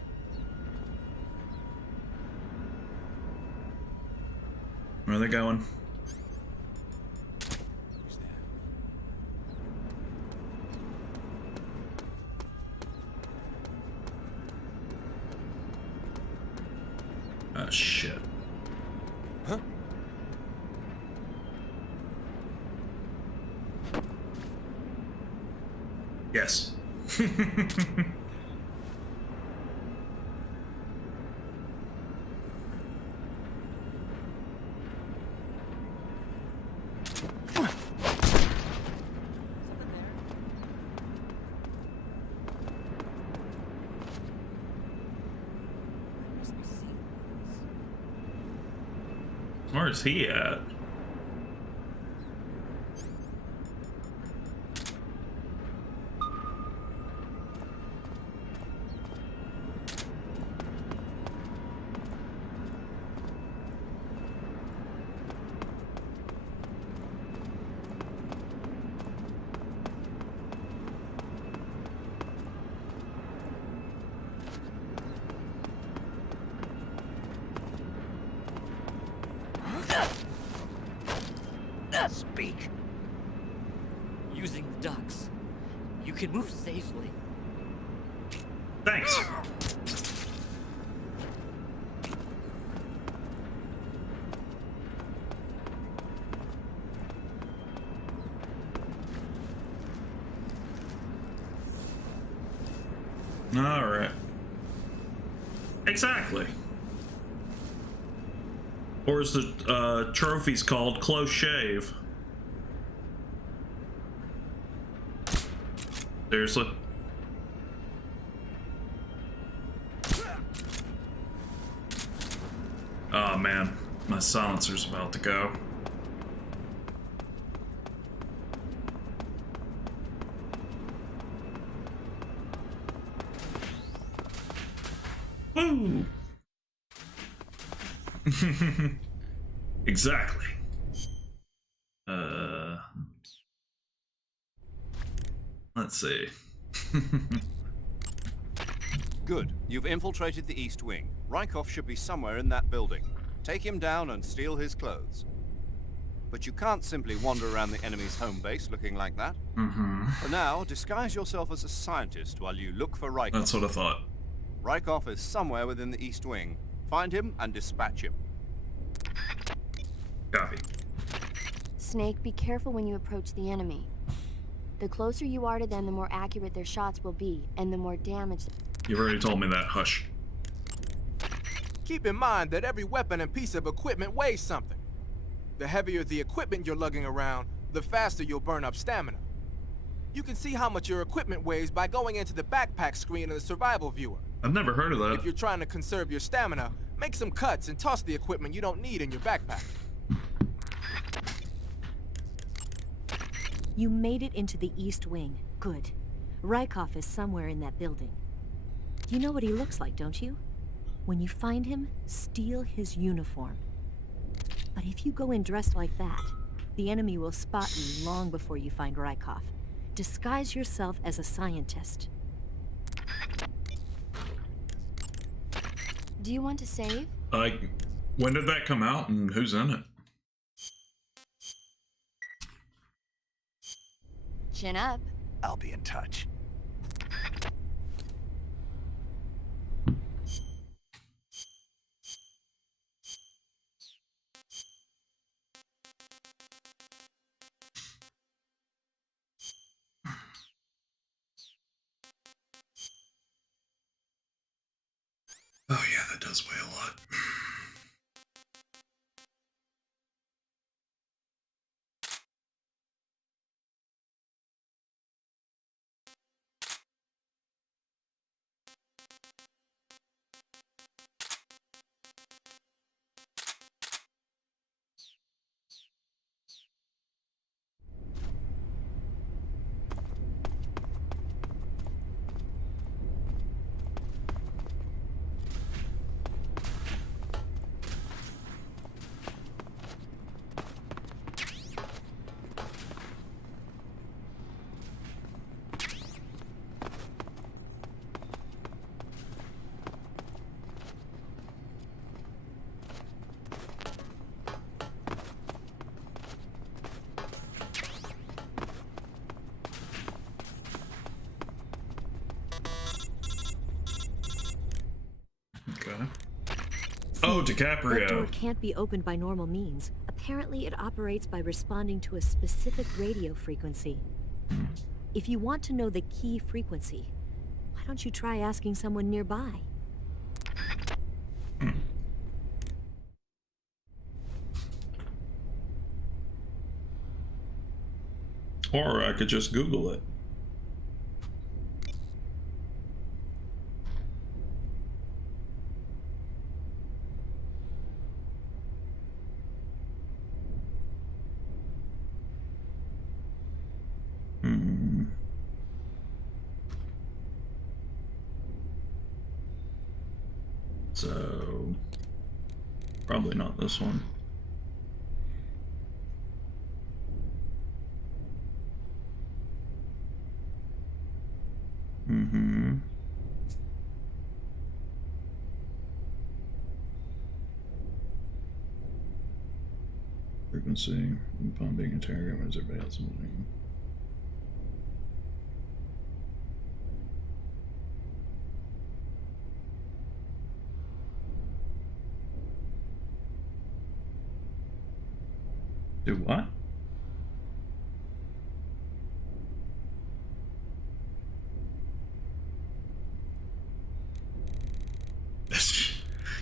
Where are they going? Who's that? Ah, shit. Huh? Yes. Something there? Must be seeing things. Where is he at? Speak. Using the ducts, you can move safely. Thanks. All right. Exactly. Or as the trophy's called, close shave. Seriously? Oh man, my silencer's about to go. Exactly. Let's see. Good. You've infiltrated the East Wing. Rykov should be somewhere in that building. Take him down and steal his clothes. But you can't simply wander around the enemy's home base looking like that. For now, disguise yourself as a scientist while you look for Rykov. That's what I thought. Rykov is somewhere within the East Wing. Find him and dispatch him. Copy. Snake, be careful when you approach the enemy. The closer you are to them, the more accurate their shots will be, and the more damage... You've already told me that. Hush. Keep in mind that every weapon and piece of equipment weighs something. The heavier the equipment you're lugging around, the faster you'll burn up stamina. You can see how much your equipment weighs by going into the backpack screen in the survival viewer. I've never heard of that. If you're trying to conserve your stamina, make some cuts and toss the equipment you don't need in your backpack. You made it into the East Wing. Good. Rykov is somewhere in that building. You know what he looks like, don't you? When you find him, steal his uniform. But if you go in dressed like that, the enemy will spot you long before you find Rykov. Disguise yourself as a scientist. Do you want to save? When did that come out and who's in it? Chin up. I'll be in touch. Oh yeah, that does weigh a lot. Okay. Oh, That door DiCaprio. can't be opened by normal means. Apparently, it operates by responding to a specific radio frequency. If you want to know the key frequency, why don't you try asking someone nearby? Or I could just Google it. So, probably not this one. Frequency, upon being interrogated, when is everybody else moving? Do what?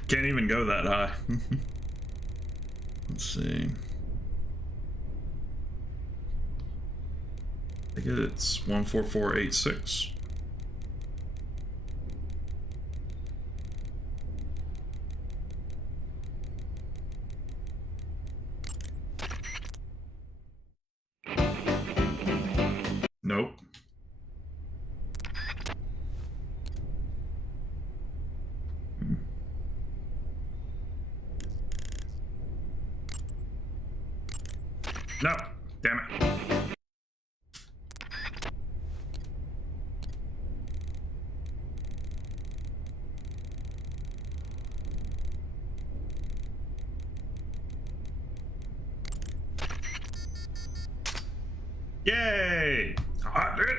Can't even go that high. Let's see. I think it's 14486. Nope. No, damn it. Yay! I did it!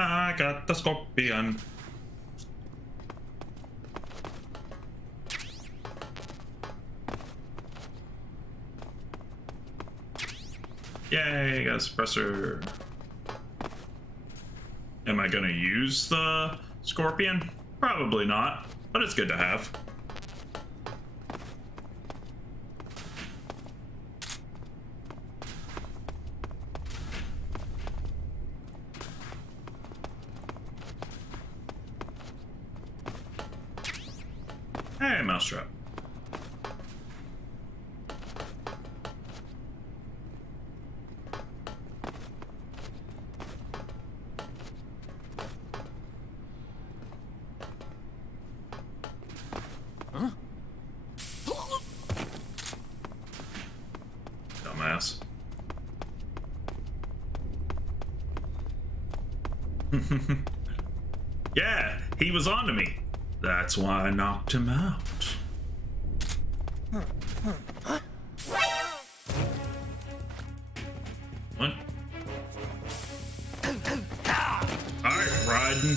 I got the scorpion. Yay, got a suppressor. Am I gonna use the scorpion? Probably not, but it's good to have. Hey, mousetrap. Huh? Dumbass. Yeah, he was onto me. That's why I knocked him out. What? Alright, riding.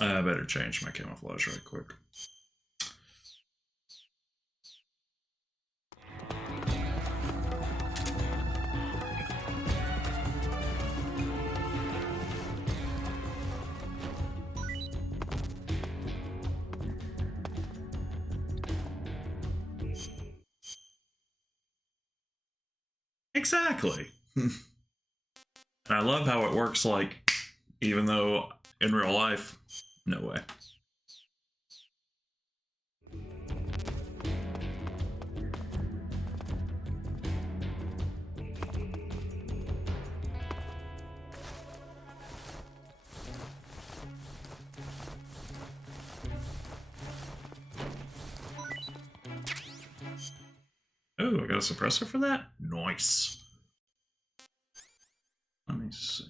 I better change my camouflage right quick. Exactly. And I love how it works, like, even though in real life, no way. Oh, I got a suppressor for that? Nice. Let me see.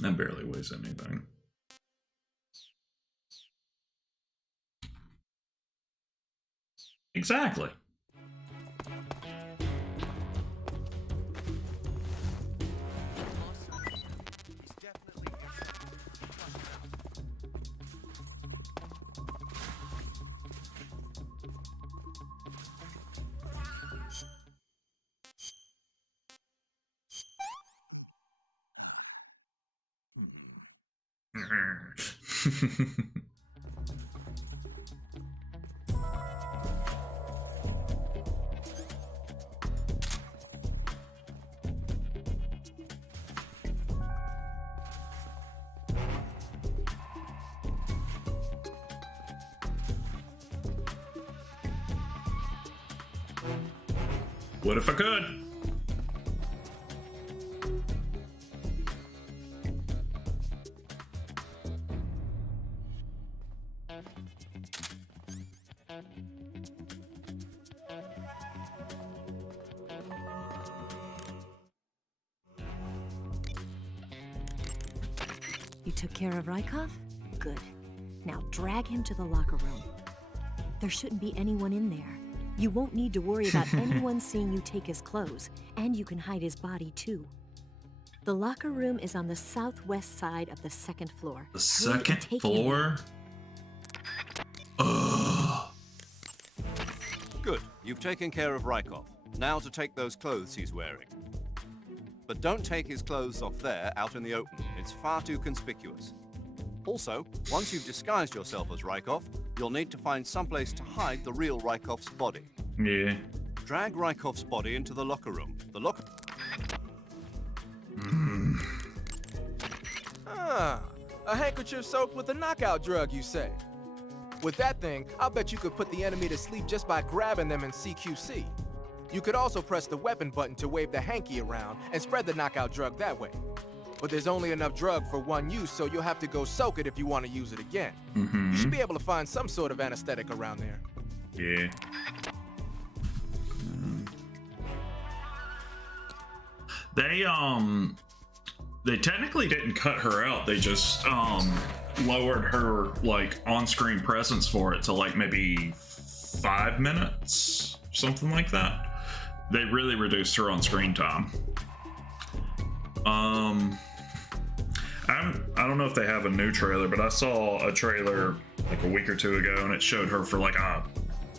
That barely weighs anything. Exactly. What if I could? You took care of Rykov? Good. Now drag him to the locker room. There shouldn't be anyone in there. You won't need to worry about anyone seeing you take his clothes, and you can hide his body too. The locker room is on the southwest side of the second floor. The Hurry and second take him floor? Ugh. Good. You've taken care of Rykov. Now to take those clothes he's wearing. But don't take his clothes off there, out in the open. It's far too conspicuous. Also, once you've disguised yourself as Rykov, you'll need to find someplace to hide the real Rykov's body. Yeah. Drag Rykov's body into the locker room. The locker... Ah, a handkerchief soaked with a knockout drug, you say? With that thing, I'll bet you could put the enemy to sleep just by grabbing them in CQC. You could also press the weapon button to wave the hanky around and spread the knockout drug that way. But there's only enough drug for one use, so you'll have to go soak it if you want to use it again. You should be able to find some sort of anesthetic around there. Yeah. They technically didn't cut her out. They just lowered her like on-screen presence for it to like maybe 5 minutes, something like that. They really reduced her on-screen time. I don't know if they have a new trailer, but I saw a trailer like a week or two ago, and it showed her for like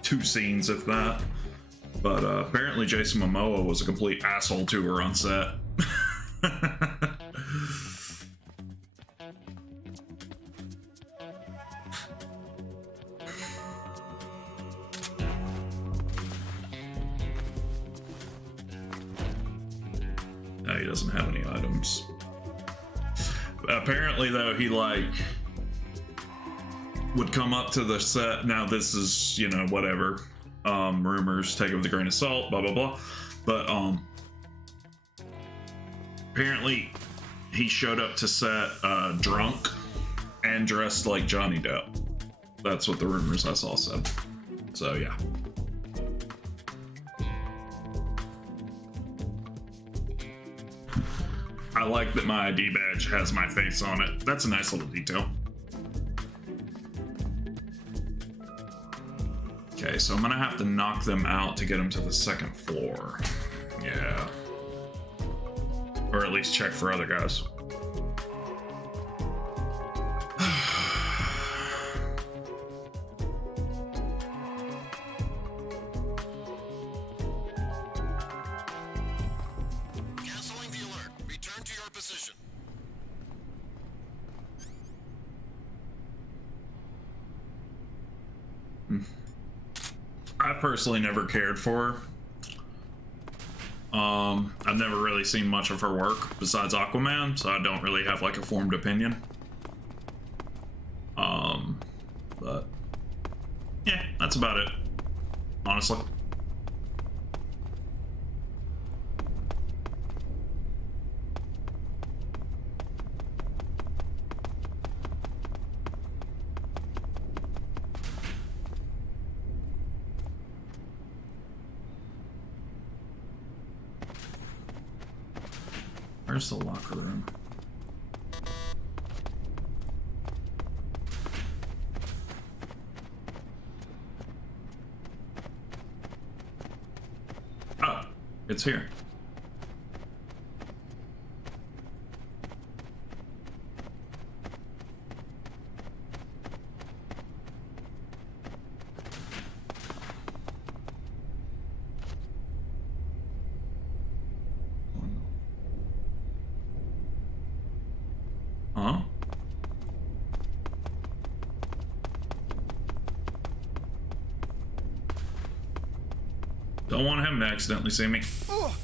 2 scenes, if that. But apparently Jason Momoa was a complete asshole to her on set. No, he doesn't have any items. Apparently, though, he like would come up to the set. Now, this is, you know, whatever. Rumors, take it with a grain of salt, blah blah blah. But apparently he showed up to set drunk and dressed like Johnny Depp. That's what the rumors I saw said. So yeah. I like that my ID badge has my face on it. That's a nice little detail. Okay, so I'm gonna have to knock them out to get them to the second floor. Yeah. Or at least check for other guys. Canceling the alert. Return to your position. I personally never cared for her. I've never really seen much of her work besides Aquaman, so I don't really have like a formed opinion. But yeah, that's about it, honestly. Where's the locker room? Oh, it's here. Huh? Don't want him to accidentally see me. Oh.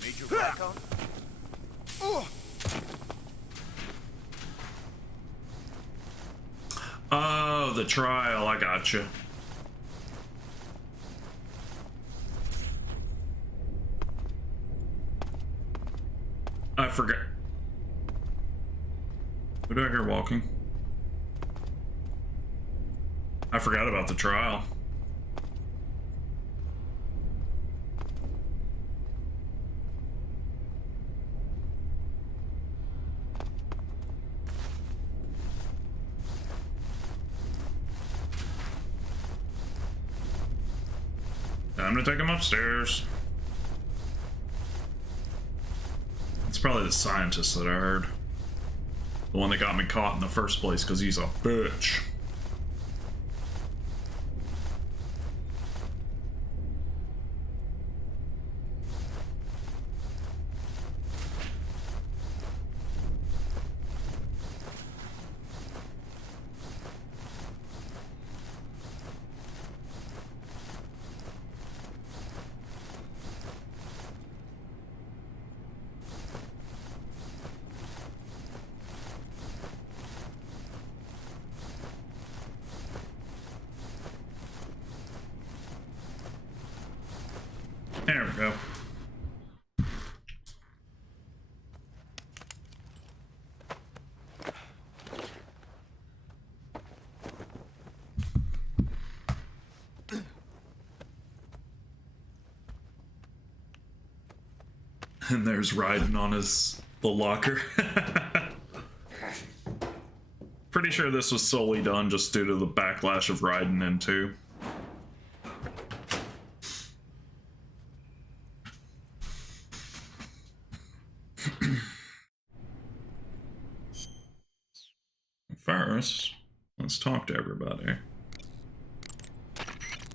Major Rykov? the trial. I gotcha. I forgot. Who do I hear walking? I forgot about the trial. Time to take him upstairs. It's probably the scientist that I heard. The one that got me caught in the first place because he's a bitch. There we go. And there's Raiden on the locker. Pretty sure this was solely done just due to the backlash of Raiden in 2. First, let's talk to everybody.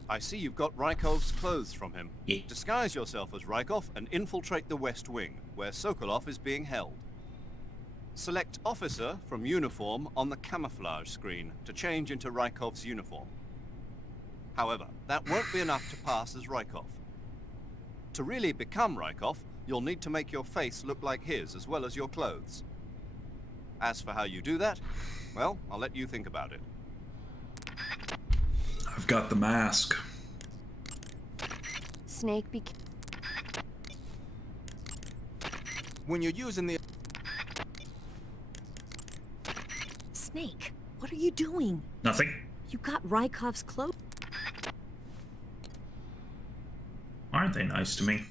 I see you've got Rykov's clothes from him. Yeah. Disguise yourself as Rykov and infiltrate the West Wing, where Sokolov is being held. Select Officer from Uniform on the camouflage screen to change into Rykov's uniform. However, that won't be enough to pass as Rykov. To really become Rykov, you'll need to make your face look like his as well as your clothes. As for how you do that, well, I'll let you think about it. I've got the mask. Snake When you're using the... Snake, what are you doing? Nothing. You got Rykov's clothes. Aren't they nice to me?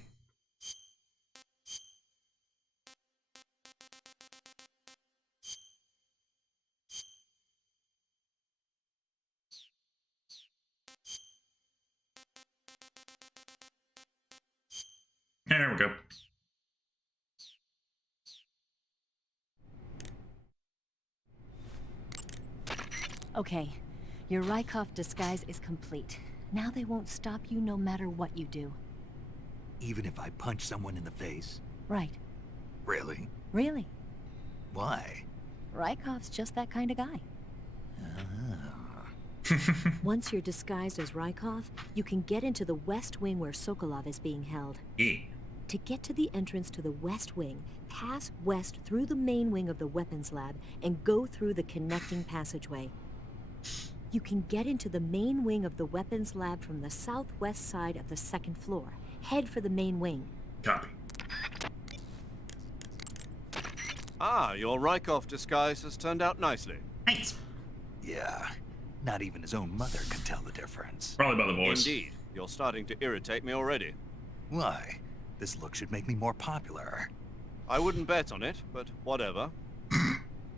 There we go. Okay, your Rykov disguise is complete. Now they won't stop you no matter what you do. Even if I punch someone in the face? Right. Really? Really. Why? Rykov's just that kind of guy. Once you're disguised as Rykov, you can get into the West Wing where Sokolov is being held. Yeah. To get to the entrance to the West Wing, pass west through the main wing of the weapons lab and go through the connecting passageway. You can get into the main wing of the weapons lab from the southwest side of the second floor. Head for the main wing. Copy. Ah, your Rykov disguise has turned out nicely. Thanks. Yeah. Not even his own mother can tell the difference. Probably by the voice. Indeed. You're starting to irritate me already. Why? This look should make me more popular. I wouldn't bet on it, but whatever.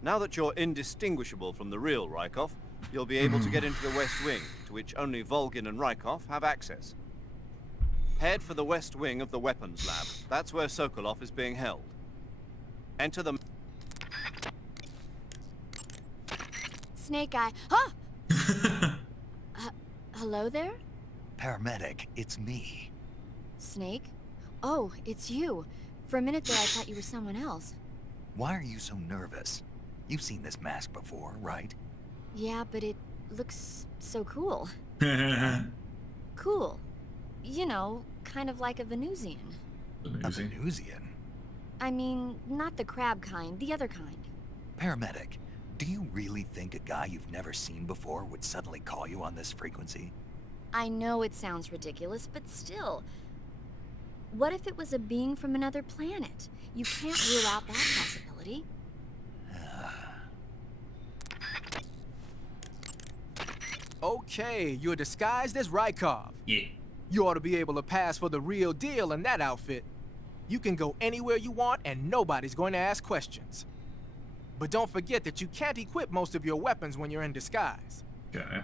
Now that you're indistinguishable from the real Rykov, you'll be able to get into the West Wing, to which only Volgin and Rykov have access. Head for the West Wing of the weapons lab. That's where Sokolov is being held. Enter the... Snake Eye. Huh? Hello there? Paramedic, it's me. Snake? Oh, it's you. For a minute there, I thought you were someone else. Why are you so nervous? You've seen this mask before, right? Yeah, but it looks so cool. Cool. You know, kind of like a Venusian. A Venusian? I mean, not the crab kind, the other kind. Paramedic, Do you really think a guy you've never seen before would suddenly call you on this frequency? I know it sounds ridiculous, but still. What if it was a being from another planet? You can't rule out that possibility. Okay, you're disguised as Rykov. Yeah. You ought to be able to pass for the real deal in that outfit. You can go anywhere you want and nobody's going to ask questions. But don't forget that you can't equip most of your weapons when you're in disguise. Okay.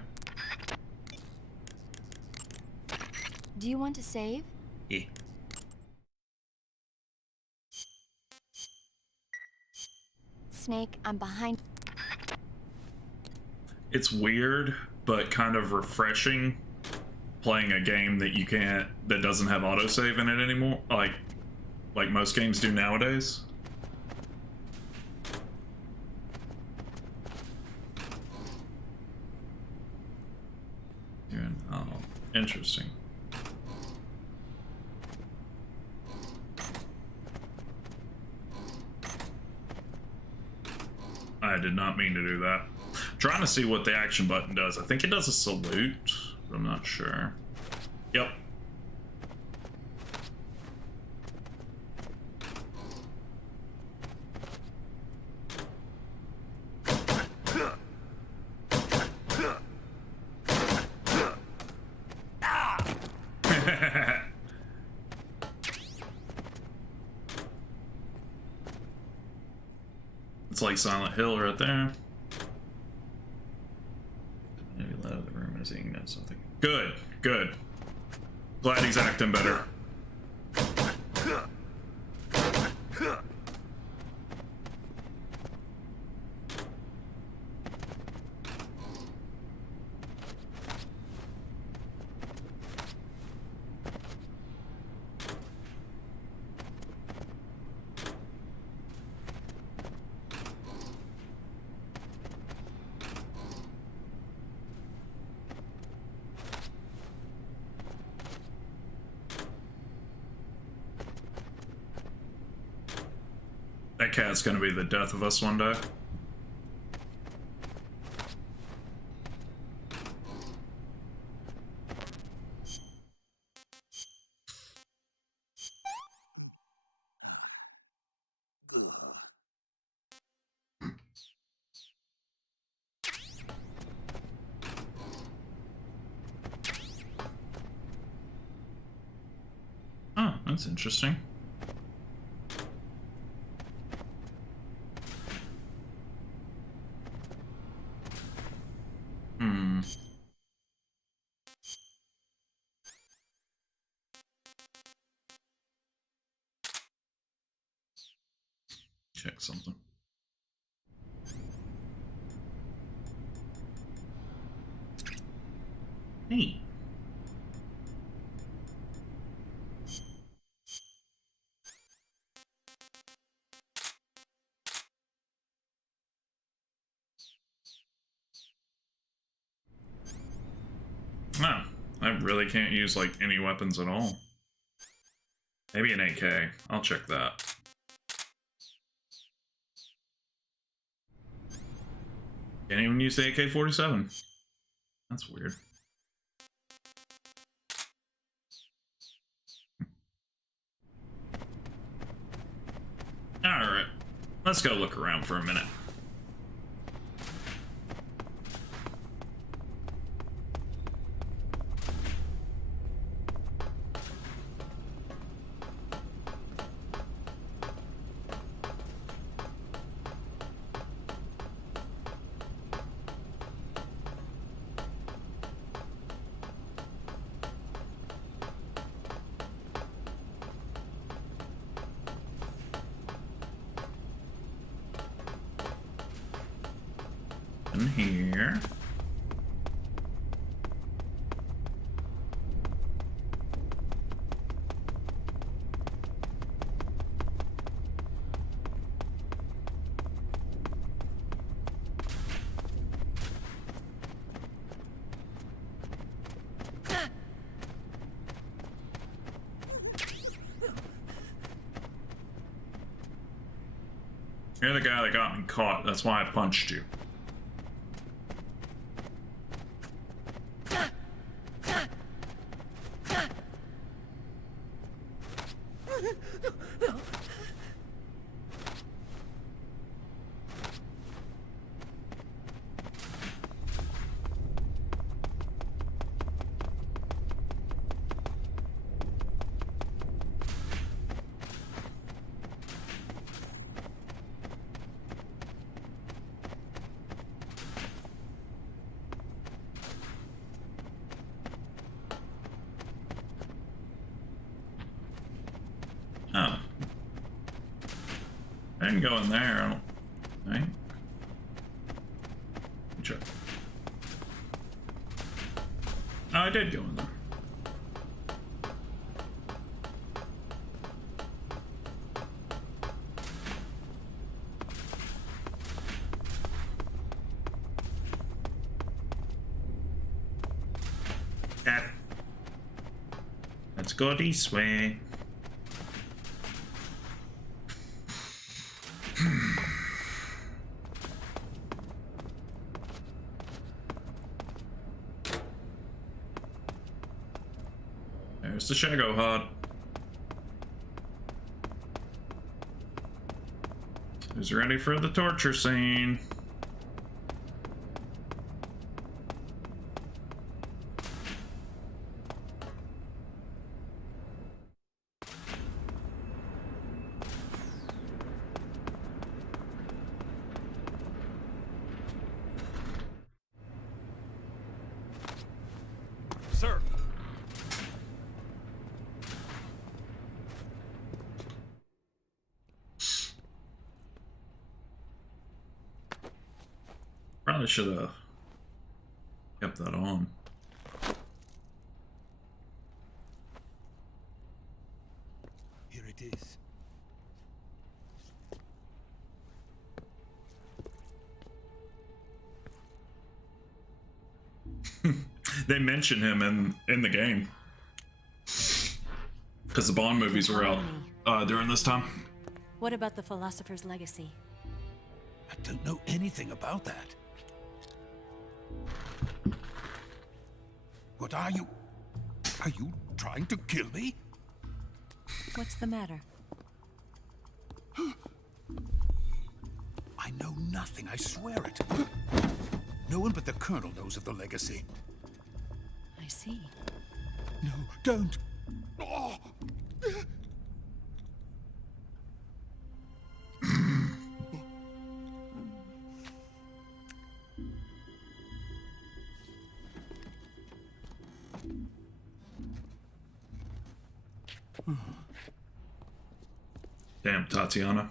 Do you want to save? Yeah. Snake, I'm behind. It's weird, but kind of refreshing playing a game that that doesn't have autosave in it anymore, like most games do nowadays. Oh, interesting. I did not mean to do that. Trying to see what the action button does. I think it does a salute, but I'm not sure. Yep. It's like Silent Hill right there. Maybe let out of the room as he knows something. Good, good. Glad he's acting better. That cat's gonna be the death of us one day. Oh, that's interesting. Check something. Hey. No, I really can't use like any weapons at all. Maybe an AK. I'll check that. Can't even use the AK-47. That's weird. Alright, let's go look around for a minute. In here. You're the guy that got me caught. That's why I punched you. didn't go in there, I don't think. Check. Oh, I did go in there. Yeah. Let's go this way. There's the Shago Hut. Who's ready for the torture scene? Sir. Probably should have kept that on. Here it is. They mention him in the game because the Bond movies were out during this time. What about the philosopher's legacy? I don't know anything about that. What are you? Are you trying to kill me? What's the matter? I know nothing, I swear it. No one but the Colonel knows of the legacy. I see. No, don't. Oh. Damn, Tatiana.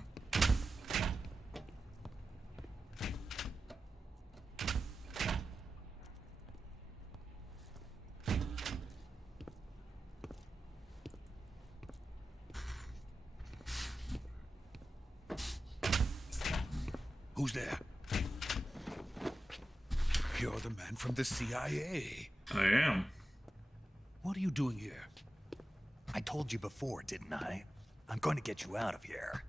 Who's there? You're the man from the CIA. I am. What are you doing here? I told you before, didn't I? I'm going to get you out of here.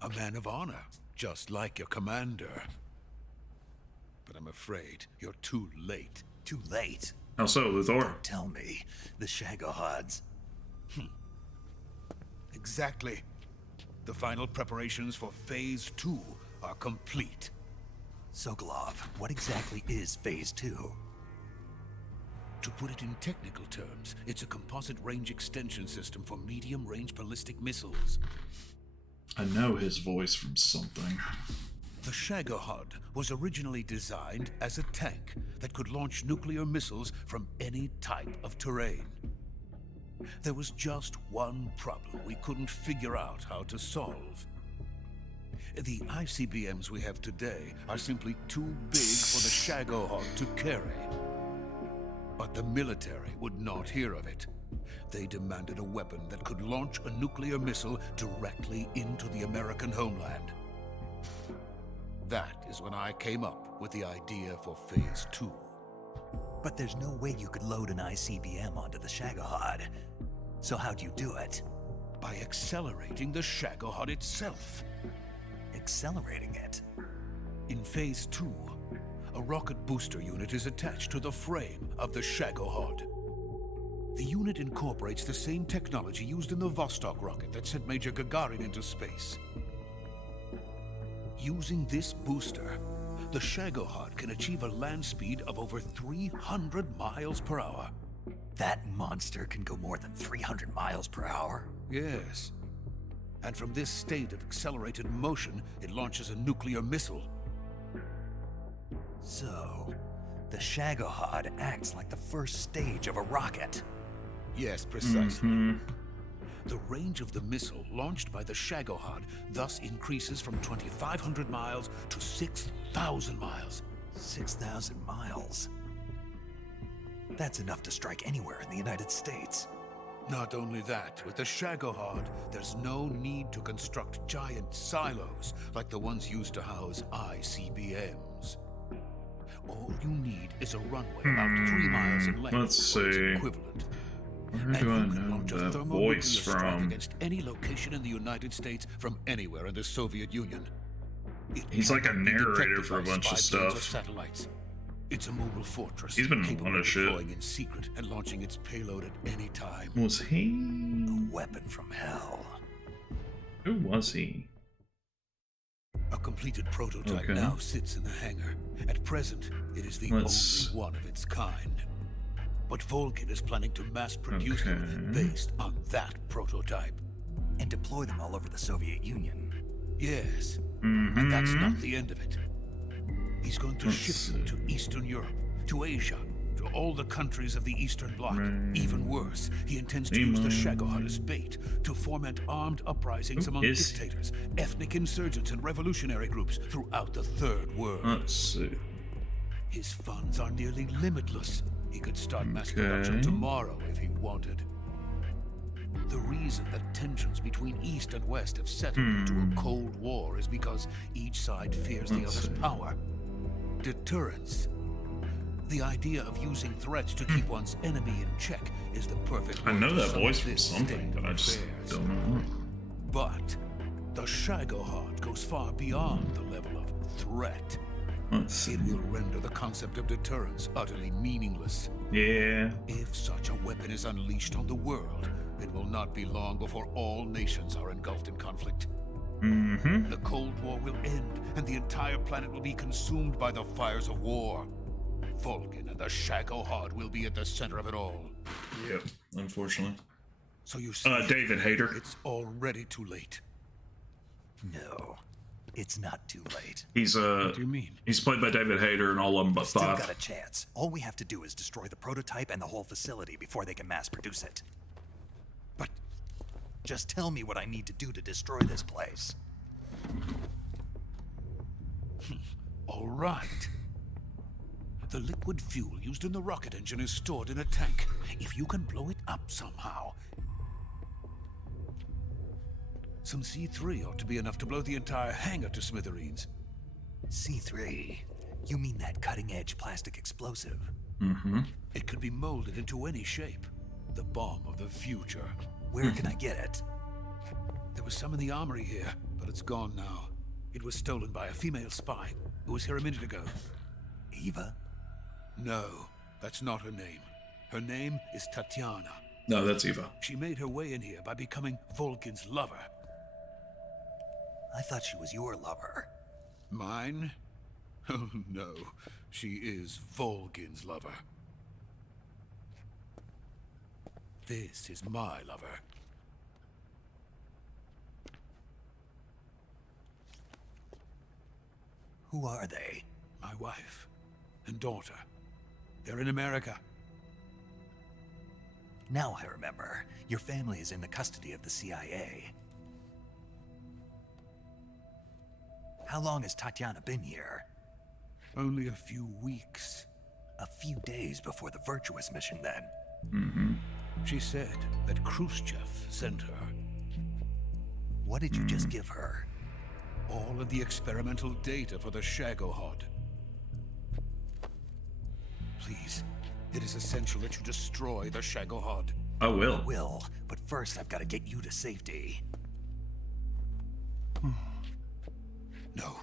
A man of honor, just like your commander. But I'm afraid you're too late. Too late? How so, Luthor? Don't tell me. The Shagohods. Exactly. The final preparations for Phase 2 are complete. Sokolov, what exactly is Phase 2? To put it in technical terms, it's a composite range extension system for medium-range ballistic missiles. I know his voice from something. The Shagohod was originally designed as a tank that could launch nuclear missiles from any type of terrain. There was just one problem we couldn't figure out how to solve. The ICBMs we have today are simply too big for the Shagohod to carry. But the military would not hear of it. They demanded a weapon that could launch a nuclear missile directly into the American homeland. That is when I came up with the idea for Phase 2. But there's no way you could load an ICBM onto the Shagohod. So how'd you do it? By accelerating the Shagohod itself. Accelerating it? In Phase 2, a rocket booster unit is attached to the frame of the Shagohod. The unit incorporates the same technology used in the Vostok rocket that sent Major Gagarin into space. Using this booster, the Shagohod can achieve a land speed of over 300 miles per hour. That monster can go more than 300 miles per hour? Yes. And from this state of accelerated motion, it launches a nuclear missile. So, the Shagohod acts like the first stage of a rocket. Yes, precisely. The range of the missile launched by the Shagohod thus increases from 2,500 miles to 6,000 miles. 6,000 miles? That's enough to strike anywhere in the United States. Not only that, with the Shagohod, there's no need to construct giant silos like the ones used to house ICBMs. All you need is a runway about 3 miles in length. Let's see. Equivalent. Where do I know that voice from? Against any location in the United States from anywhere in the Soviet Union. He's like a narrator for a bunch of stuff. Satellites. It's a mobile fortress. He's been capable on a of shit. deploying in secret and launching its payload at any time. Was he? A weapon from hell. Who was he? A completed prototype Okay. now sits in the hangar. At present, it is the only one of its kind. But Vulcan is planning to mass produce them based on that prototype. And deploy them all over the Soviet Union. Yes, and that's not the end of it. He's going to ship them to Eastern Europe, to Asia, to all the countries of the Eastern Bloc. Even worse, he intends to use the Shagohod as bait to foment armed uprisings among dictators, ethnic insurgents, and revolutionary groups throughout the Third World. Let's see. His funds are nearly limitless. He could start mass production tomorrow if he wanted. The reason that tensions between East and West have settled into a Cold War is because each side fears the other's power. Deterrence. The idea of using threats to keep one's enemy in check is the perfect I know word that to sum voice up from this something, state but I of just affairs. don't know. But the Shagohod goes far beyond the level of threat. Let's see. It will render the concept of deterrence utterly meaningless. Yeah. If such a weapon is unleashed on the world, it will not be long before all nations are engulfed in conflict. The Cold War will end, and the entire planet will be consumed by the fires of war. Vulcan and the Shagohod will be at the center of it all. Yep, unfortunately. So you see, David Hayter. it's already too late. No, it's not too late. He's What do you mean? he's played by David Hayter in all of them but Still 5. got a chance. All we have to do is destroy the prototype and the whole facility before they can mass produce it. But just tell me what I need to do to destroy this place. all right. The liquid fuel used in the rocket engine is stored in a tank. If you can blow it up somehow, some C3 ought to be enough to blow the entire hangar to smithereens. C3? You mean that cutting-edge plastic explosive? It could be molded into any shape. The bomb of the future. Where can I get it? There was some in the armory here, but it's gone now. It was stolen by a female spy who was here a minute ago. Eva? No, that's not her name. Her name is Tatiana. No, that's Eva. She made her way in here by becoming Vulcan's lover. I thought she was your lover. Mine? Oh no, she is Vulcan's lover. This is my lover. Who are they? My wife and daughter. They're in America. Now I remember. Your family is in the custody of the CIA. How long has Tatiana been here? Only a few weeks. A few days before the Virtuous mission, then. She said that Khrushchev sent her. What did you just give her? All of the experimental data for the Shagohod. Please, it is essential that you destroy the Shagohod. I will. I will, but first I've got to get you to safety. No.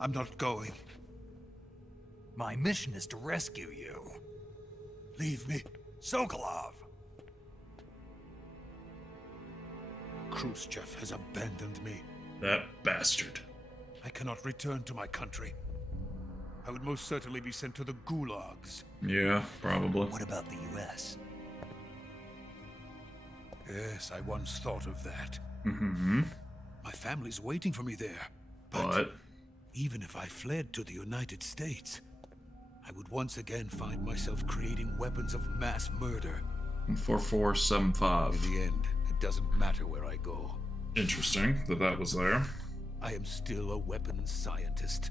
I'm not going. My mission is to rescue you. Leave me. Sokolov! Khrushchev has abandoned me. That bastard. I cannot return to my country. I would most certainly be sent to the gulags. Yeah, probably. What about the US? Yes, I once thought of that. My family's waiting for me there. But even if I fled to the United States, I would once again find myself creating weapons of mass murder. 4475. In the end, doesn't matter where I go. Interesting that was there. I am still a weapons scientist.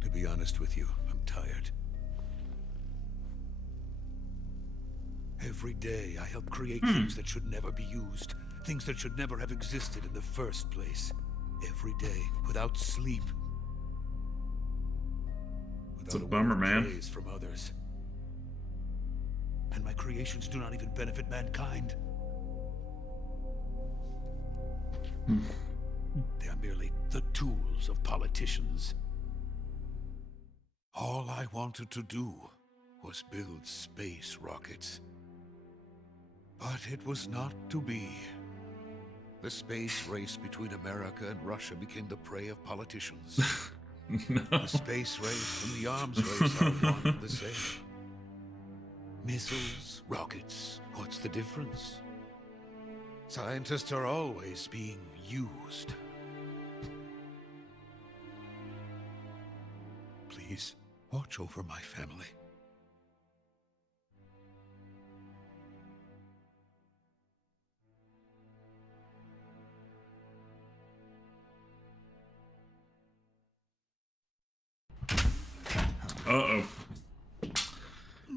To be honest with you, I'm tired. Every day I help create things that should never be used. Things that should never have existed in the first place. Every day, without sleep. It's a Without bummer, word of man. praise from others. And my creations do not even benefit mankind. They are merely the tools of politicians. All I wanted to do was build space rockets. But it was not to be. The space race between America and Russia became the prey of politicians. No. The space race and the arms race are one and the same. Missiles, rockets, what's the difference? Scientists are always being used. Please, watch over my family. Uh-oh.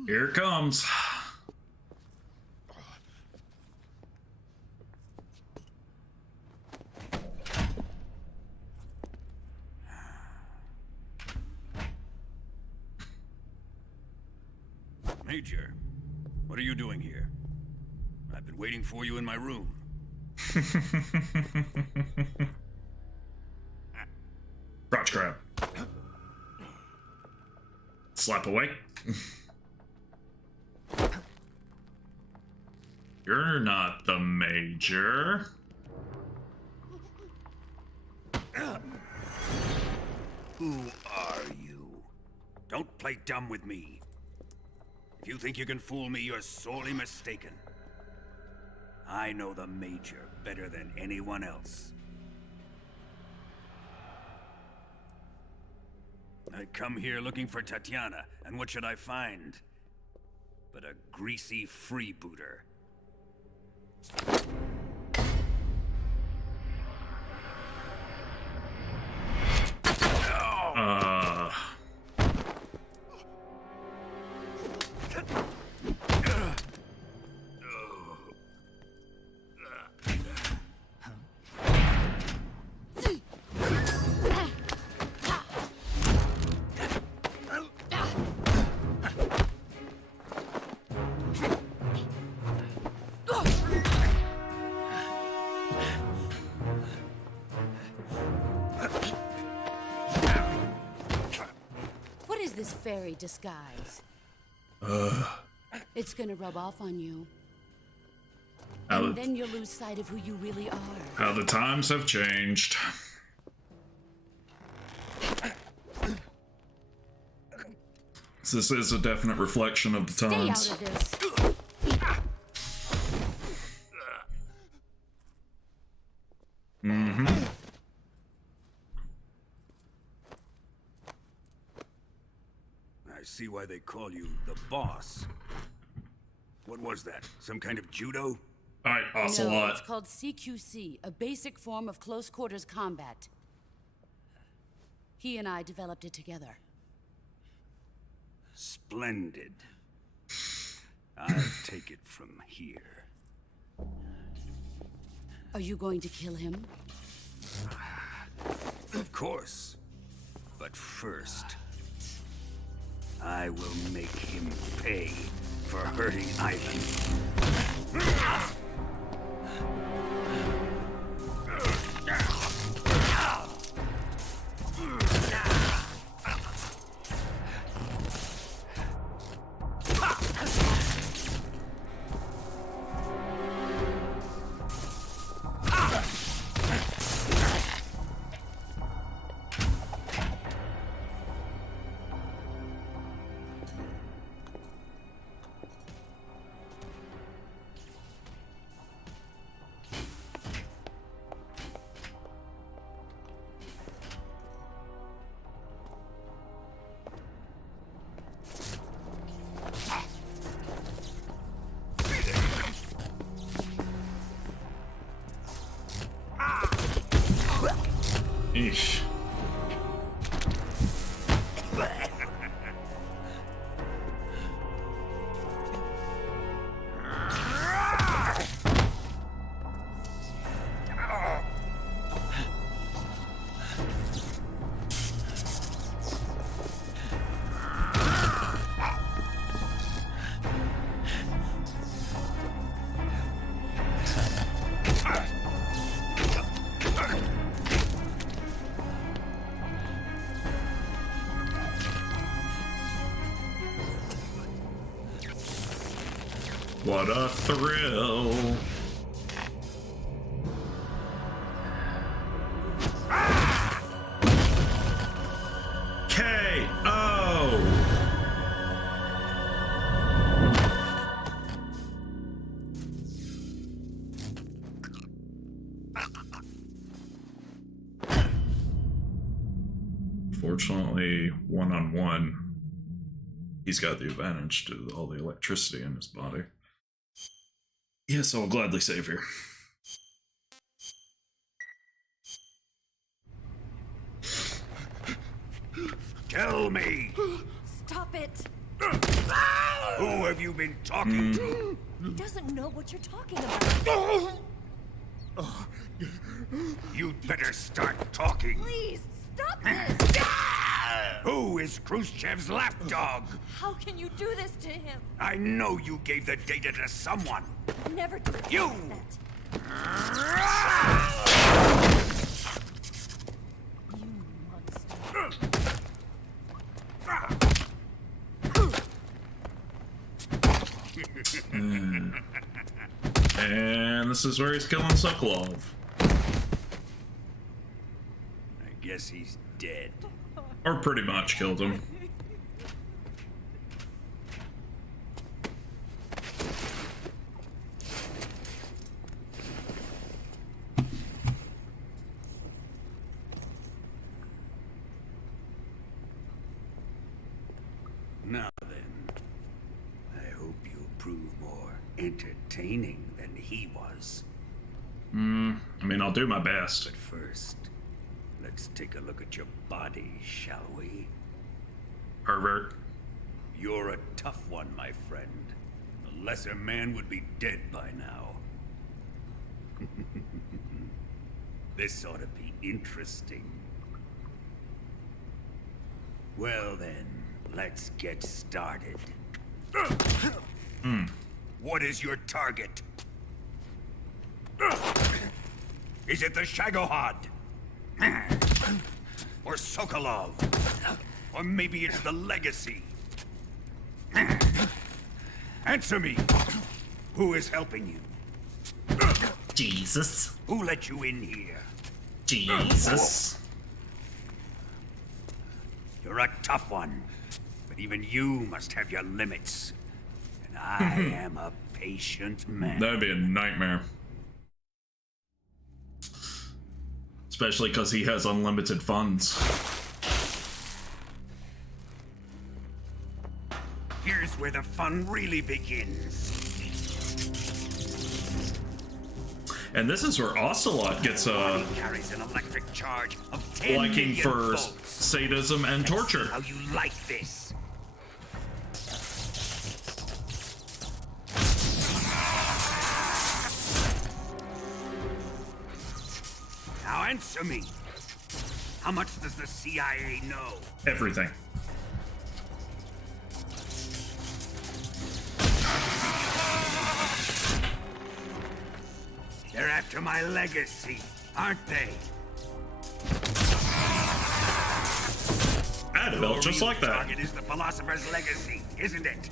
Here it comes. Major, what are you doing here? I've been waiting for you in my room. Crotch grab. Slap away. You're not the Major. Who are you? Don't play dumb with me. If you think you can fool me, you're sorely mistaken. I know the Major better than anyone else. I come here looking for Tatiana, and what should I find? But a greasy freebooter. What is this fairy disguise? It's gonna rub off on you. And then you'll lose sight of who you really are. How the times have changed. This is a definite reflection of the times. Stay out of this. Mm-hmm. I see why they call you the boss. What was that? Some kind of judo? Alright, Ocelot. No, it's called CQC, a basic form of close quarters combat. He and I developed it together. Splendid. I'll take it from here. Are you going to kill him? Of course. But first, I will make him pay for hurting Ivan. Eesh. What a thrill. K.O. Fortunately, one-on-one, he's got the advantage to all the electricity in his body. Yes, I'll gladly save here. Tell me! Stop it! Who have you been talking to? He doesn't know what you're talking about. You'd better start talking. Please, stop this! Who is Khrushchev's lapdog? How can you do this to him? I know you gave the data to someone. Never do You! that. You monster. And this is where he's killing Sokolov. I guess he's dead. Or pretty much killed him. Now then, I hope you'll prove more entertaining than he was. I mean, I'll do my best. But first, let's take a look at your body, shall we? Pervert. You're a tough one, my friend. A lesser man would be dead by now. This ought to be interesting. Well then, let's get started. What is your target? Is it the Shagohod? Or Sokolov? Or maybe it's the Legacy? Answer me! Who is helping you? Jesus. Who let you in here? Jesus. You're a tough one, but even you must have your limits. And I am a patient man. That'd be a nightmare. Especially because he has unlimited funds. Here's where the fun really begins. And this is where Ocelot gets a Carries an electric charge of 10 liking million for volts. sadism and torture. How you like this? Now answer me. How much does the CIA know? Everything. They're after my legacy, aren't they? Advil, just like that. Target is the philosopher's legacy, isn't it?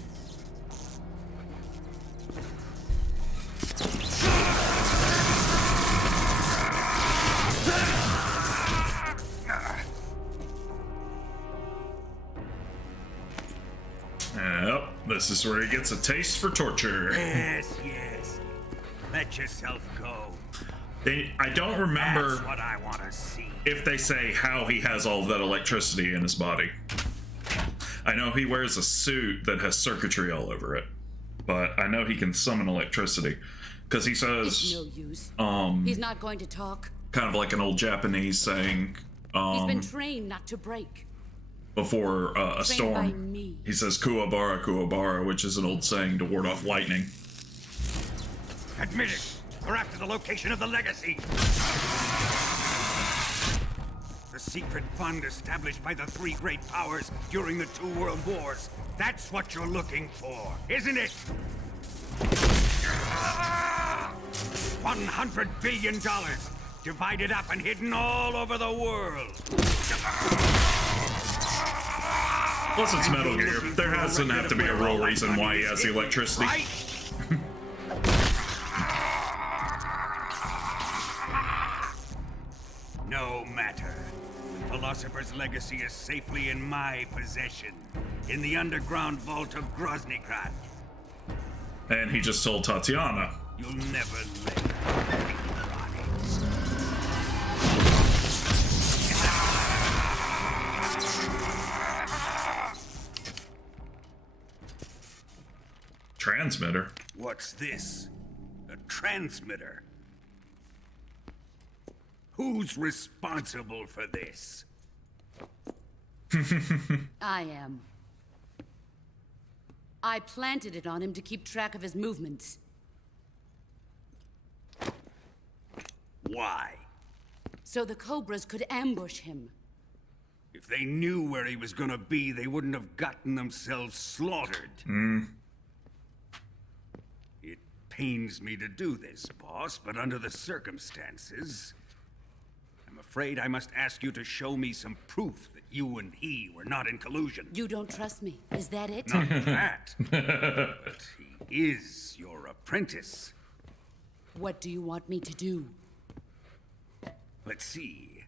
Yep, this is where he gets a taste for torture. Yes, yes. Let yourself go. I don't remember That's what I want to see. if they say how he has all of that electricity in his body. I know he wears a suit that has circuitry all over it, but I know he can summon electricity because he says, It's no use. He's not going to talk. kind of like an old Japanese saying, He's been trained not to break. Before a Trained storm. by me. He says Kuwabara, Kuwabara, which is an old saying to ward off lightning. Admit it! We're after the location of the legacy! The secret fund established by the three great powers during the 2 world wars. That's what you're looking for, isn't it? $100 billion, divided up and hidden all over the world. Plus it's Metal Gear. There doesn't have to be a real reason why he has electricity. No matter. The Philosopher's legacy is safely in my possession, in the underground vault of Groznygrad. And he just told Tatiana. You'll never let her rot it. Transmitter? What's this? A transmitter? Who's responsible for this? I am. I planted it on him to keep track of his movements. Why? So the Cobras could ambush him. If they knew where he was gonna be, they wouldn't have gotten themselves slaughtered. It pains me to do this, boss, but under the circumstances, I'm afraid I must ask you to show me some proof that you and he were not in collusion. You don't trust me, is that it? Not that. But he is your apprentice. What do you want me to do? Let's see.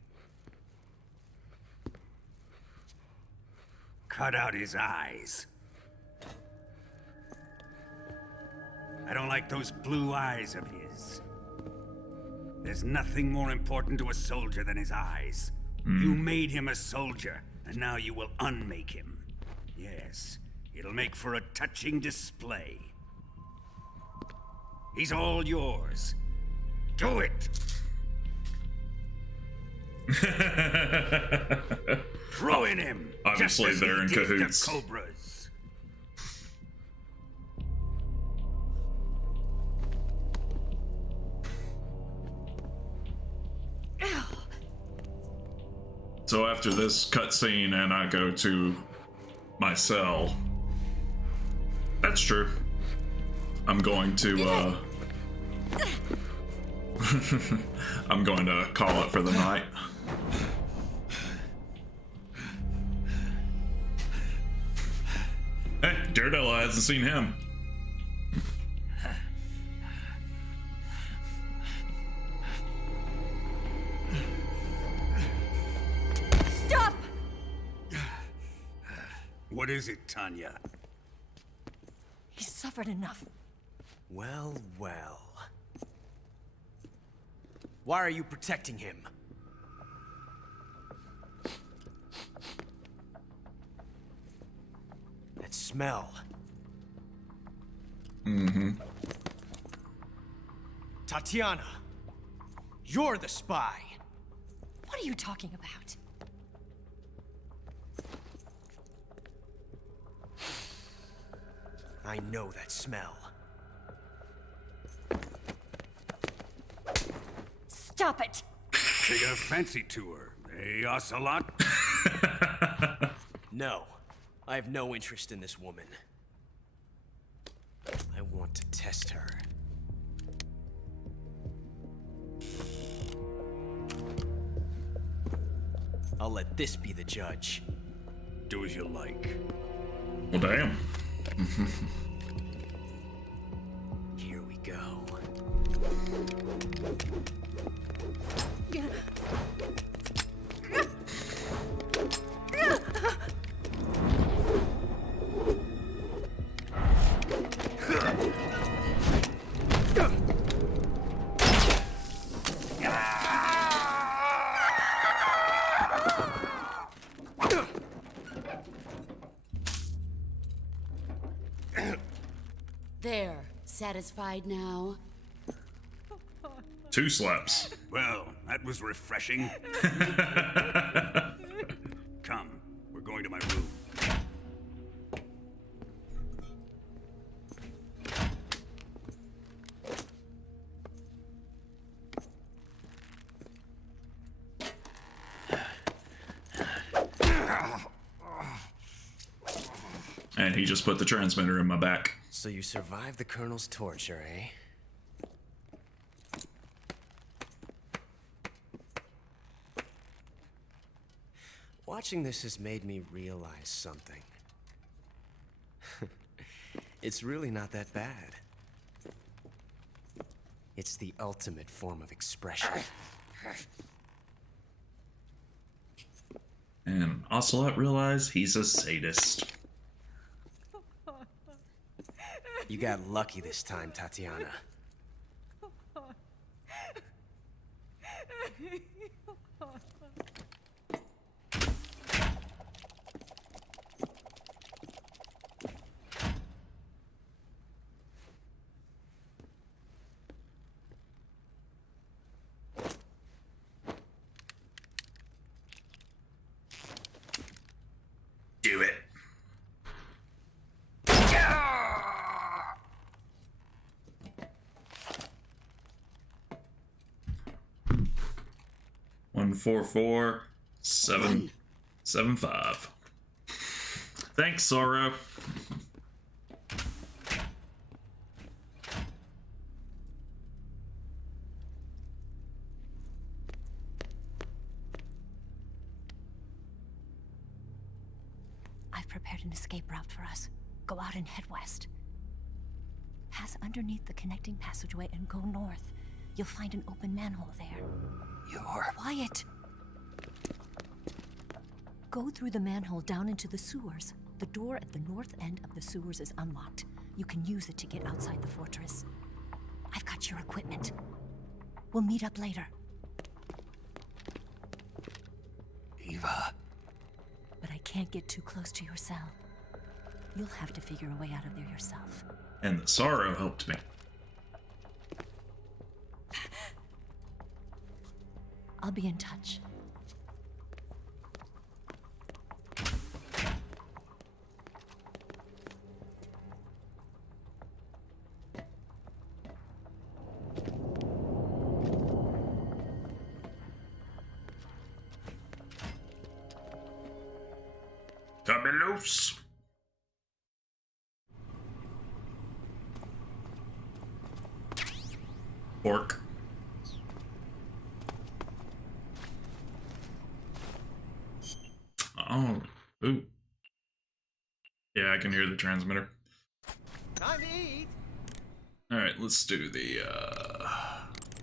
Cut out his eyes. I don't like those blue eyes of his. There's nothing more important to a soldier than his eyes. You made him a soldier, and now you will unmake him. Yes, it'll make for a touching display. He's all yours. Do it! Ruin him! Obviously, just as they're he in did cahoots. The Cobras. So after this cutscene and I go to my cell. That's true. I'm going to, I'm going to call it for the night. Hey, Daredevil hasn't seen him. Stop! What is it, Tanya? He's suffered enough. Well, well. Why are you protecting him? That smell. Tatiana, you're the spy. What are you talking about? I know that smell. Stop it! Taking a fancy tour, eh, Ocelot? No, I have no interest in this woman. I want to test her. I'll let this be the judge. Do as you like. Well, damn. Here we go. There, satisfied now? 2 slaps. Well, that was refreshing. Come, we're going to my room. And he just put the transmitter in my back. So you survived the Colonel's torture, eh? Watching this has made me realize something. It's really not that bad. It's the ultimate form of expression. And Ocelot realized he's a sadist. You got lucky this time, Tatiana. Do it. One 44775. Thanks, Sorrow. I've prepared an escape route for us. Go out and head west. Pass underneath the connecting passageway and go north. You'll find an open manhole there. You're... Quiet! Go through the manhole down into the sewers. The door at the north end of the sewers is unlocked. You can use it to get outside the fortress. I've got your equipment. We'll meet up later. Eva. But I can't get too close to your cell. You'll have to figure a way out of there yourself. And the Sorrow helped me. I'll be in touch. Coming loose. Pork. Oh, ooh. Yeah, I can hear the transmitter. Time to eat. All right, let's do the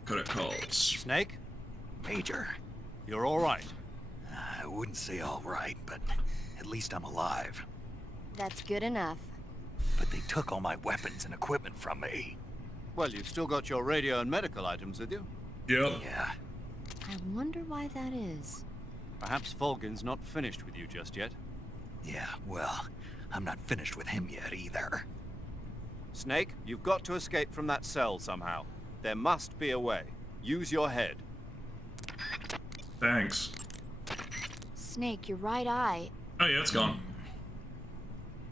cut it calls. Snake, Major. you're all right. I wouldn't say all right, but at least I'm alive. That's good enough. But they took all my weapons and equipment from me. Well, you've still got your radio and medical items with you. Yep. Yeah. I wonder why that is. Perhaps Volgin's not finished with you just yet. Yeah, well, I'm not finished with him yet either. Snake, you've got to escape from that cell somehow. There must be a way. Use your head. Thanks. Snake, your right eye. Oh yeah, it's gone.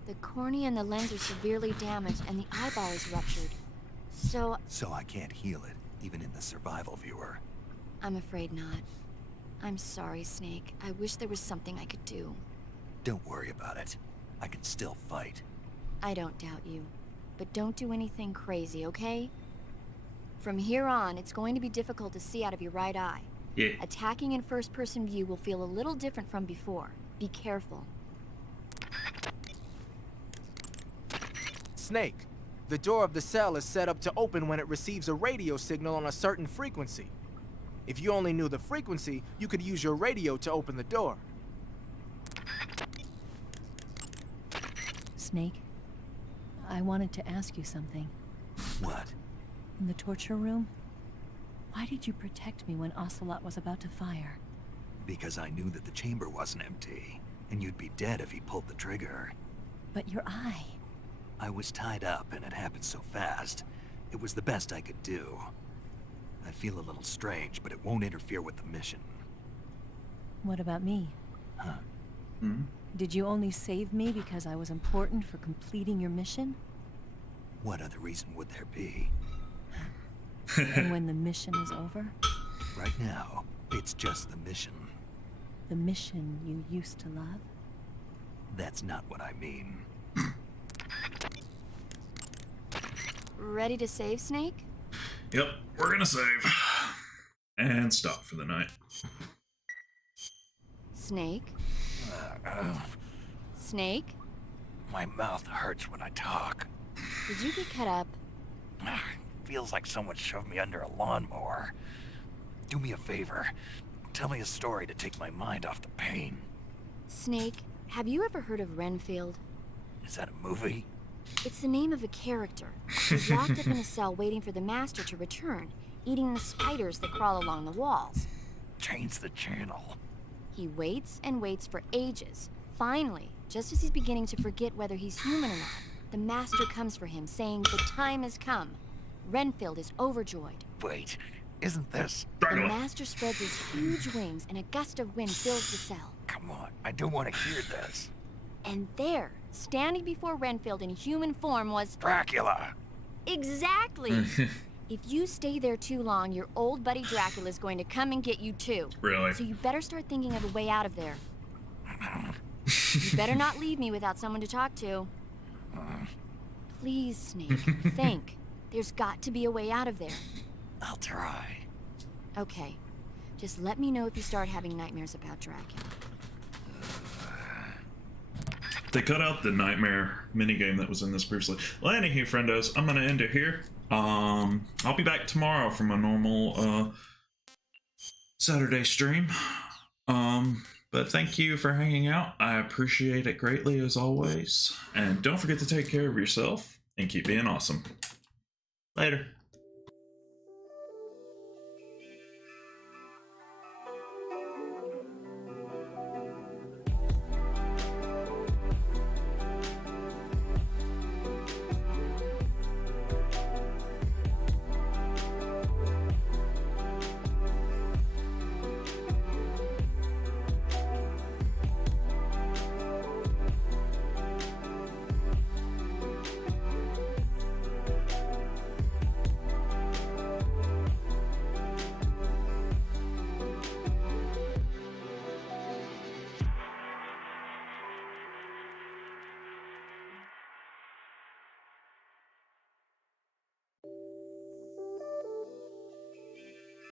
The cornea and the lens are severely damaged and the eyeball is ruptured. So I can't heal it, even in the survival viewer. I'm afraid not. I'm sorry, Snake. I wish there was something I could do. Don't worry about it. I can still fight. I don't doubt you. But don't do anything crazy, okay? From here on, it's going to be difficult to see out of your right eye. Yeah. Attacking in first-person view will feel a little different from before. Be careful. Snake, the door of the cell is set up to open when it receives a radio signal on a certain frequency. If you only knew the frequency, you could use your radio to open the door. Snake, I wanted to ask you something. What? In the torture room, why did you protect me when Ocelot was about to fire? Because I knew that the chamber wasn't empty, and you'd be dead if he pulled the trigger. But your eye... I was tied up, and it happened so fast. It was the best I could do. I feel a little strange, but it won't interfere with the mission. What about me? Huh? Hmm? Did you only save me because I was important for completing your mission? What other reason would there be? And when the mission is over? Right now, it's just the mission. The mission you used to love? That's not what I mean. Ready to save, Snake? Yep, we're gonna save. And stop for the night. Snake? Snake? My mouth hurts when I talk. Did you get cut up? Feels like someone shoved me under a lawnmower. Do me a favor. Tell me a story to take my mind off the pain. Snake, have you ever heard of Renfield? Is that a movie? It's the name of a character. He's locked up in a cell waiting for the master to return, eating the spiders that crawl along the walls. Change the channel. He waits and waits for ages. Finally, just as he's beginning to forget whether he's human or not, the master comes for him, saying the time has come. Renfield is overjoyed. Wait, isn't this... The master spreads his huge wings and a gust of wind fills the cell. Come on, I don't want to hear this. And there, standing before Renfield in human form was... Dracula! Exactly! If you stay there too long, your old buddy Dracula's going to come and get you too. Really? So you better start thinking of a way out of there. You better not leave me without someone to talk to. Please, Snake, think. There's got to be a way out of there. I'll try. Okay. Just let me know if you start having nightmares about Dracula. They cut out the nightmare minigame that was in this previously. Well, anywho, friendos, I'm gonna end it here. I'll be back tomorrow for my normal Saturday stream. But thank you for hanging out. I appreciate it greatly as always. And don't forget to take care of yourself and keep being awesome. Later.